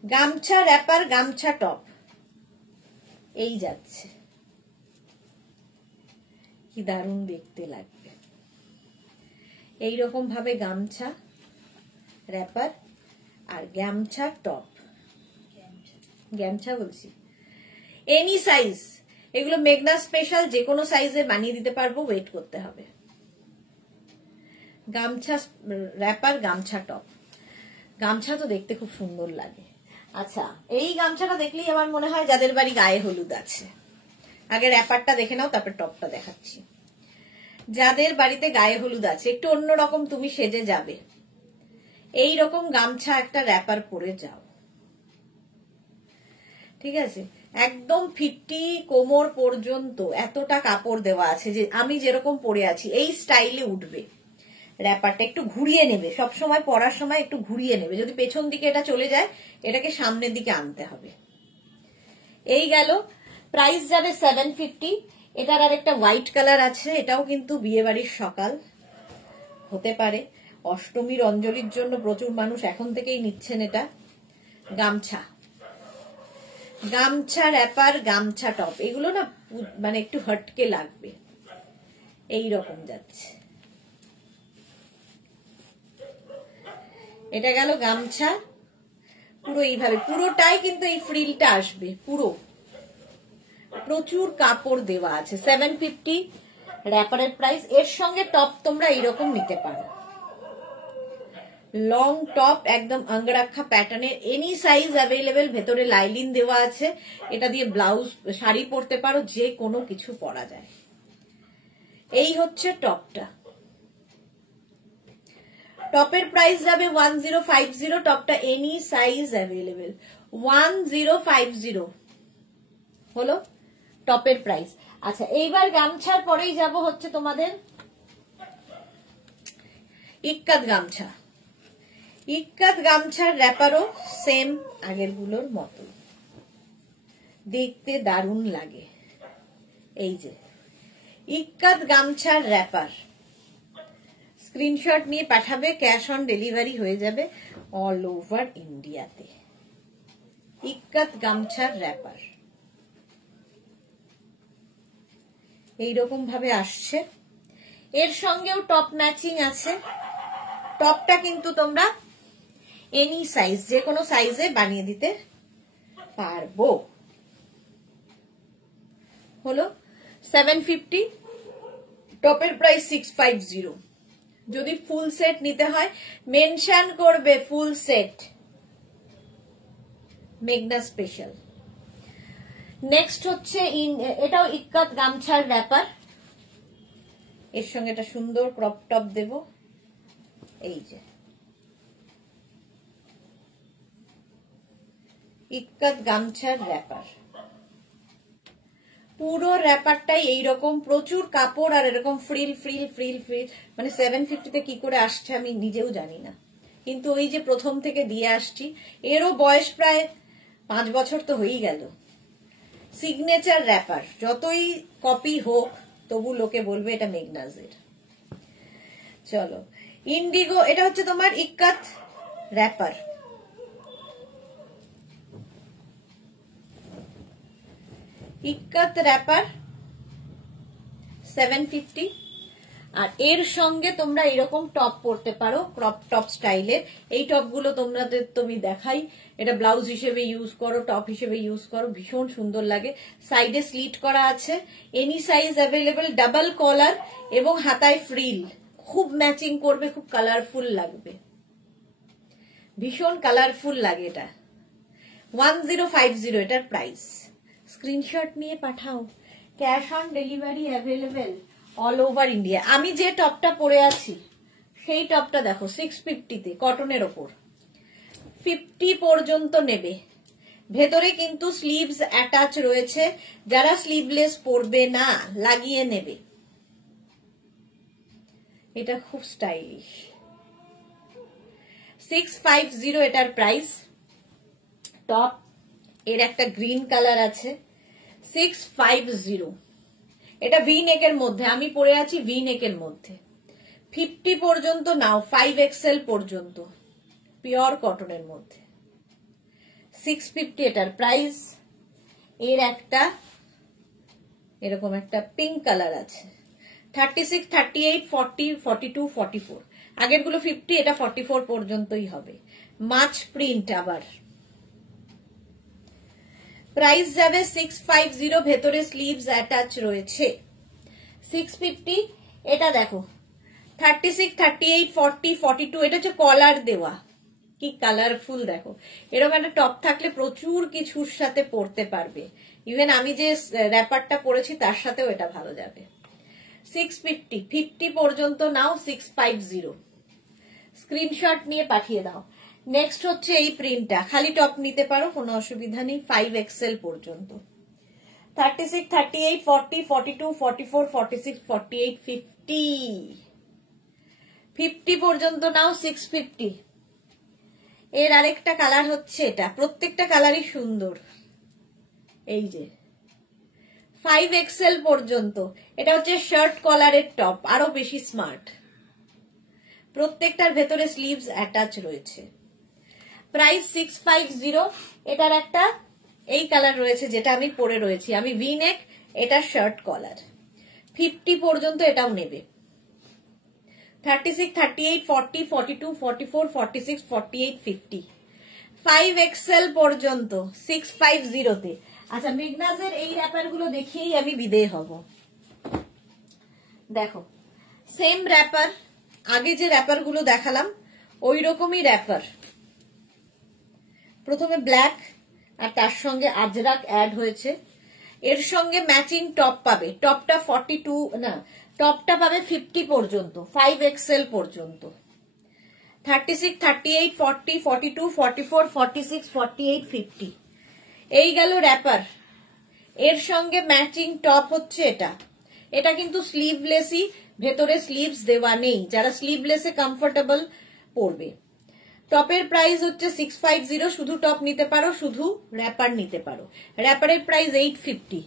গামছা র্যাপার, গামছা টপ এই যাচ্ছে। কি দারুণ দেখতে লাগবে। এইরকম ভাবে গামছা র্যাপার আর গামছা টপ, গামছা বলছি, এনি সাইজ। এগুলো মেঘনা স্পেশাল, যে কোনো সাইজে বানিয়ে দিতে পারবো, ওয়েট করতে হবে। গামছা র্যাপার, গামছা টপ। গামছা তো দেখতে খুব সুন্দর লাগে। আচ্ছা, এই গামছাটা দেখলেই আমার মনে হয় যাদের বাড়ি গায়ে হলুদ আছে। আগে র্যাপারটা দেখে নাও, তারপর টপটা দেখাচ্ছি। যাদের বাড়িতে গায়ে হলুদ আছে, একটু অন্যরকম তুমি সেজে যাবে, এই রকম গামছা একটা র্যাপার পরে যাও, ঠিক আছে? একদম ফিটটি কোমর পর্যন্ত এতটা কাপড় দেওয়া আছে যে আমি যেরকম পরে আছি এই স্টাইলে উঠবে। র্যাপারটা একটু ঘুরিয়ে নেবে, সবসময় পরার সময় একটু ঘুরিয়ে নেবে। যদি পেছন দিকে এটা চলে যায়, এটাকে সামনের দিকে আনতে হবে। এই গেল। প্রাইস যাবে 750। এটার আর একটা হোয়াইট কালার আছে, এটাও কিন্তু বিয়ে বাড়ির সকাল হতে পারে, অষ্টমীর অঞ্জলির জন্য প্রচুর মানুষ এখন থেকেই নিচ্ছেন এটা। গামছা, গামছা র্যাপার, গামছা টপ, এগুলো না মানে একটু হটকে লাগবে, এই রকম যাচ্ছে। এটা গেল গামছা, পুরো এইভাবে, পুরোটাই কিন্তু এই ফ্রিলটা আসবে পুরো, প্রচুর কাপড় দেওয়া আছে। 750 র্যাপারের প্রাইস। এর সঙ্গে টপ তোমরা এইরকম নিতে পারো, লং টপ, একদম অঙ্গরাক্ষা প্যাটার্নের, এনি সাইজ অ্যাভেলেবেল। ভেতরে লাইলিন দেওয়া আছে, এটা দিয়ে ব্লাউজ, শাড়ি পরতে পারো, যে কোনো কিছু পরা যায়। এই হচ্ছে টপটা। টপের প্রাইস যাবে 1050। টপটা এনি সাইজ অ্যাভেলেবেল 1050 হলো টপের প্রাইস। আচ্ছা, এইবার গামছার পরেই যাব হচ্ছে তোমাদের ইক্কাত গামছা। ইক্কাত গামছার র্যাপারও সেম আগের গুলোর মতো, দেখতে দারুণ লাগে। এই যে ইক্কাত গামছার র্যাপার, স্ক্রিনশট নিয়ে পাঠাবে, ক্যাশ অন ডেলিভারি হয়ে যাবে অল ওভার ইন্ডিয়াতে। ইক্কাত গামছার র্যাপার এইরকম ভাবে আসছে। এর সঙ্গেও টপ ম্যাচিং আছে। টপটা কিন্তু তোমরা এনি সাইজ, যে কোনো সাইজে বানিয়ে দিতে পারবো। হলো 750। টপের প্রাইস 650। যদি ফুল সেট নিতে হয় মেনশন করবে ফুল সেট, মেঘনা স্পেশাল। নেক্সট হচ্ছে এটাও ইক্কাত গামছার র্যাপার, এর সঙ্গে একটা সুন্দর ক্রপ টপ দেব। এই যে ইক্কাত গামছার র্যাপার, পুরো র্যাপারটাই এইরকম, প্রচুর কাপড় আর এরকম ফ্রিল ফ্রিল ফ্রিল ফ্রিল। মানে 750-তে কি করে আসছে আমি নিজেও জানি না, কিন্তু ওই যে প্রথম থেকে দিয়ে আসছি। এরও বয়স প্রায় 5 বছর তো হয়েই গেল। সিগনেচার র্যাপার, যতই কপি হোক তবু লোকে বলবে এটা মেঘনাজের। চলো ইন্ডিগো, এটা হচ্ছে তোমার ইক্কাত র্যাপার, ইক্কাত র্যাপার 750। আর এর সঙ্গে তোমরা এরকম টপ পরতে পারো, ক্রপ টপ স্টাইলের। এই টপ গুলো তোমাদের তুমি দেখাই, এটা ব্লাউজ হিসেবে ইউজ করো, টপ হিসেবে ইউজ করো, ভীষণ সুন্দর লাগে। সাইডে স্লিট করা আছে, এনি সাইজ অ্যাভেলেবেল, ডাবল কলার এবং হাতায় ফ্রিল, খুব ম্যাচিং করবে, খুব কালারফুল লাগবে, ভীষণ কালারফুল লাগে এটা। 1050 এটার প্রাইস। স্ক্রিনশট নিয়ে পাঠাও, cash on delivery available all over India. আমি যে টপটা পরে আছি সেই টপটা দেখো 650-তে, কটনের ওপর, 50 পর্যন্ত নেবে। ভেতরে কিন্তু স্লিভস অ্যাটাচ রয়েছে, যারা স্লিভলেস পরবে না লাগিয়ে নেবে, এটা খুব স্টাইলিশ। 650 এটার প্রাইস। টপ এর একটা গ্রিন কালার আছে, 650। এটা ভি নেকের মধ্যে, আমি পরে আছি ভি নেকের মধ্যে। 50 পর্যন্ত নাও, 5XL পর্যন্ত, পিওর কটনের মধ্যে। 650 এটার প্রাইস। এর একটা এরকম একটা পিঙ্ক কালার আছে, 36, 38, 40, 42, 44। আগের গুলো 50, এটা 44 পর্যন্তই হবে। মাছ প্রিন্ট আবার, প্রাইস যাবে 650, ভেতরে স্লিভস অ্যাটাচ রয়েছে। 650। এটা দেখো 36, 38, 40, 42, এটা হচ্ছে কলার দেওয়া, কি কালারফুল দেখো। এরকম একটা টপ থাকলে প্রচুর কিছুর সাথে পরতে পারবে, ইভেন আমি যে র্যাপারটা পরেছি তার সাথেও এটা ভালো যাবে। 650, 50 পর্যন্ত নাও, 650। স্ক্রিনশট নিয়ে পাঠিয়ে দাও। নেক্সট হচ্ছে এই প্রিন্টটা, খালি টপ নিতে পারো, কোনো অসুবিধা নেই, 5XL পর্যন্ত। 36, 38, 40, 42, 44, 46, 48, 50। 50 পর্যন্ত নাও, 650। এর আরেকটা কালার হচ্ছে এটা, প্রত্যেকটা কালারই সুন্দর, এই যে 5XL পর্যন্ত। এটা হচ্ছে শার্ট কলারের টপ, আরো বেশি স্মার্ট, প্রত্যেকটার ভেতরে স্লিভস অ্যাটাচ রয়েছে। প্রাইস 650। এটার একটা এই কালার রয়েছে যেটা আমি পরে রয়েছি, আমি ভি নেক, এটা শার্ট কলার। 50 পর্যন্ত এটাও নেবে। 36, 38, 40, 42, 44, 46, 48, 50। 5XL পর্যন্ত 650-তে। আচ্ছা, মেঘনাজের এই র্যাপার গুলো দেখিয়েই আমি বিদেয় হব। দেখো সেম র্যাপার, আগে যে র্যাপার গুলো দেখালাম ওই রকমই র্যাপার। প্রথমে ব্ল্যাক আর তার সঙ্গে আজরাক অ্যাড হয়েছে, এর সঙ্গে ম্যাচিং টপ পাবে। টপটা 42 না, টপটা পাবে 50 পর্যন্ত, 5XL পর্যন্ত। 36, 38, 40, 42, 44, 46, 48, 50। এই গেল র্যাপার। এর সঙ্গে ম্যাচিং টপ হচ্ছে এটা। এটা কিন্তু স্লিভলেসই, ভেতরে স্লিভস দেওয়া নেই, যারা স্লিভলেসে কমফোর্টেবল পরবে। টপের প্রাইস হচ্ছে 650, শুধু টপ নিতে পারো, শুধু র্যাপার নিতে পারো। র্যাপারের প্রাইস 850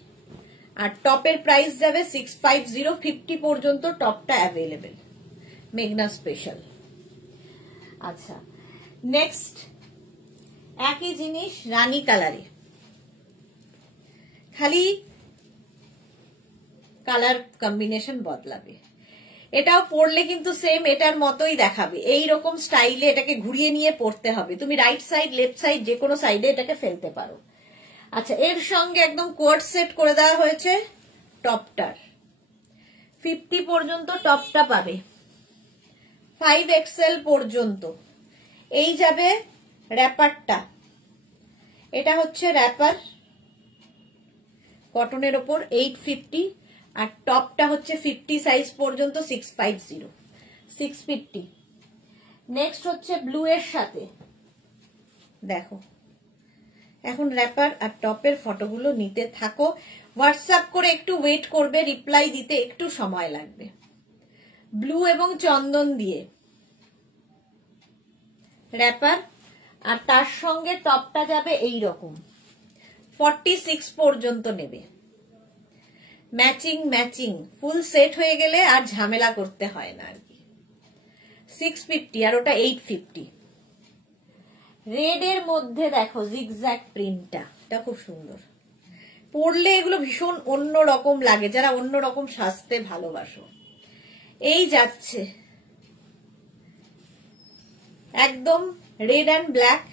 আর টপের প্রাইস যাবে 650। 50 পর্যন্ত টপটা অ্যাভেলেবেল, মেঘনা স্পেশাল। আচ্ছা, নেক্সট একই জিনিস রানী কালারে, খালি কালার কম্বিনেশন বদলাবে। এটাও পরলে কিন্তু সেম এটার মতোই দেখাবে, এই রকম স্টাইলে এটাকে ঘুরিয়ে নিয়ে পরতে হবে। তুমি রাইট সাইড, লেফট সাইড, যে কোনো সাইডে এটাকে ফেলতে পারো। আচ্ছা, এর সঙ্গে একদম কোয়ার্ড সেট করে দেওয়া হয়েছে টপটার। 50 পর্যন্ত টপটা পাবে, 5XL পর্যন্ত। এই যাবে র্যাপারটা, এটা হচ্ছে র্যাপার কটনের ওপর, 850। আর টপটা হচ্ছে 50 সাইজ পর্যন্ত, 650। 650। নেক্সট হচ্ছে ব্লু এর সাথে, দেখো এখন র্যাপার আর টপের ফটোগুলো নিতে থাকো, হোয়াটসঅ্যাপ করে একটু ওয়েট করবে, রিপ্লাই দিতে একটু সময় লাগবে। ব্লু এবং চন্দন দিয়ে র্যাপার, আর তার সঙ্গে টপটা যাবে এই রকম, 46 পর্যন্ত নেবে। ম্যাচিং ম্যাচিং ফুল সেট হয়ে গেলে আর ঝামেলা করতে হয় না আর কি। 650 আর ওটা 850। রেড এর মধ্যে দেখো জিগজ্যাগ প্রিন্টটা, এটা খুব সুন্দর। পরলে এগুলো ভীষণ অন্যরকম লাগে, যারা অন্যরকম সাজতে ভালোবাসো। এই যাচ্ছে একদম রেড অ্যান্ড ব্ল্যাক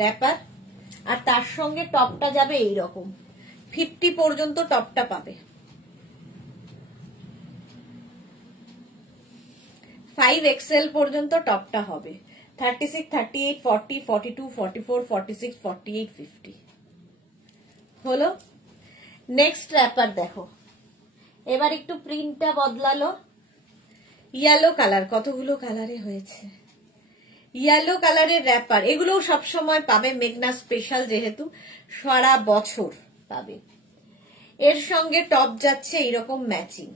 র্যাপার, আর তার সঙ্গে টপটা যাবে এইরকম 50 পর্যন্ত টপটা পাবে। 5XL পর্যন্ত টপটা হবে। 36, 38, 40, 42, 44, 46, 48, 50 হলো। নেক্সট র্যাপার দেখো, এবার একটু প্রিন্টটা বদলালো। ইয়েলো কালার, কতগুলো কালারে হয়েছে। ইয়েলো কালারের র্যাপার, এগুলো সবসময় পাবে, মেঘনা স্পেশাল যেহেতু সারা বছর পাবে। এর সঙ্গে টপ যাচ্ছে এইরকম ম্যাচিং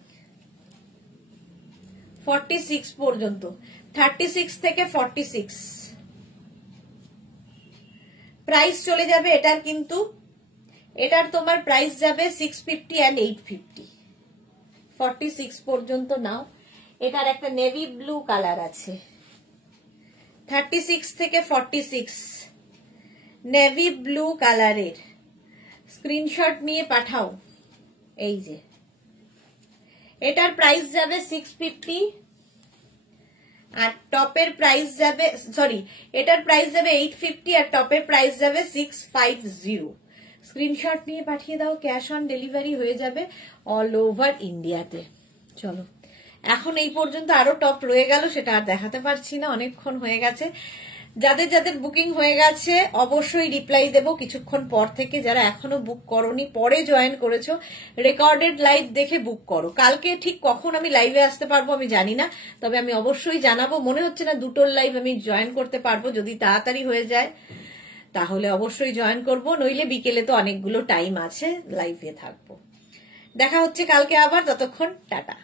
46 পর্যন্ত, 36 থেকে 46 প্রাইস চলে যাবে এটার। কিন্তু এটার তোমার প্রাইস যাবে 650 and 850। 46 পর্যন্ত নাও। এটার একটা নেভি ব্লু কালার আছে, 36 থেকে 46 নেভি ব্লু কালারের। স্ক্রিনশট নিয়ে পাঠাও। এই যে এটার প্রাইস যাবে 650 আর টপের প্রাইস যাবে, সরি এটার প্রাইস যাবে 850 আর টপের প্রাইস যাবে 650। স্ক্রিনশট নিয়ে পাঠিয়ে দাও, ক্যাশ অন ডেলিভারি হয়ে যাবে অল ওভার ইন্ডিয়াতে। চলো এখন এই পর্যন্ত, আরো টপ রয়ে গেল, সেটা আর দেখাতে পারছি না, অনেকক্ষণ হয়ে গেছে। যাদের যাদের বুকিং হয়ে গেছে অবশ্যই রিপ্লাই দেব কিছুক্ষণ পর থেকে। যারা এখনো বুক করোনি, পরে জয়েন করেছো, রেকর্ডেড লাইভ দেখে বুক করো। কালকে ঠিক কখন আমি লাইভে আসতে পারবো আমি জানি না, তবে আমি অবশ্যই জানাবো। মনে হচ্ছে না দুটোর লাইভ আমি জয়েন করতে পারবো, যদি তাড়াতাড়ি হয়ে যায় তাহলে অবশ্যই জয়েন করব, নইলে বিকেলে তো অনেকগুলো টাইম আছে, লাইভে থাকবো। দেখা হচ্ছে কালকে আবার, ততক্ষণ টাটা।